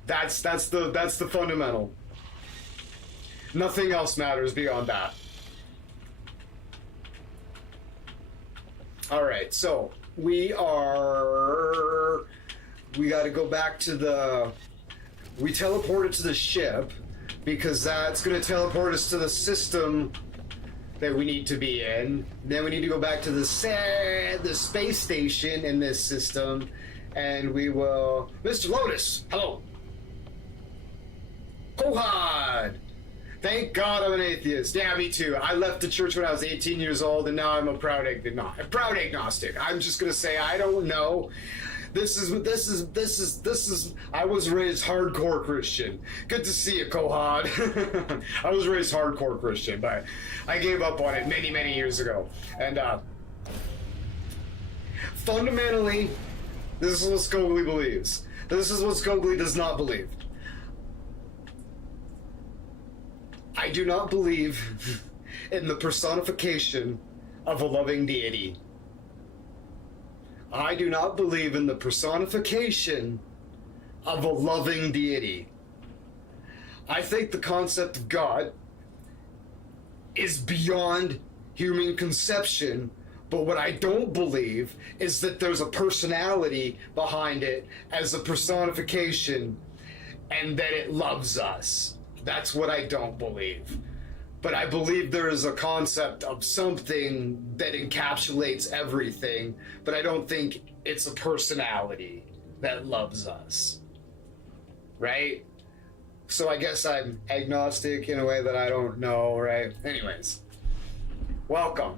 That's the fundamental. Nothing else matters beyond that. All right, so we got to go back to we teleported to the ship because that's going to teleport us to the system that we need to be in. Then we need to go back to the space station in this system, and we will... Mr. Lotus, hello. Kohad! Thank God I'm an atheist. Yeah, me too. I left the church when I was 18 years old, and now I'm a proud agnostic. I'm just gonna say I don't know. This is. I was raised hardcore Christian. Good to see you, Kohad. I was raised hardcore Christian, but I gave up on it many, many years ago. And fundamentally, this is what Scogli believes. This is what Scogli does not believe. I do not believe in the personification of a loving deity. I do not believe in the personification of a loving deity. I think the concept of God is beyond human conception, but what I don't believe is that there's a personality behind it as a personification and that it loves us. That's what I don't believe. But I believe there is a concept of something that encapsulates everything, but I don't think it's a personality that loves us. Right? So I guess I'm agnostic in a way that I don't know, right? Anyways. Welcome.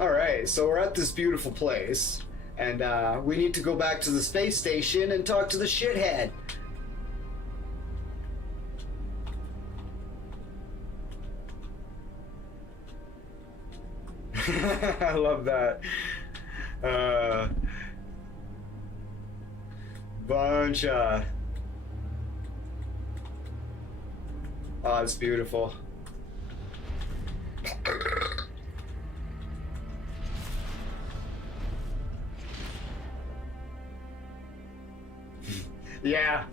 Alright, so we're at this beautiful place. And we need to go back to the space station and talk to the shithead. I love that. Bunch of... Oh, it's beautiful. Yeah.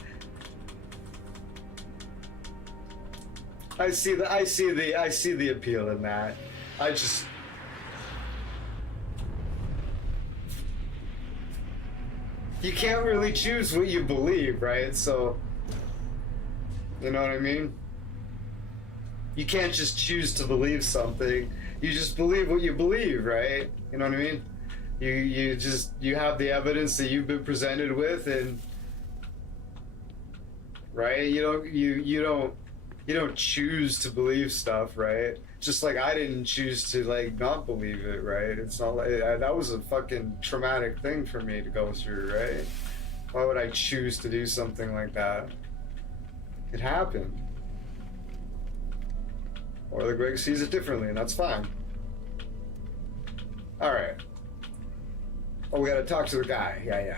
I see the appeal in that. You can't really choose what you believe, right? So, you know what I mean? You can't just choose to believe something. You just believe what you believe, right? You know what I mean? You have the evidence that you've been presented with, and right? You don't choose to believe stuff, right? Just like I didn't choose to like not believe it, right? It's not like that was a fucking traumatic thing for me to go through, right? Why would I choose to do something like that? It happened. Or the Greg sees it differently, and that's fine. Alright. Oh, we gotta talk to the guy. Yeah.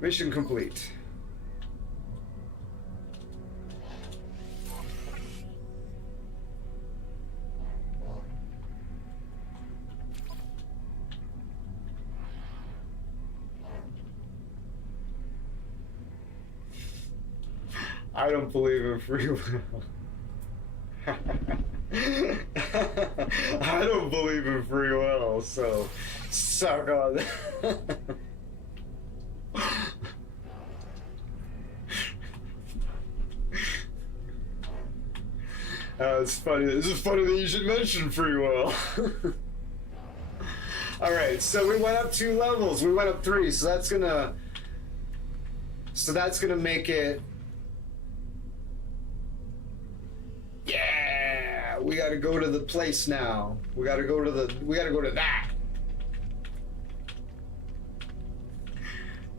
Mission complete. I don't believe in free will. I don't believe in free will, so suck on that. It's funny. This is funny that you should mention free will. All right, so we went up 2 levels. We went up 3, so that's gonna make it. Yeah, we gotta go to the place now. We gotta go to that.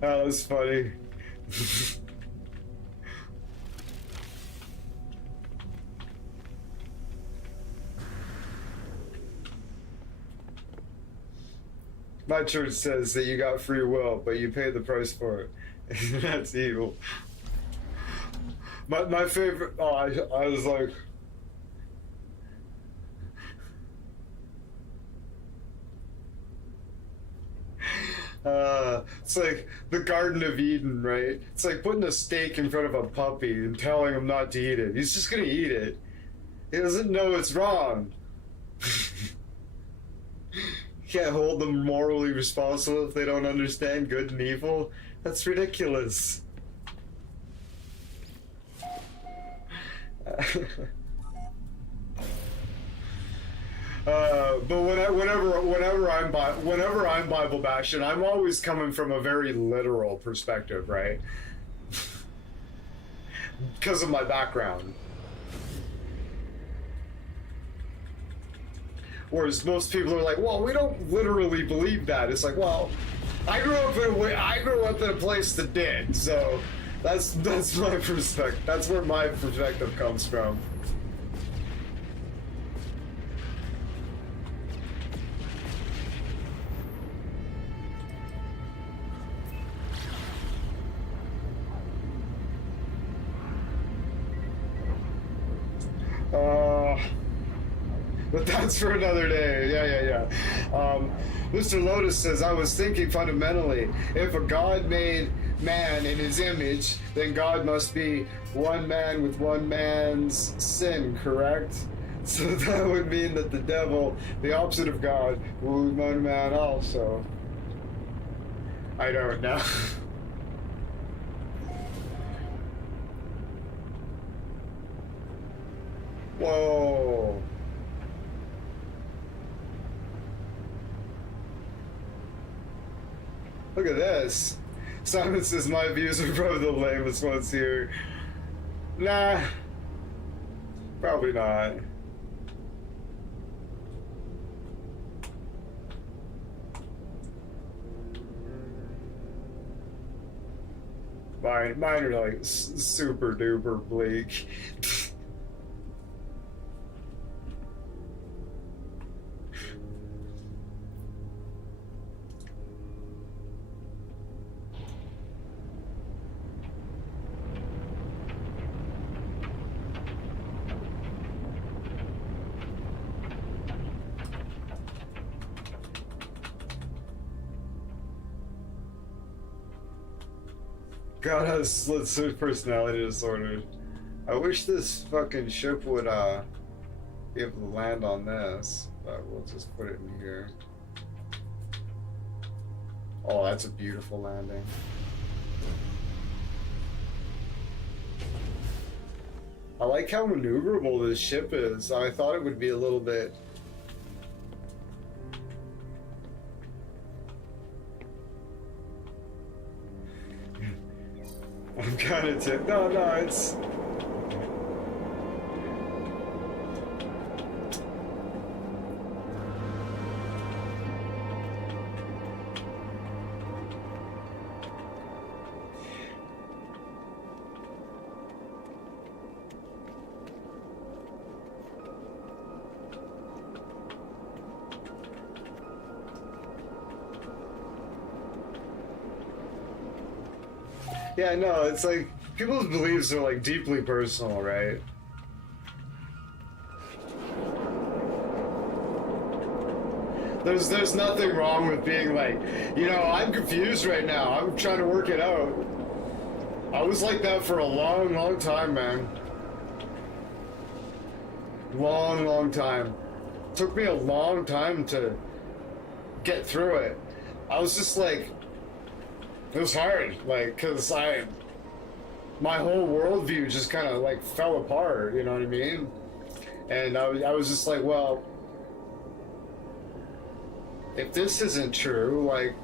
Oh, that's funny. My church says that you got free will, but you pay the price for it. That's evil. My favorite. Oh, I was like. It's like the Garden of Eden, right? It's like putting a steak in front of a puppy and telling him not to eat it. He's just gonna eat it. He doesn't know it's wrong. Can't hold them morally responsible if they don't understand good and evil. That's ridiculous. But whenever I'm Bible bashing, I'm always coming from a very literal perspective, right? Because of my background. Whereas most people are like, well, we don't literally believe that. It's like, well, I grew up in a place that did, so that's my perspective. That's where my perspective comes from. But that's for another day. Yeah. Mr. Lotus says, I was thinking fundamentally, if a God made man in his image, then God must be one man with one man's sin, correct? So that would mean that the devil, the opposite of God, will be one man also. I don't know. Whoa. Look at this. Simon says my views are probably the lamest ones here. Nah. Probably not. Mine are like super duper bleak. God has split personality disorder. I wish this fucking ship would be able to land on this, but we'll just put it in here. Oh, that's a beautiful landing. I like how maneuverable this ship is. I thought it would be a little bit. I'm kind of tipped. No, it's. Yeah, no, it's like people's beliefs are like deeply personal, right? There's nothing wrong with being like, you know, I'm confused right now. I'm trying to work it out. I was like that for a long time, man. Long time. It took me a long time to get through it. I was just like, it was hard, like, cause my whole worldview just kind of like fell apart, you know what I mean? And I was just like, well, if this isn't true, like,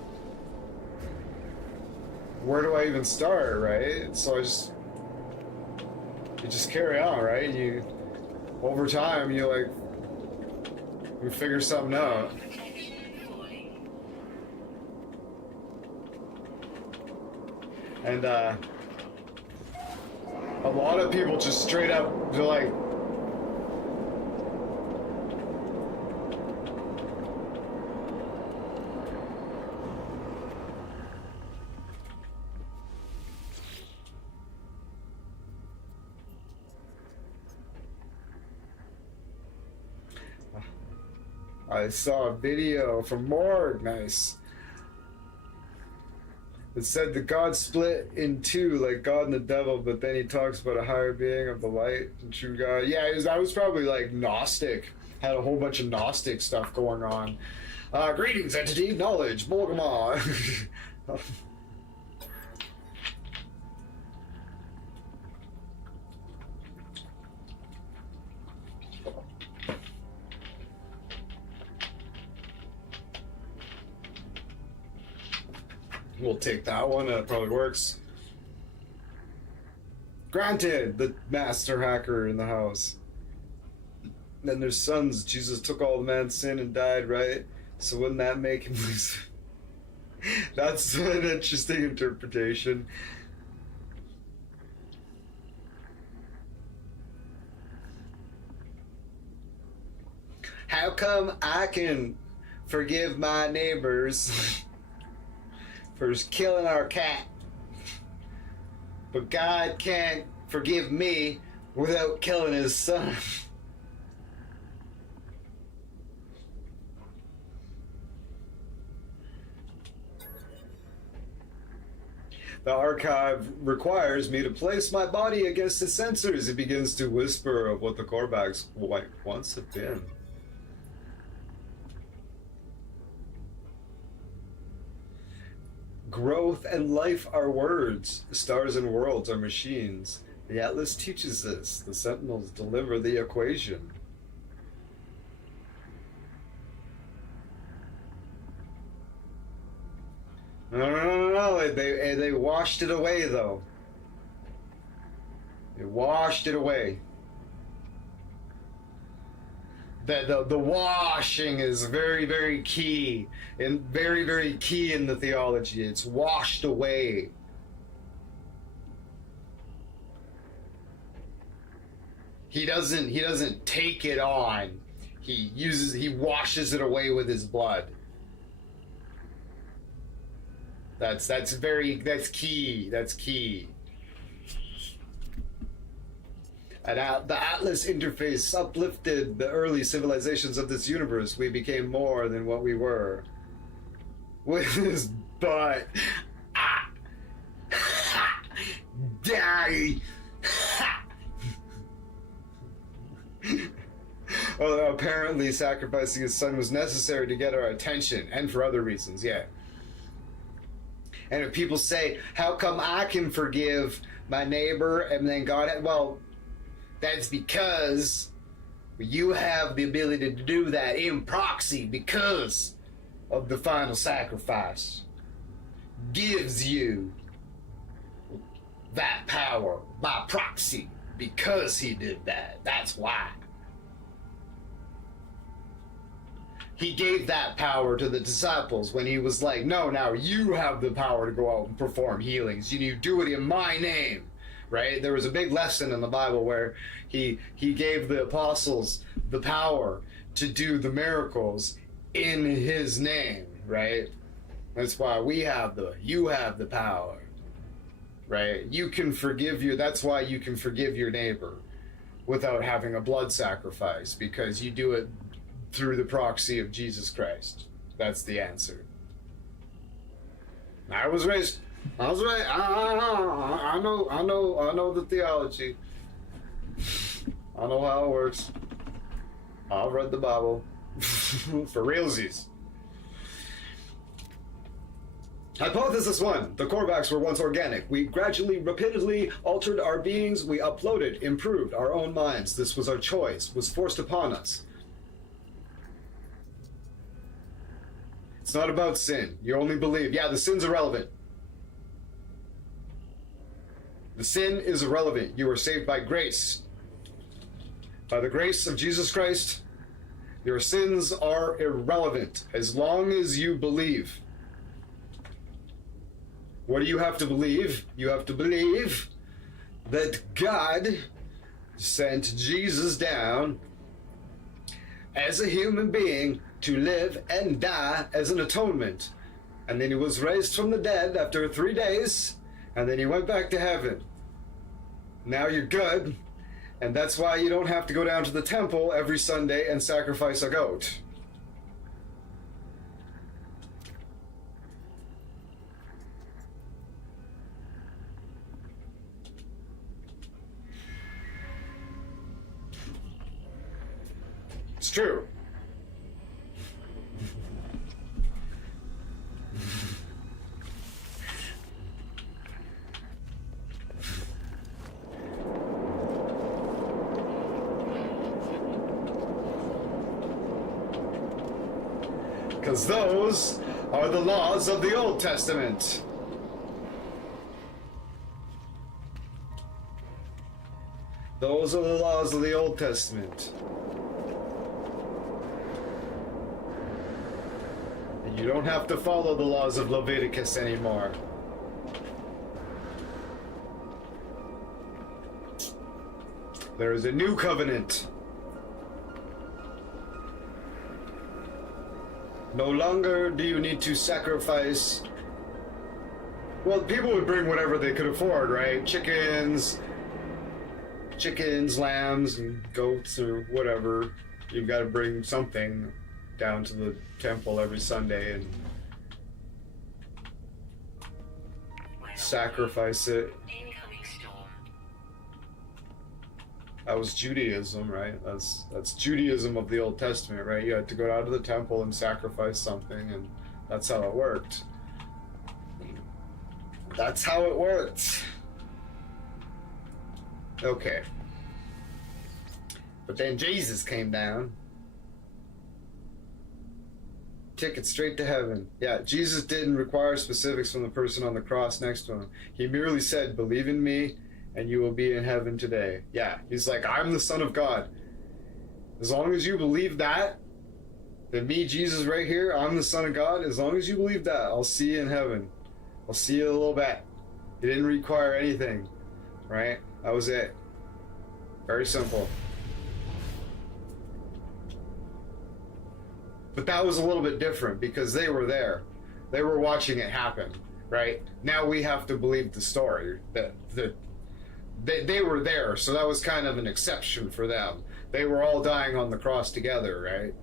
where do I even start, right? So you just carry on, right? Over time, you figure something out. And a lot of people just straight up, they're like, I saw a video from Morg, nice. It said that God split in two, like God and the devil, but then he talks about a higher being of the light and true God. Yeah, I was probably like Gnostic. Had a whole bunch of Gnostic stuff going on. Greetings, entity, knowledge, Bolgamon. We'll take that one. That probably works. Granted, the master hacker in the house. Then there's sons. Jesus took all the man's sin and died, right? So wouldn't that make him lose? That's an interesting interpretation. How come I can forgive my neighbors for killing our cat, but God can't forgive me without killing his son? The archive requires me to place my body against the sensors. It begins to whisper of what the Korbaks once have been. Growth and life are words. Stars and worlds are machines. The Atlas teaches this. The Sentinels deliver the equation. No. They washed it away, though. They washed it away. The washing is very, very key, and very, very key in the theology. It's washed away. He doesn't take it on. He washes it away with his blood. That's key. That's key. And the Atlas interface uplifted the early civilizations of this universe. We became more than what we were. With his butt. Die. Well, apparently sacrificing his son was necessary to get our attention, and for other reasons, yeah. And if people say, how come I can forgive my neighbor and then God... Well, that's because you have the ability to do that in proxy because of the final sacrifice. Gives you that power by proxy because he did that. That's why. He gave that power to the disciples when he was like, no, now you have the power to go out and perform healings. You do it in my name. Right? There was a big lesson in the Bible where he gave the apostles the power to do the miracles in his name, right? That's why you have the power, right? You can forgive that's why you can forgive your neighbor without having a blood sacrifice, because you do it through the proxy of Jesus Christ. That's the answer. I was right. I know the theology. I know how it works. I've read the Bible. For realsies. Hypothesis 1. The Korvax were once organic. We gradually, repeatedly altered our beings. We uploaded, improved our own minds. This was our choice, was forced upon us. It's not about sin. You only believe. Yeah, the sin's irrelevant. The sin is irrelevant. You are saved by grace. By the grace of Jesus Christ, your sins are irrelevant as long as you believe. What do you have to believe? You have to believe that God sent Jesus down as a human being to live and die as an atonement. And then he was raised from the dead after 3 days, and then he went back to heaven. Now you're good, and that's why you don't have to go down to the temple every Sunday and sacrifice a goat. It's true. Because those are the laws of the Old Testament. Those are the laws of the Old Testament. And you don't have to follow the laws of Leviticus anymore. There is a new covenant. No longer do you need to sacrifice. Well, people would bring whatever they could afford, right? Chickens, lambs, and goats, or whatever. You've got to bring something down to the temple every Sunday and sacrifice it. Incoming storm. That was Judaism, right? That's Judaism of the Old Testament, right? You had to go down to the temple and sacrifice something, and that's how it worked. That's how it worked. Okay. But then Jesus came down. Ticket straight to heaven. Yeah, Jesus didn't require specifics from the person on the cross next to him. He merely said, "Believe in me, and you will be in heaven today." Yeah, he's like, "I'm the Son of God." As long as you believe that me, Jesus, right here, I'm the Son of God, as long as you believe that, I'll see you in heaven. I'll see you in a little bit. He didn't require anything, right? That was it. Very simple. But that was a little bit different because they were there. They were watching it happen, right? Now we have to believe the story. That they were there, so that was kind of an exception for them. They were all dying on the cross together, right?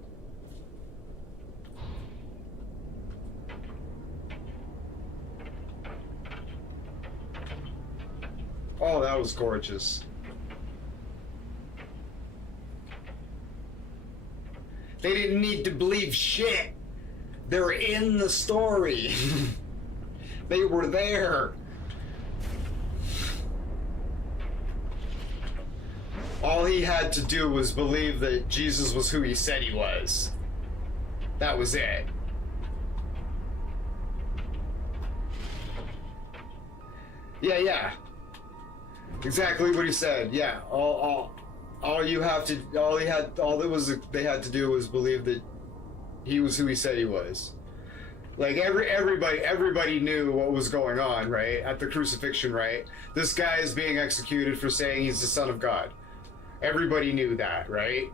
Oh, that was gorgeous. They didn't need to believe shit. They're in the story. They were there. All he had to do was believe that Jesus was who he said he was. That was it. Yeah. Exactly what he said. Yeah. They had to do was believe that he was who he said he was. Like everybody knew what was going on, right? At the crucifixion, right? This guy is being executed for saying he's the Son of God. Everybody knew that, right?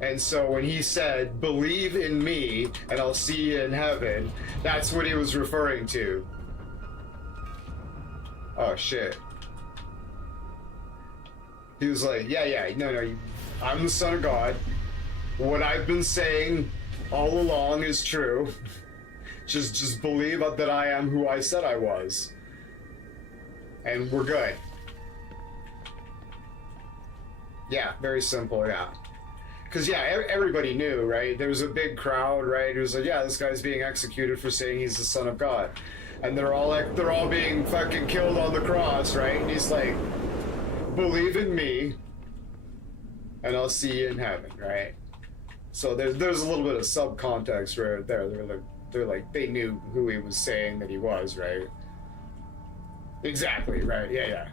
And so when he said, "Believe in me and I'll see you in heaven," that's what he was referring to. Oh shit. He was like, no, I'm the Son of God. What I've been saying all along is true. Just believe that I am who I said I was. And we're good. Yeah, very simple, yeah. because everybody knew, right? There was a big crowd, right? It was like, yeah, this guy's being executed for saying he's the Son of God, and they're all being fucking killed on the cross, right? And he's like, believe in me, and I'll see you in heaven, right? So there's a little bit of subcontext right there. They knew who he was saying that he was, right? Exactly, right? Yeah.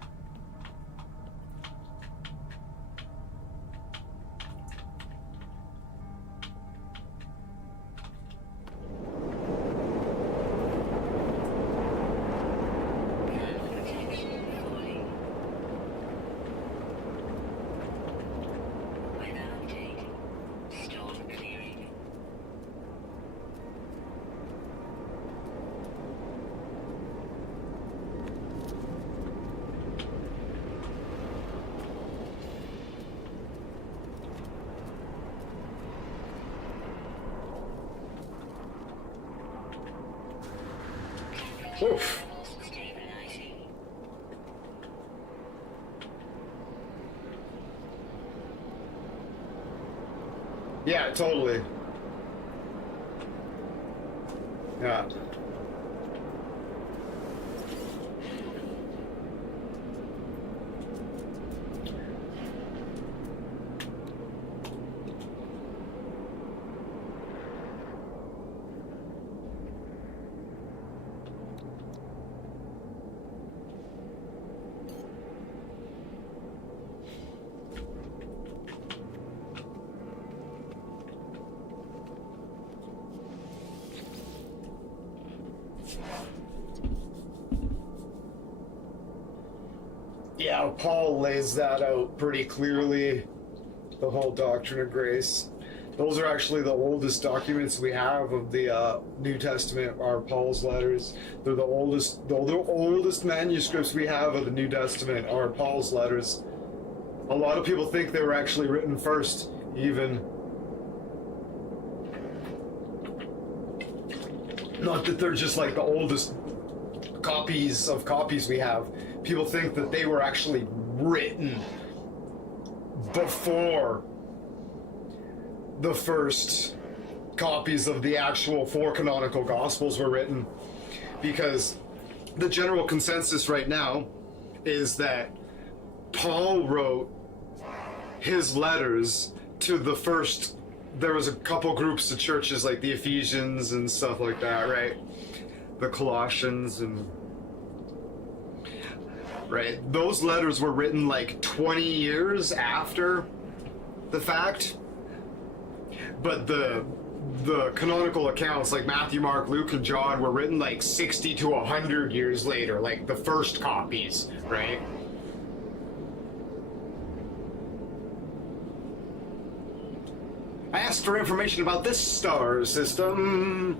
Protection falling. Weather update. Storm clearing. Oof. Stabilizing. Yeah, totally. Yeah. Yeah, Paul lays that out pretty clearly, the whole doctrine of grace. Those are actually the oldest documents we have of the New Testament, are Paul's letters. They're the oldest manuscripts we have of the New Testament are Paul's letters. A lot of people think they were actually written first, even. Not that they're just like the oldest copies we have. People think that they were actually written before the first copies of the actual four canonical Gospels were written, because the general consensus right now is that Paul wrote his letters to the first. There was a couple groups of churches like the Ephesians and stuff like that, right? The Colossians and right. Those letters were written like 20 years after the fact. But the canonical accounts like Matthew, Mark, Luke, and John were written like 60 to 100 years later, like the first copies, right? I asked for information about this star system.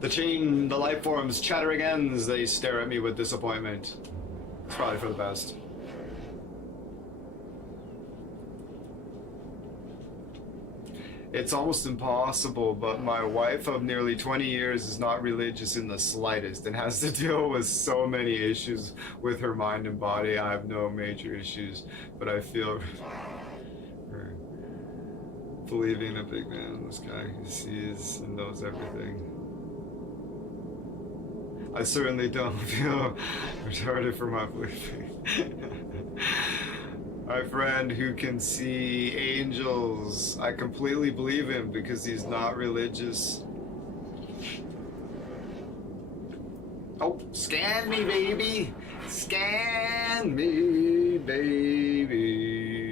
The life forms chatter again as they stare at me with disappointment. It's probably for the best. It's almost impossible, but my wife of nearly 20 years is not religious in the slightest and has to deal with so many issues with her mind and body. I have no major issues, but I feel believing a big man in the sky who sees and knows everything. I certainly don't feel retarded for my believing. My friend who can see angels, I completely believe him because he's not religious. Oh, scan me, baby. Scan me, baby.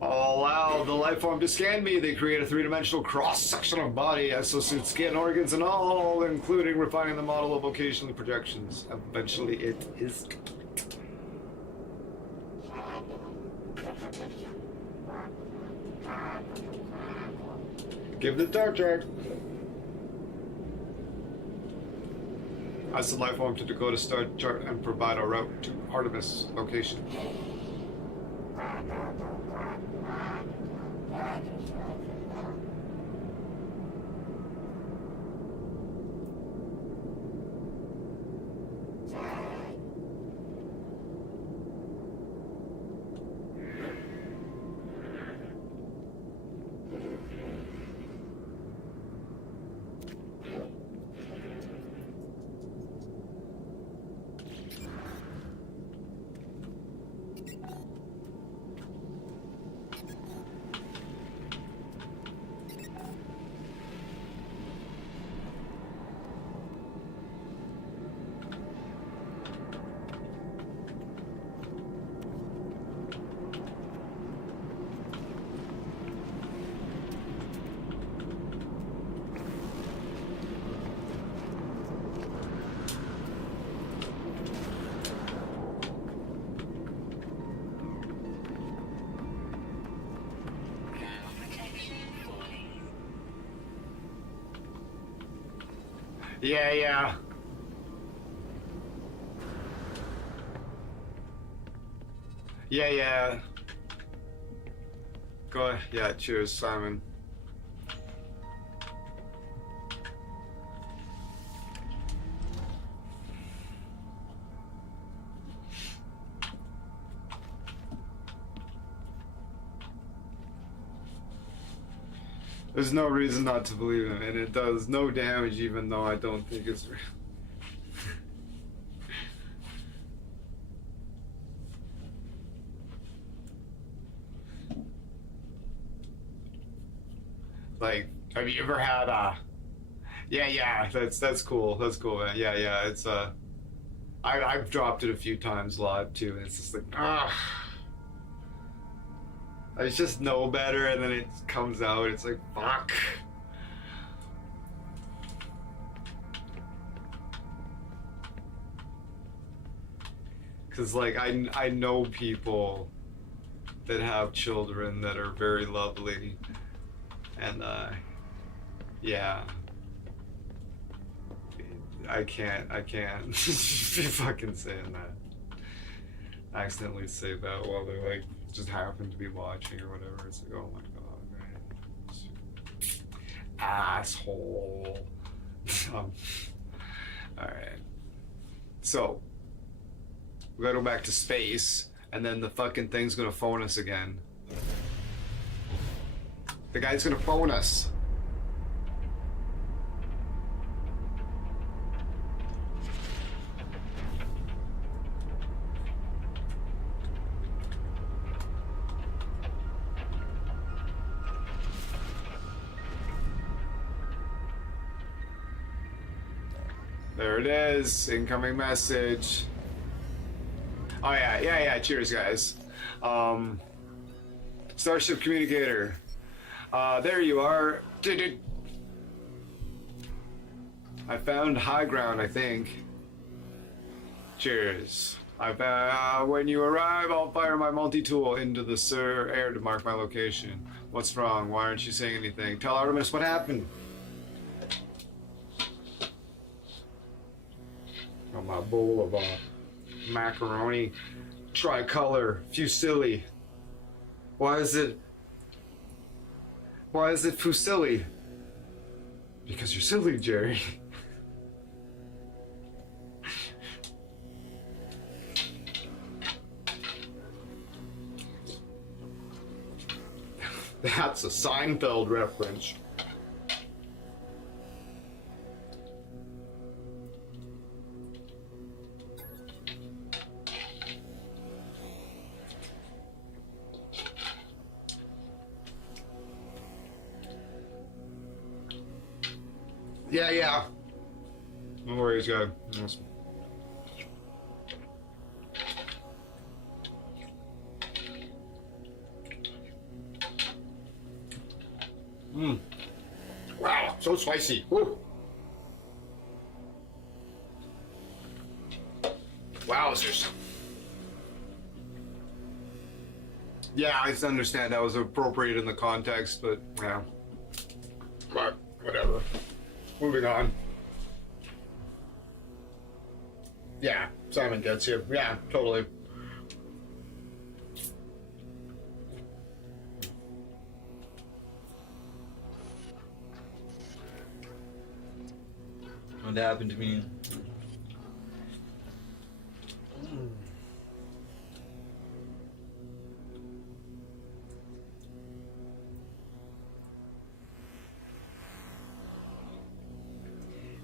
I'll allow the life form to scan me. They create a three-dimensional cross-section of body, exosuit, skin, organs, and all, including refining the model of vocational projections. Eventually, it is. Give the Star Trek. I send life form to Dakota Star Chart and provide a route to Artemis location. Yeah, yeah. Yeah, yeah. Go ahead. Yeah, cheers, Simon. There's no reason not to believe him, and it does no damage, even though I don't think it's real. Like, have you ever had yeah, yeah, that's cool. That's cool, man. Yeah, yeah, it's I've dropped it a few times live too, and it's just like I just know better, and then it comes out. It's like fuck. Cause like I know people that have children that are very lovely, and yeah. I can't be fucking saying that. I accidentally say that while they like just happen to be watching or whatever. It's like, oh my god, man. Asshole. Alright. So, we gotta go back to space, and then the fucking thing's gonna phone us again. The guy's gonna phone us. There it is, incoming message. Oh yeah, yeah, yeah, cheers guys. Starship Communicator. There you are. I found high ground, I think. Cheers. When you arrive, I'll fire my multi-tool into the air to mark my location. What's wrong? Why aren't you saying anything? Tell Artemis what happened. On my bowl of macaroni, tricolor, fusilli. Why is it fusilli? Because you're silly, Jerry. That's a Seinfeld reference. Yeah, yeah. No worries, guy. Wow, so spicy. Woo. Wowzers. Yeah, I understand that was appropriate in the context, but yeah. But whatever. Moving on. Yeah, Simon gets you. Yeah, totally. What happened to me?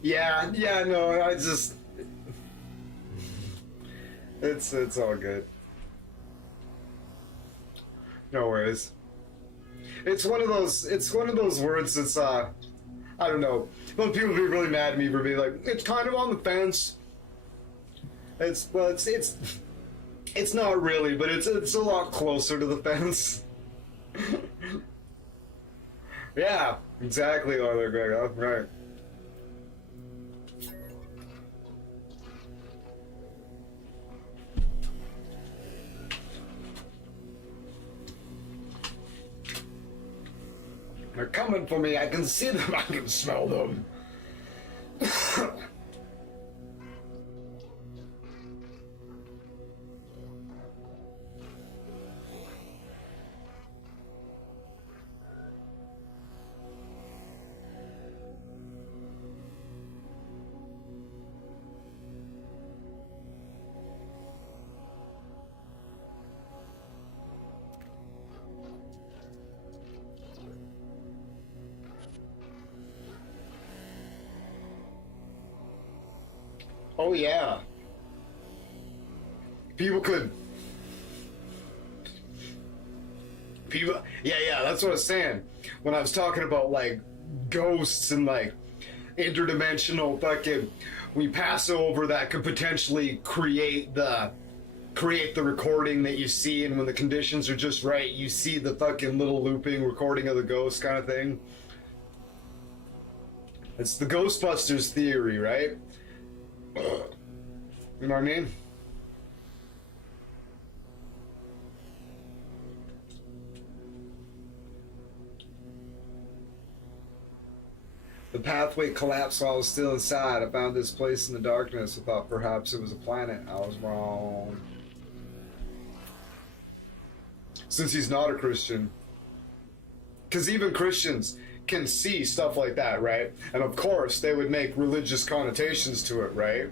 Yeah, yeah, no, I just... It's all good. No worries. It's one of those words that's, I don't know. When people be really mad at me for being like, it's kind of on the fence. It's not really, but it's a lot closer to the fence. Yeah, exactly, Arthur Gregor, right. They're coming for me. I can see them. I can smell them. Oh yeah. People could. Yeah, that's what I was saying. When I was talking about like ghosts and like interdimensional fucking, we pass over that could potentially create the recording that you see, and when the conditions are just right, you see the fucking little looping recording of the ghost kind of thing. It's the Ghostbusters theory, right? You know what I mean? The pathway collapsed while I was still inside. I found this place in the darkness. I thought perhaps it was a planet. I was wrong. Since he's not a Christian. Because even Christians can see stuff like that, right? And of course, they would make religious connotations to it, right?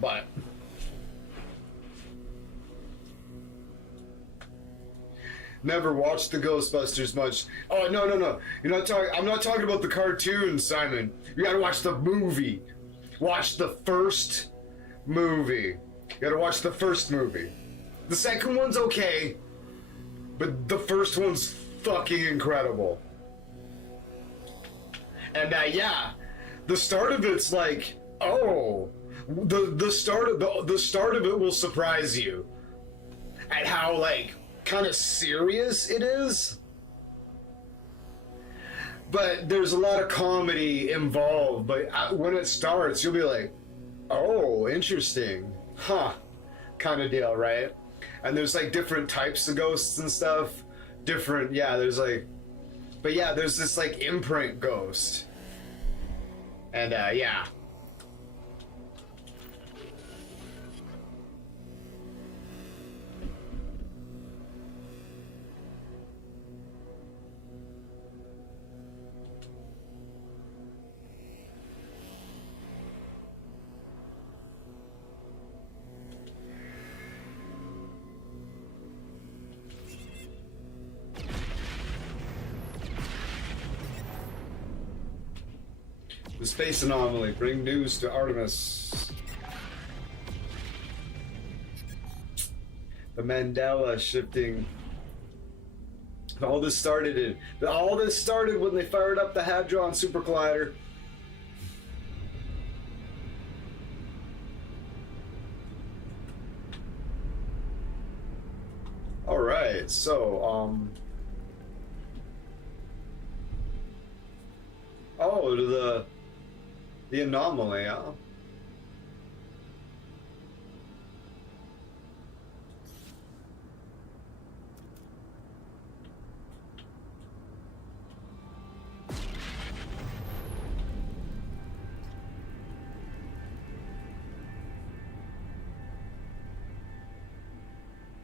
But never watched the Ghostbusters much. Oh no. You're not talking. I'm not talking about the cartoon, Simon. You gotta watch the movie. Watch the first movie. You gotta watch the first movie. The second one's okay, but the first one's fucking incredible. And yeah, the start of it's like, oh, the start of it will surprise you at how like kind of serious it is. But there's a lot of comedy involved. But when it starts, you'll be like, oh, interesting, huh, kind of deal, right? And there's like different types of ghosts and stuff. Different, yeah, there's like, but yeah, there's this like imprint ghost. And yeah. The space anomaly. Bring news to Artemis. The Mandela shifting. All this started when they fired up the Hadron Super Collider. All right, so oh, to the anomaly, huh?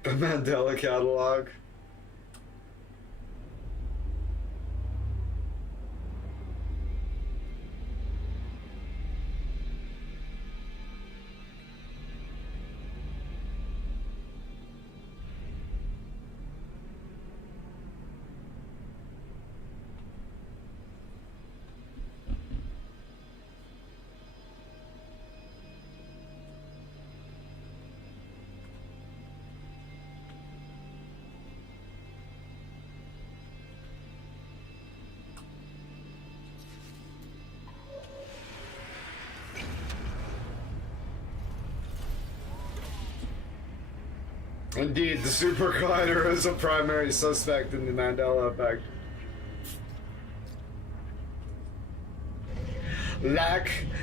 The Mandela catalog. Indeed, the Super Collider is a primary suspect in the Mandela effect.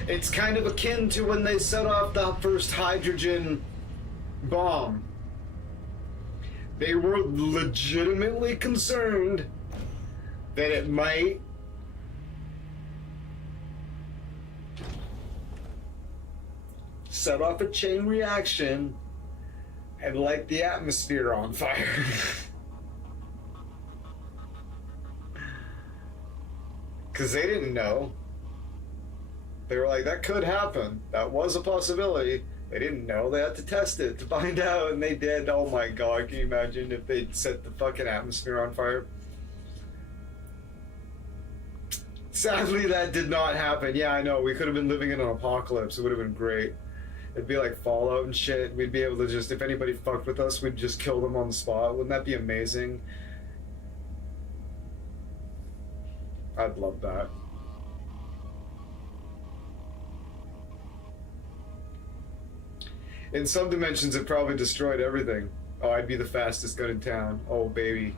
It's kind of akin to when they set off the first hydrogen bomb. They were legitimately concerned that it might set off a chain reaction and light the atmosphere on fire. Because they didn't know. They were like, that could happen. That was a possibility. They didn't know. They had to test it to find out, and they did. Oh my god, can you imagine if they'd set the fucking atmosphere on fire? Sadly, that did not happen. Yeah, I know. We could have been living in an apocalypse. It would have been great. It'd be like Fallout and shit. We'd be able to just, if anybody fucked with us, we'd just kill them on the spot. Wouldn't that be amazing? I'd love that. In some dimensions, it probably destroyed everything. Oh, I'd be the fastest gun in town. Oh, baby.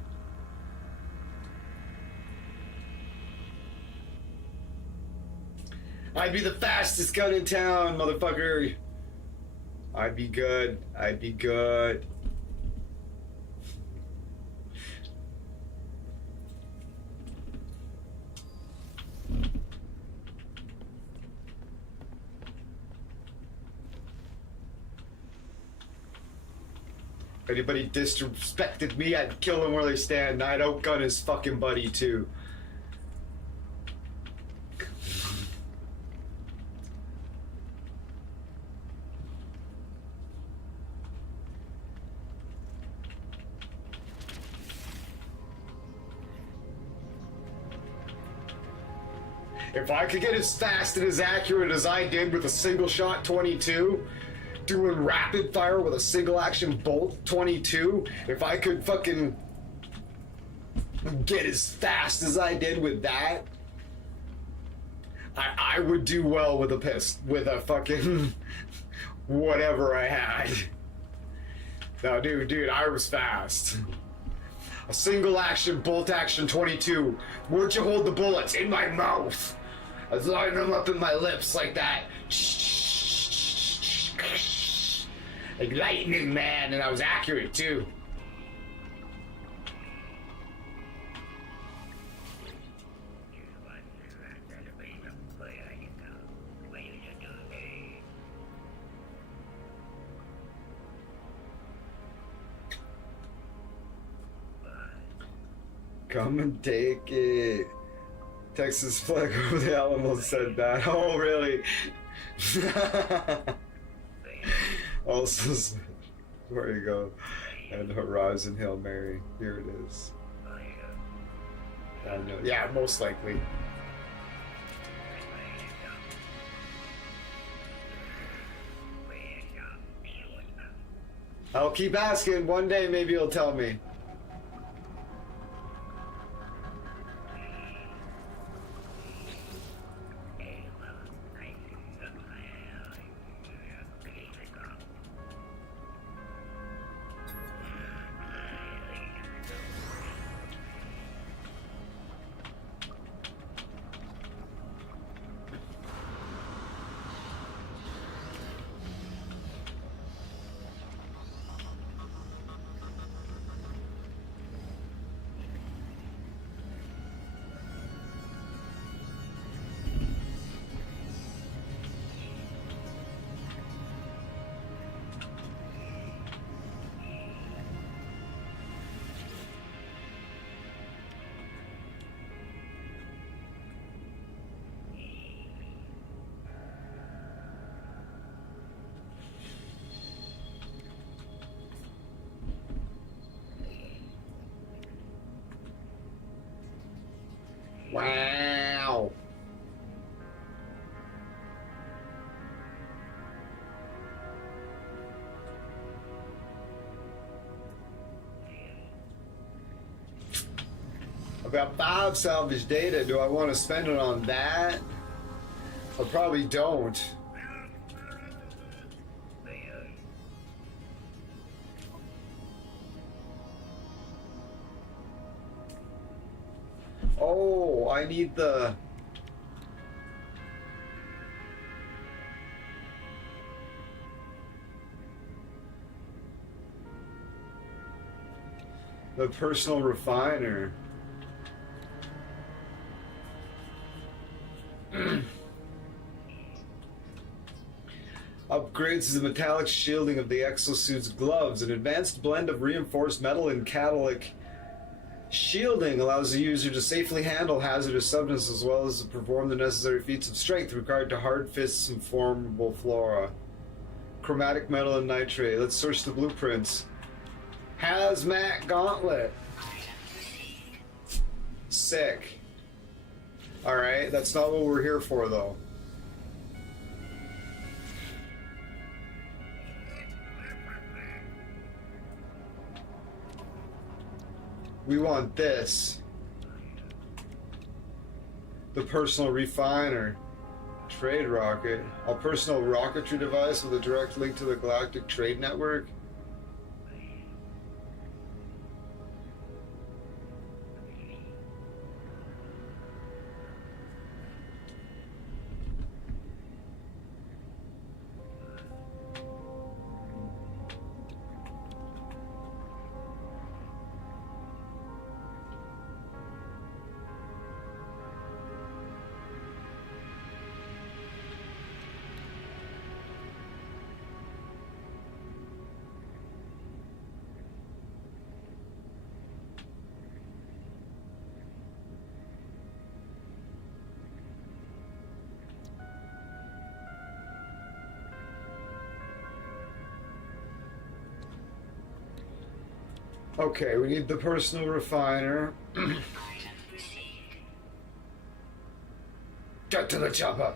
I'd be the fastest gun in town, motherfucker. I'd be good. I'd be good. If anybody disrespected me, I'd kill them where they stand. I'd outgun his fucking buddy, too. If I could get as fast and as accurate as I did with a single shot 22, doing rapid fire with a single action bolt 22, if I could fucking get as fast as I did with that, I would do well with a fucking whatever I had. No, dude, I was fast. A single action bolt action 22. Where'd you hold the bullets? In my mouth. I was lining them up in my lips like that. Like lightning, man, and I was accurate too. Come and take it. Texas flag over the Alamo said that. Oh, really? Also, where you go? And Horizon Hail Mary. Here it is. I know. Yeah, most likely. I'll keep asking. One day, maybe you'll tell me. Wow. I've got 5 salvage data. Do I want to spend it on that? I probably don't. Oh, I need the... the personal refiner. upgrades the metallic shielding of the exosuit's gloves. An advanced blend of reinforced metal and catalytic shielding allows the user to safely handle hazardous substances as well as to perform the necessary feats of strength required to hard fists and formable flora. Chromatic metal and nitrate. Let's search the blueprints. Hazmat gauntlet. Sick. Alright, that's not what we're here for though. We want this. The personal refiner. Trade rocket. A personal rocketry device with a direct link to the Galactic Trade Network. Okay, we need the personal refiner. Item received. Get to the chopper!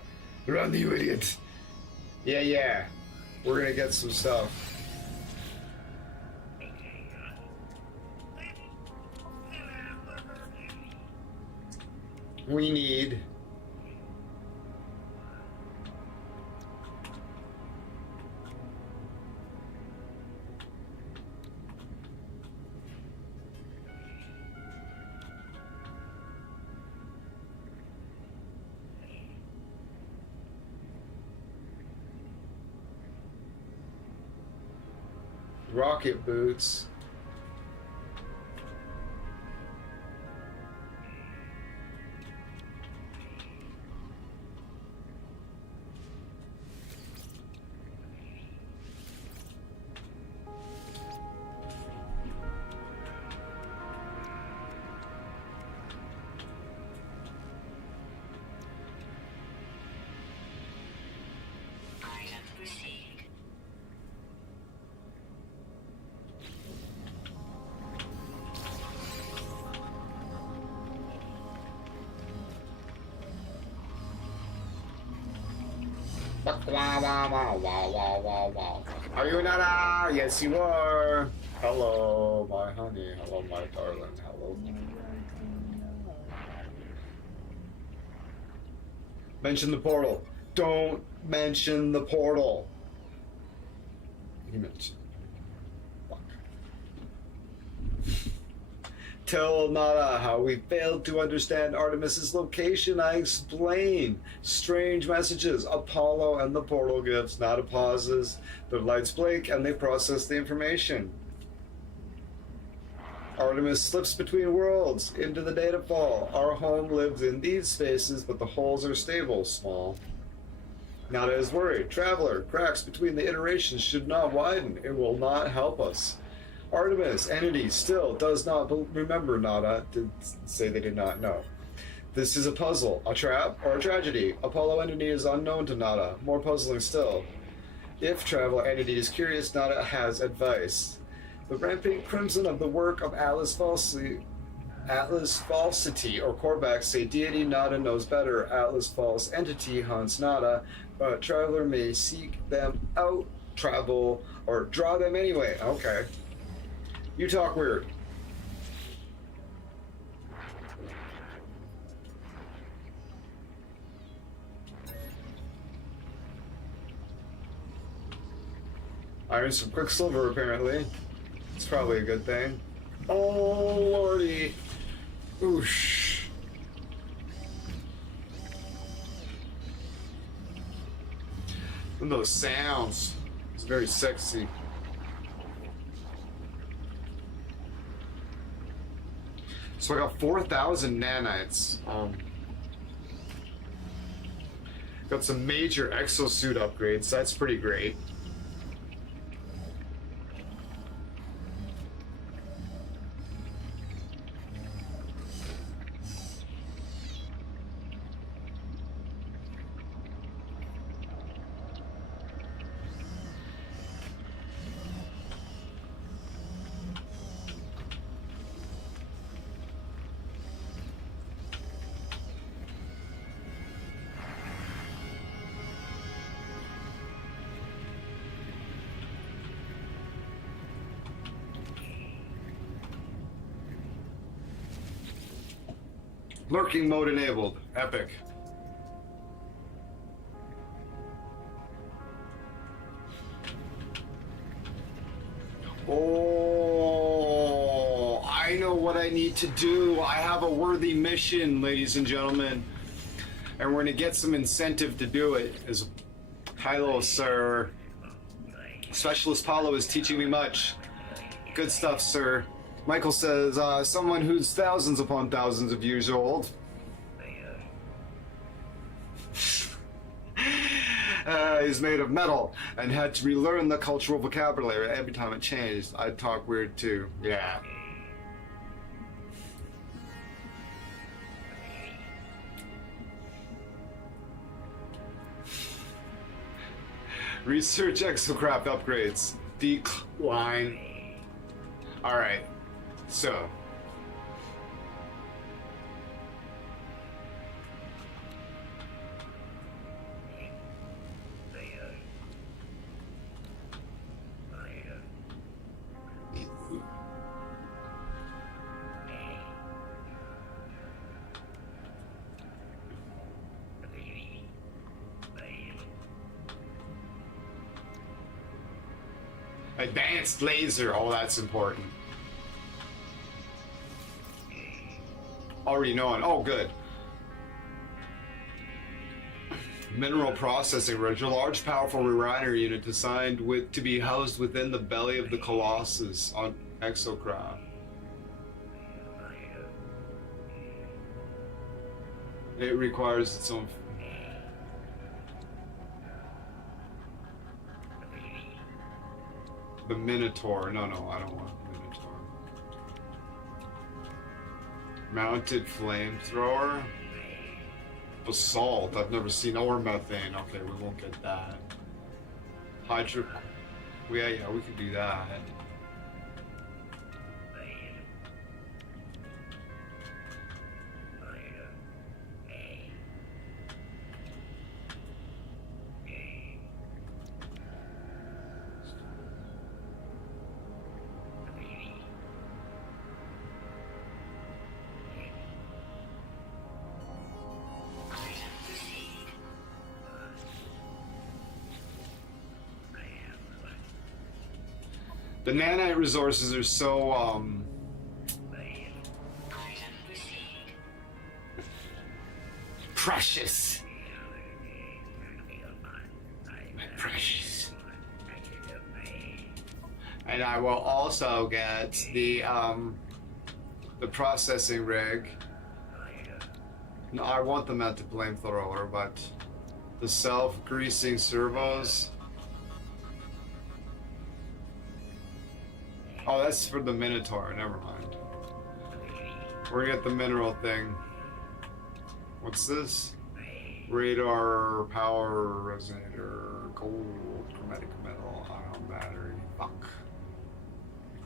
Run, you idiot! Yeah. We're gonna get some stuff. We need... rocket boots. Item received. Are you not? Yes, you are. Hello, my honey. Hello, my darling. Hello. Mention the portal. Don't mention the portal. You mentioned. Fuck. Tell Nada how we failed to understand Artemis's location. I explain. Strange messages. Apollo and the portal gifts. Nada pauses. Their lights blink and they process the information. Artemis slips between worlds into the data fall. Our home lives in these spaces, but the holes are stable, small. Nada is worried. Traveler, cracks between the iterations should not widen. It will not help us. Artemis, entity, still does not remember. Nada did say they did not know. This is a puzzle, a trap, or a tragedy. Apollo entity is unknown to Nada. More puzzling still. If traveler entity is curious, Nada has advice. The rampant crimson of the work of Atlas Falsity, or Korvax say deity Nada knows better. Atlas False entity hunts Nada, but traveler may seek them out, travel, or draw them anyway. Okay. You talk weird. Iron some quicksilver, apparently. It's probably a good thing. Oh, lordy. Oosh. And those sounds. It's very sexy. So I got 4,000 nanites. Got some major exosuit upgrades. That's pretty great. Lurking mode enabled. Epic. Oh, I know what I need to do. I have a worthy mission, ladies and gentlemen. And we're going to get some incentive to do it. Hello, sir. Specialist Paulo is teaching me much. Good stuff, sir. Michael says, someone who's thousands upon thousands of years old. He's made of metal and had to relearn the cultural vocabulary every time it changed. I'd talk weird too. Yeah. Research exocraft upgrades. Decline. Alright. So. Advanced laser. Oh, that's important. Already knowing. Oh, good. Mineral processing ridge, a large, powerful refinery unit designed to be housed within the belly of the Colossus on Exocraft. It requires its own. The Minotaur. No, I don't want the Minotaur. Mounted flamethrower. Basalt. I've never seen or methane. Okay, we won't get that. Hydro. Yeah, we could do that. The nanite resources are so, precious. Precious. And I will also get the processing rig. No, I want the mounted flamethrower, but the self-greasing servos. Oh, that's for the Minotaur. Never mind. We're gonna get the mineral thing. What's this? Radar, power, resonator, gold, chromatic metal, ion battery. Fuck.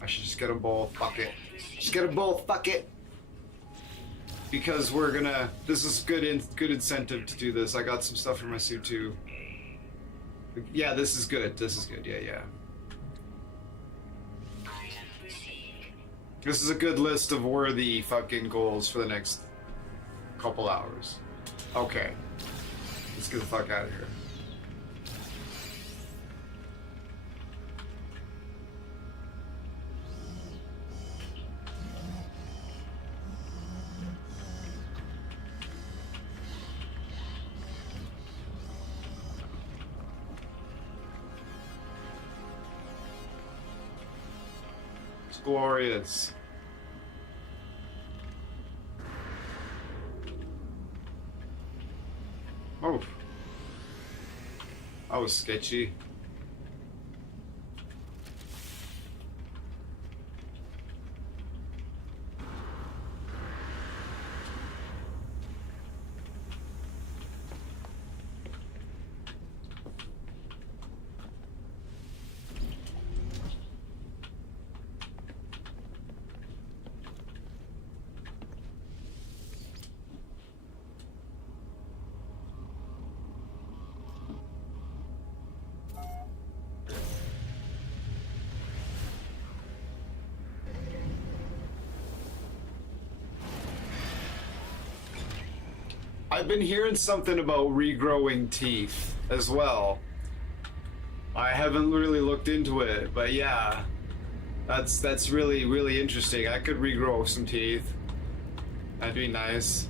I should just get them both. Fuck it. Just get them both. Fuck it. Because we're gonna. This is good incentive to do this. I got some stuff for my suit too. Yeah, this is good. This is good. Yeah. This is a good list of worthy fucking goals for the next couple hours. Okay. Let's get the fuck out of here. It's glorious. Oh. That was sketchy. I've been hearing something about regrowing teeth as well. I haven't really looked into it, but yeah, that's really interesting. I could regrow some teeth. That'd be nice.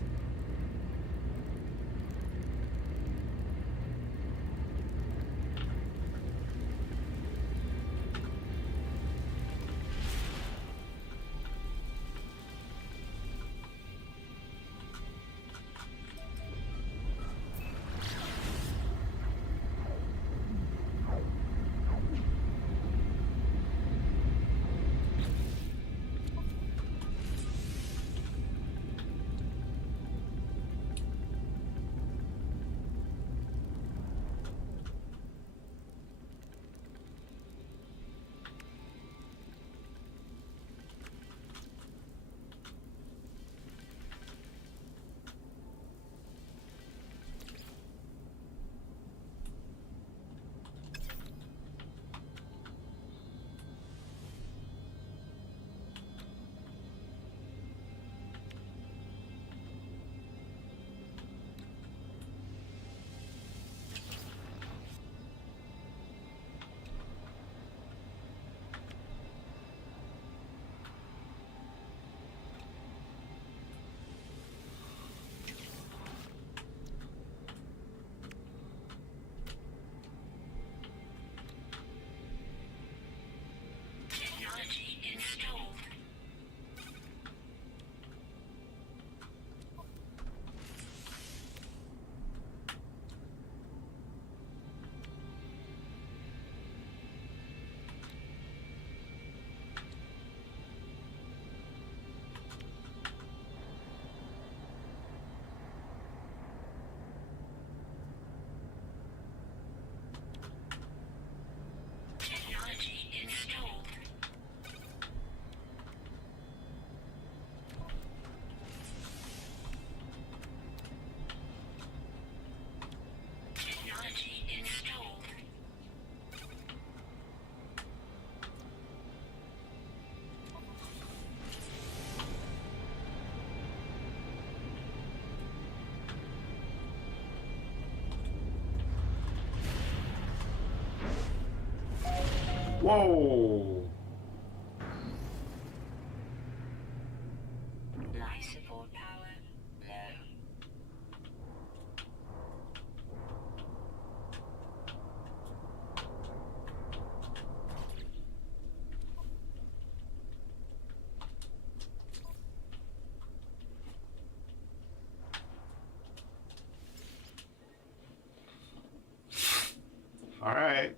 Technology installed. Technology installed. Technology installed. Whoa! Life support power low. All right.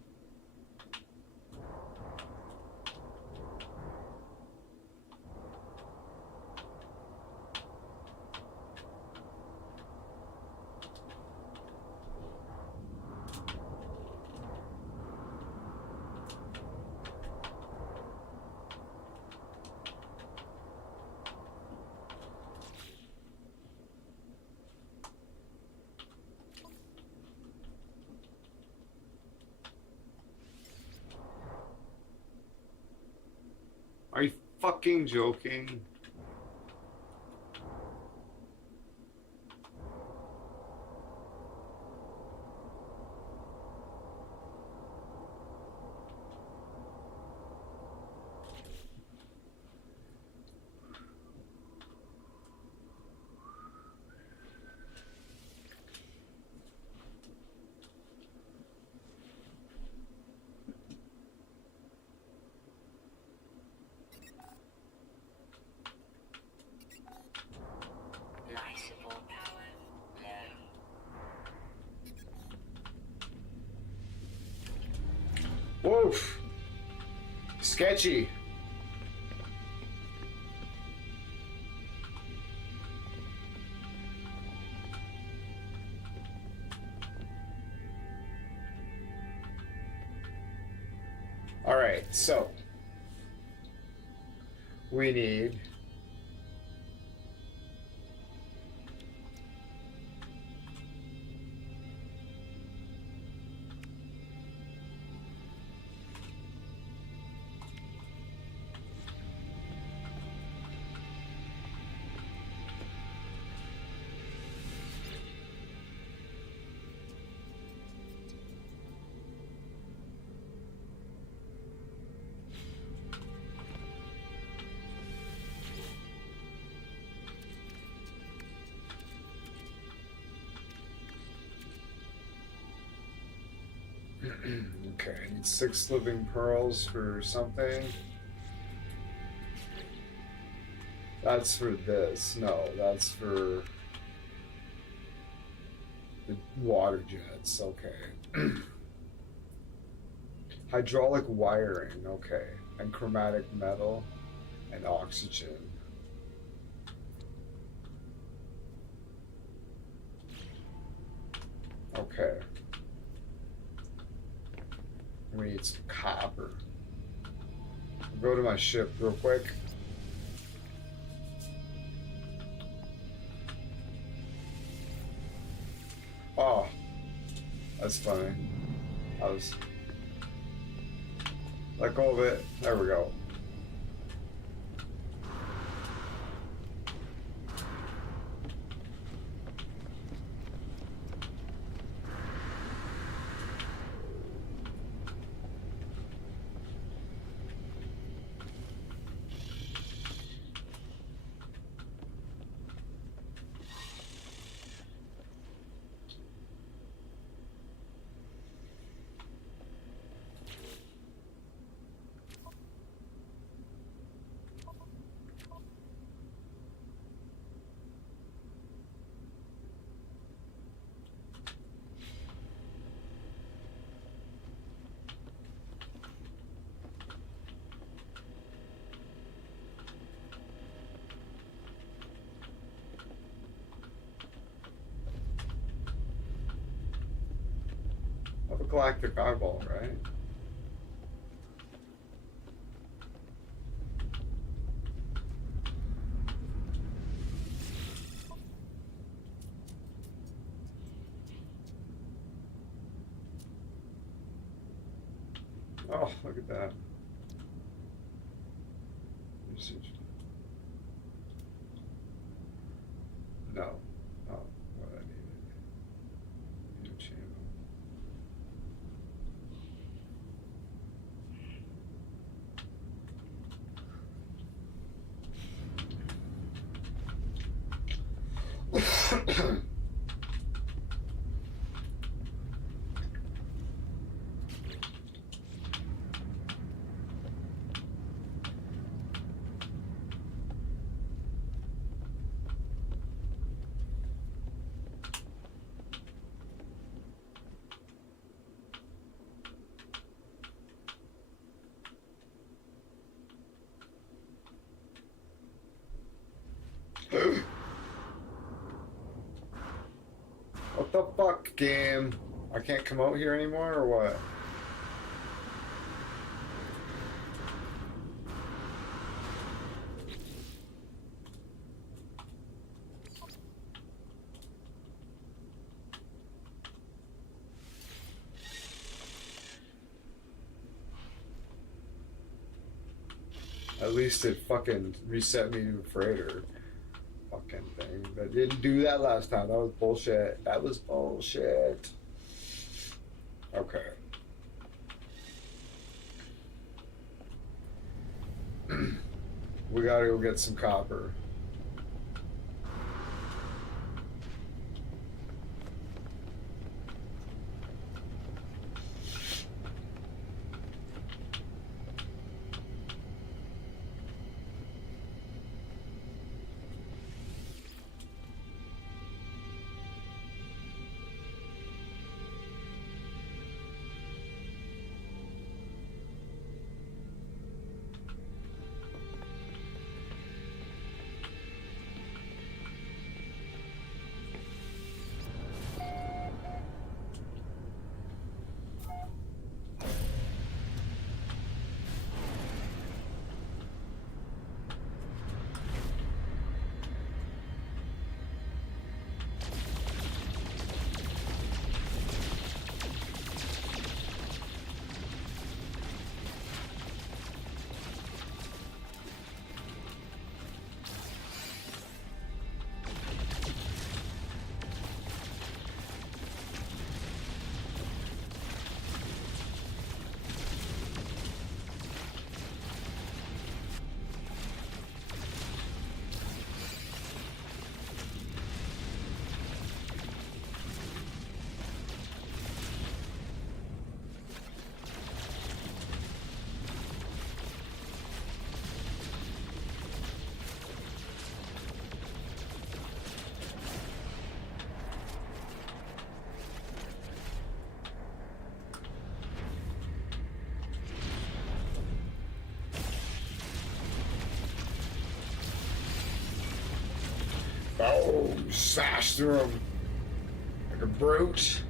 Are you fucking joking? Oof. Sketchy. All right, so we need okay, I need 6 living pearls for something. That's for this. No, that's for the water jets. Okay. Hydraulic wiring. Okay. And chromatic metal and oxygen. Okay. We need some copper. I'll go to my ship real quick. Oh, that's funny. I was... Let go of it. There we go. Of a galactic eyeball, right? Oh, look at that. Usage. No. Oh, what I needed. New channel. What the fuck, game? I can't come out here anymore, or what? At least it fucking reset me to freighter. Fucking thing. That didn't do that last time. That was bullshit. That was bullshit. Okay. We gotta go get some copper. Smash through him like a brute.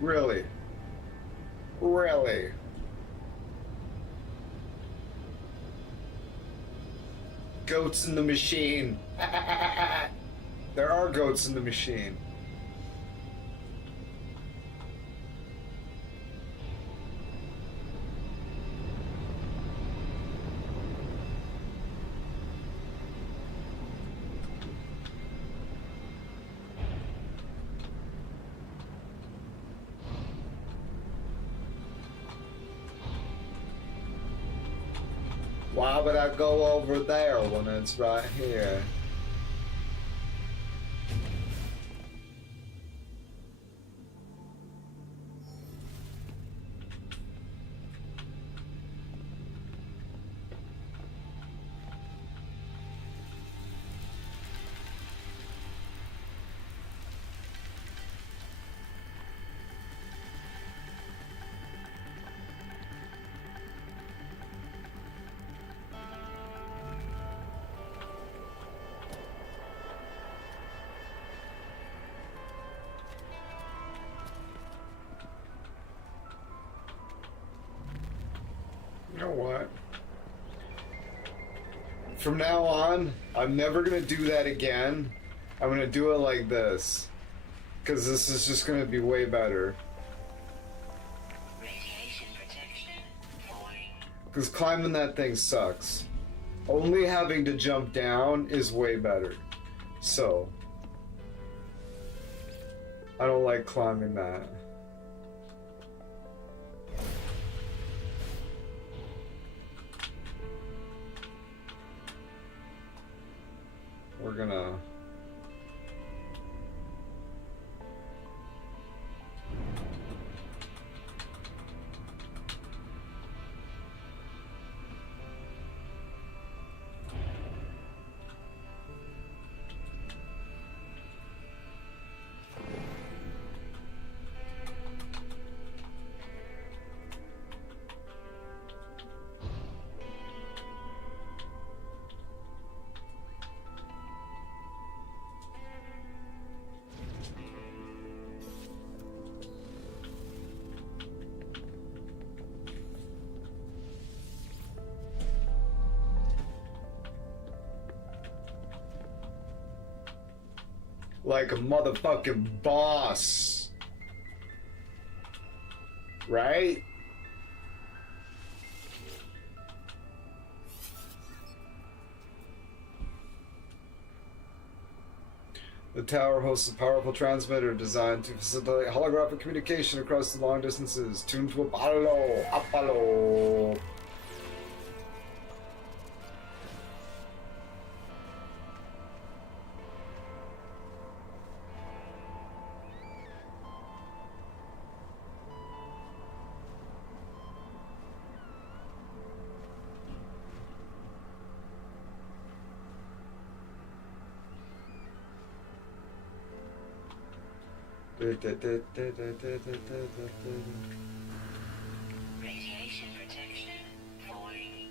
Really? Really? Goats in the machine. There are goats in the machine. Why would I go over there when it's right here? You know what? From now on, I'm never gonna do that again. I'm gonna do it like this. Because this is just gonna be way better. Radiation protection falling. Because climbing that thing sucks. Only having to jump down is way better. So, I don't like climbing that. We're gonna... like a motherfucking boss. Right? The tower hosts a powerful transmitter designed to facilitate holographic communication across the long distances, tuned to Apollo. Apollo. Radiation protection falling.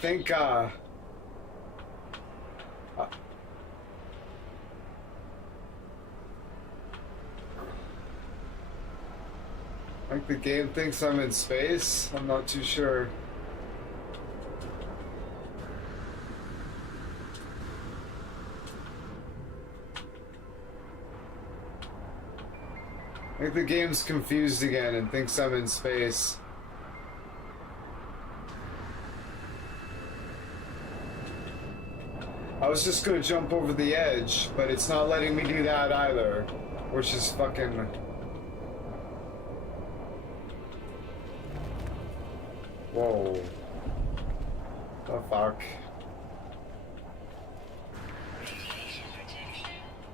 think like the game thinks I'm in space. I'm not too sure. I think the game's confused again and thinks I'm in space. I was just gonna jump over the edge, but it's not letting me do that either, which is fucking... Whoa. The fuck? Radiation protection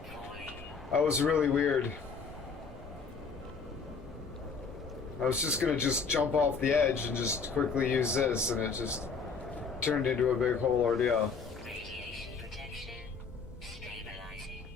void. That was really weird. I was just gonna jump off the edge and just quickly use this, and it just turned into a big whole ordeal. Radiation protection stabilizing.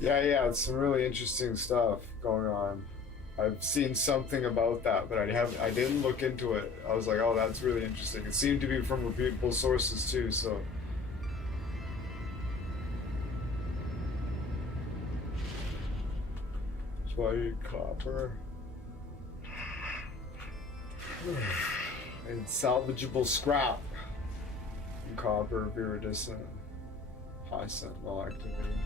Yeah, it's some really interesting stuff going on. I've seen something about that, but I didn't look into it. I was like, oh, that's really interesting. It seemed to be from reputable sources too, so. White copper. And salvageable scrap. And copper, viridescent, high sentinel activity.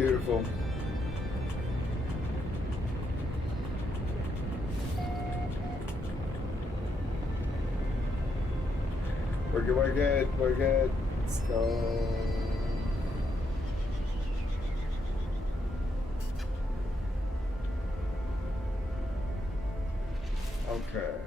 Beautiful. We're good, we're good, we're good. Let's go. Okay.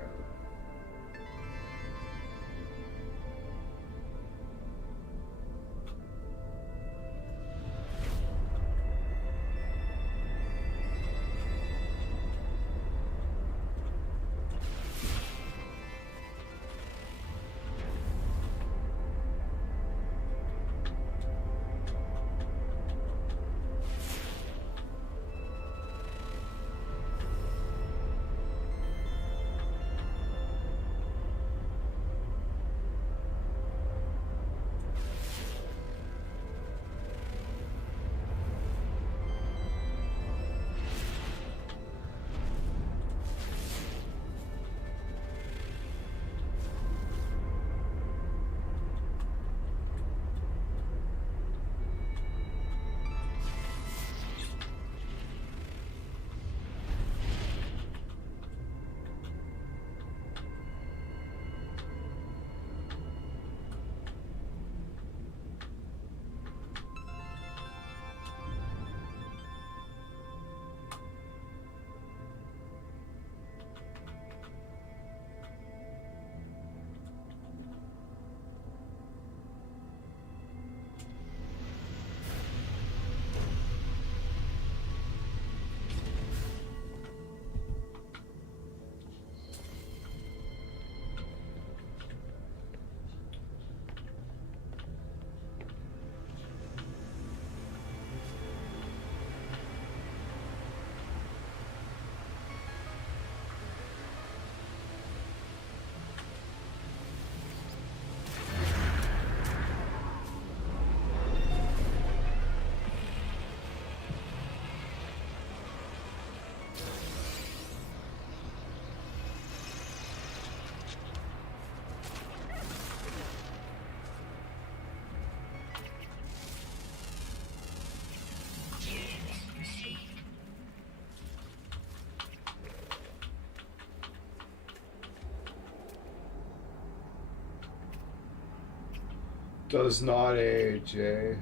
Does not age, eh?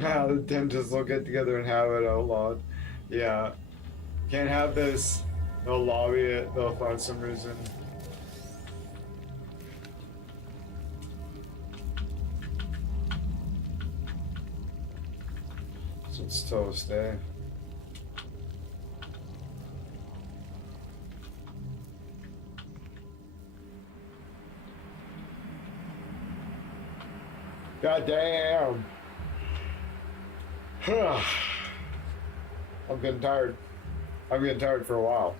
The dentists will get together and have it outlawed. Yeah. Can't have this. They'll lobby it. They'll find some reason. So it's toast, eh? God damn. I'm getting tired. I'm getting tired for a while.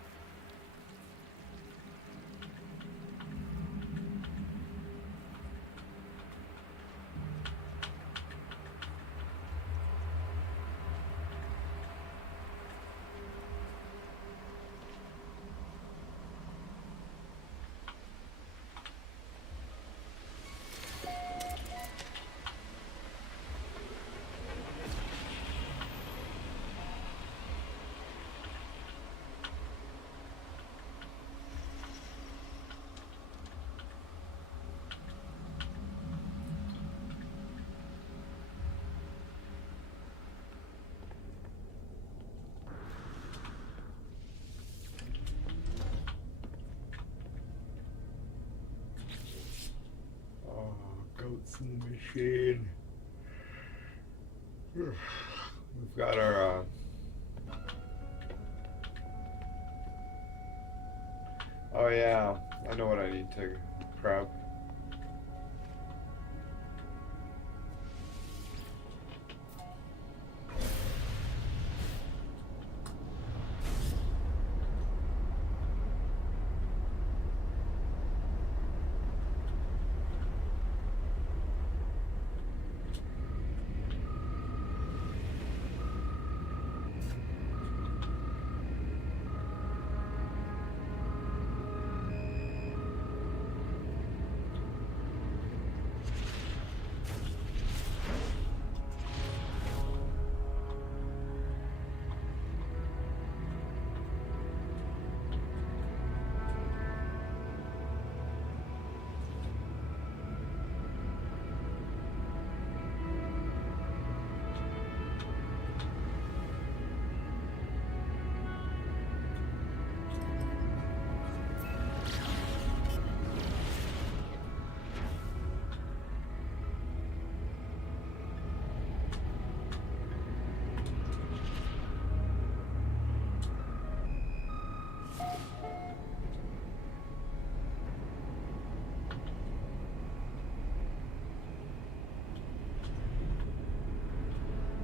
Goats in the machine. We've got our oh yeah, I know what I need to prep.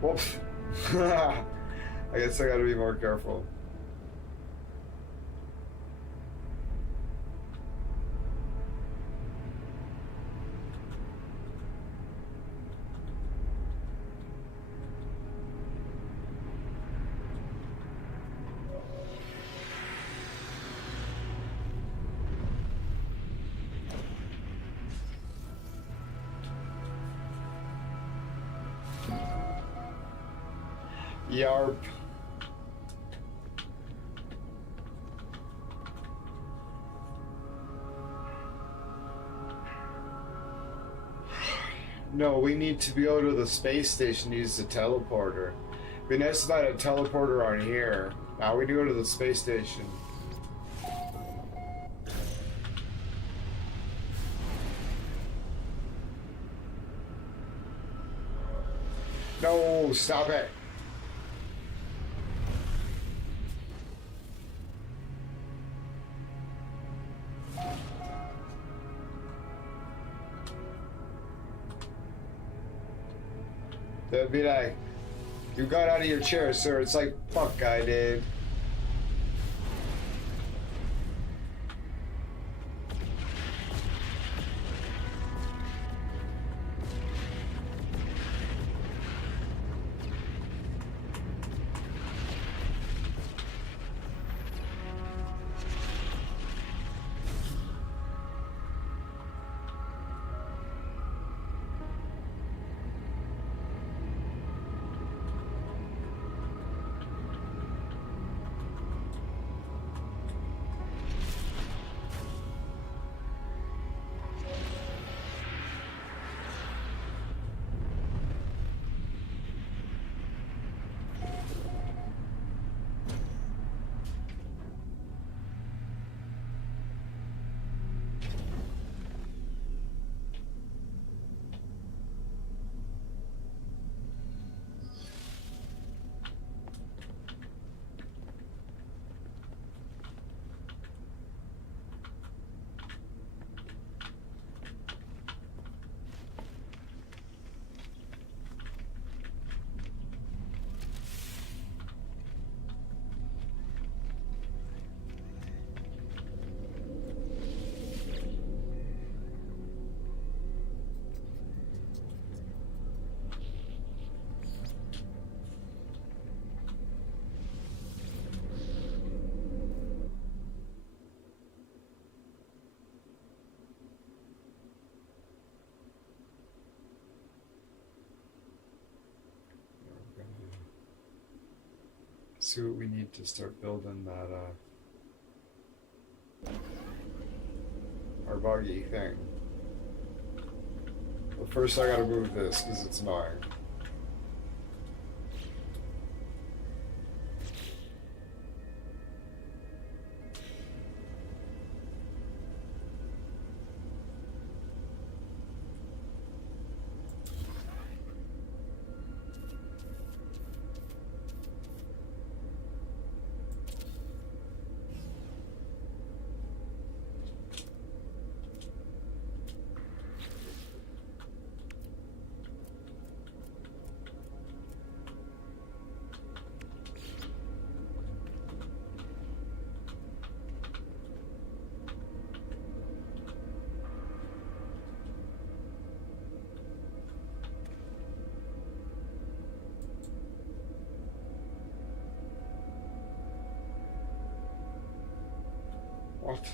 Whoops. I guess I gotta be more careful. Yarp. No, we need to go to the space station to use the teleporter. It'd be nice if I had a teleporter on here. Now we need to go to the space station. No, stop it. They'd be like, you got out of your chair, sir. It's like, fuck, I did. see what we need to start building that our buggy thing. But first I gotta move this because it's annoying. What?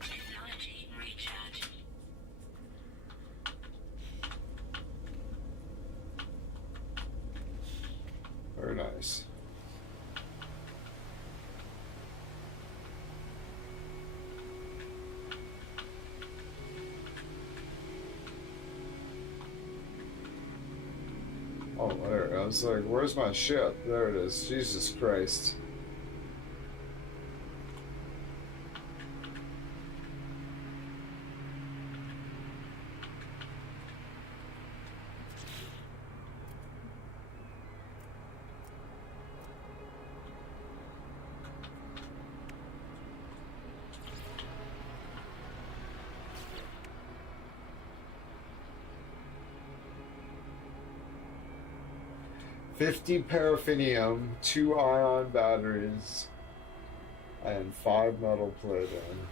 Technology recharge. Very nice. Oh, there. I was like, where's my ship? There it is. Jesus Christ. $50 paraffinium, 2 ion batteries, and 5 metal plating.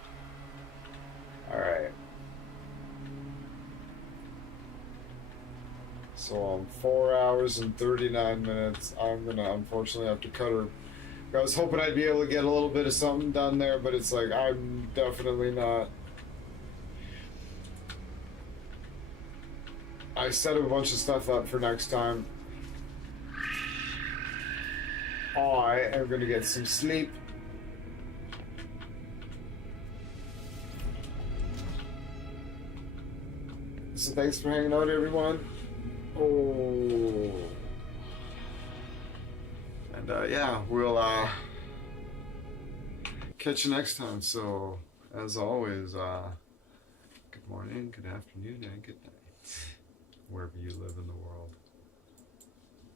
Alright. So I'm 4 hours and 39 minutes. I'm gonna unfortunately have to cut her. I was hoping I'd be able to get a little bit of something done there, but it's like, I'm definitely not. I set a bunch of stuff up for next time. I am gonna get some sleep. So thanks for hanging out, everyone. Oh. And yeah, we'll catch you next time. So as always, good morning, good afternoon, and good night, wherever you live in the world.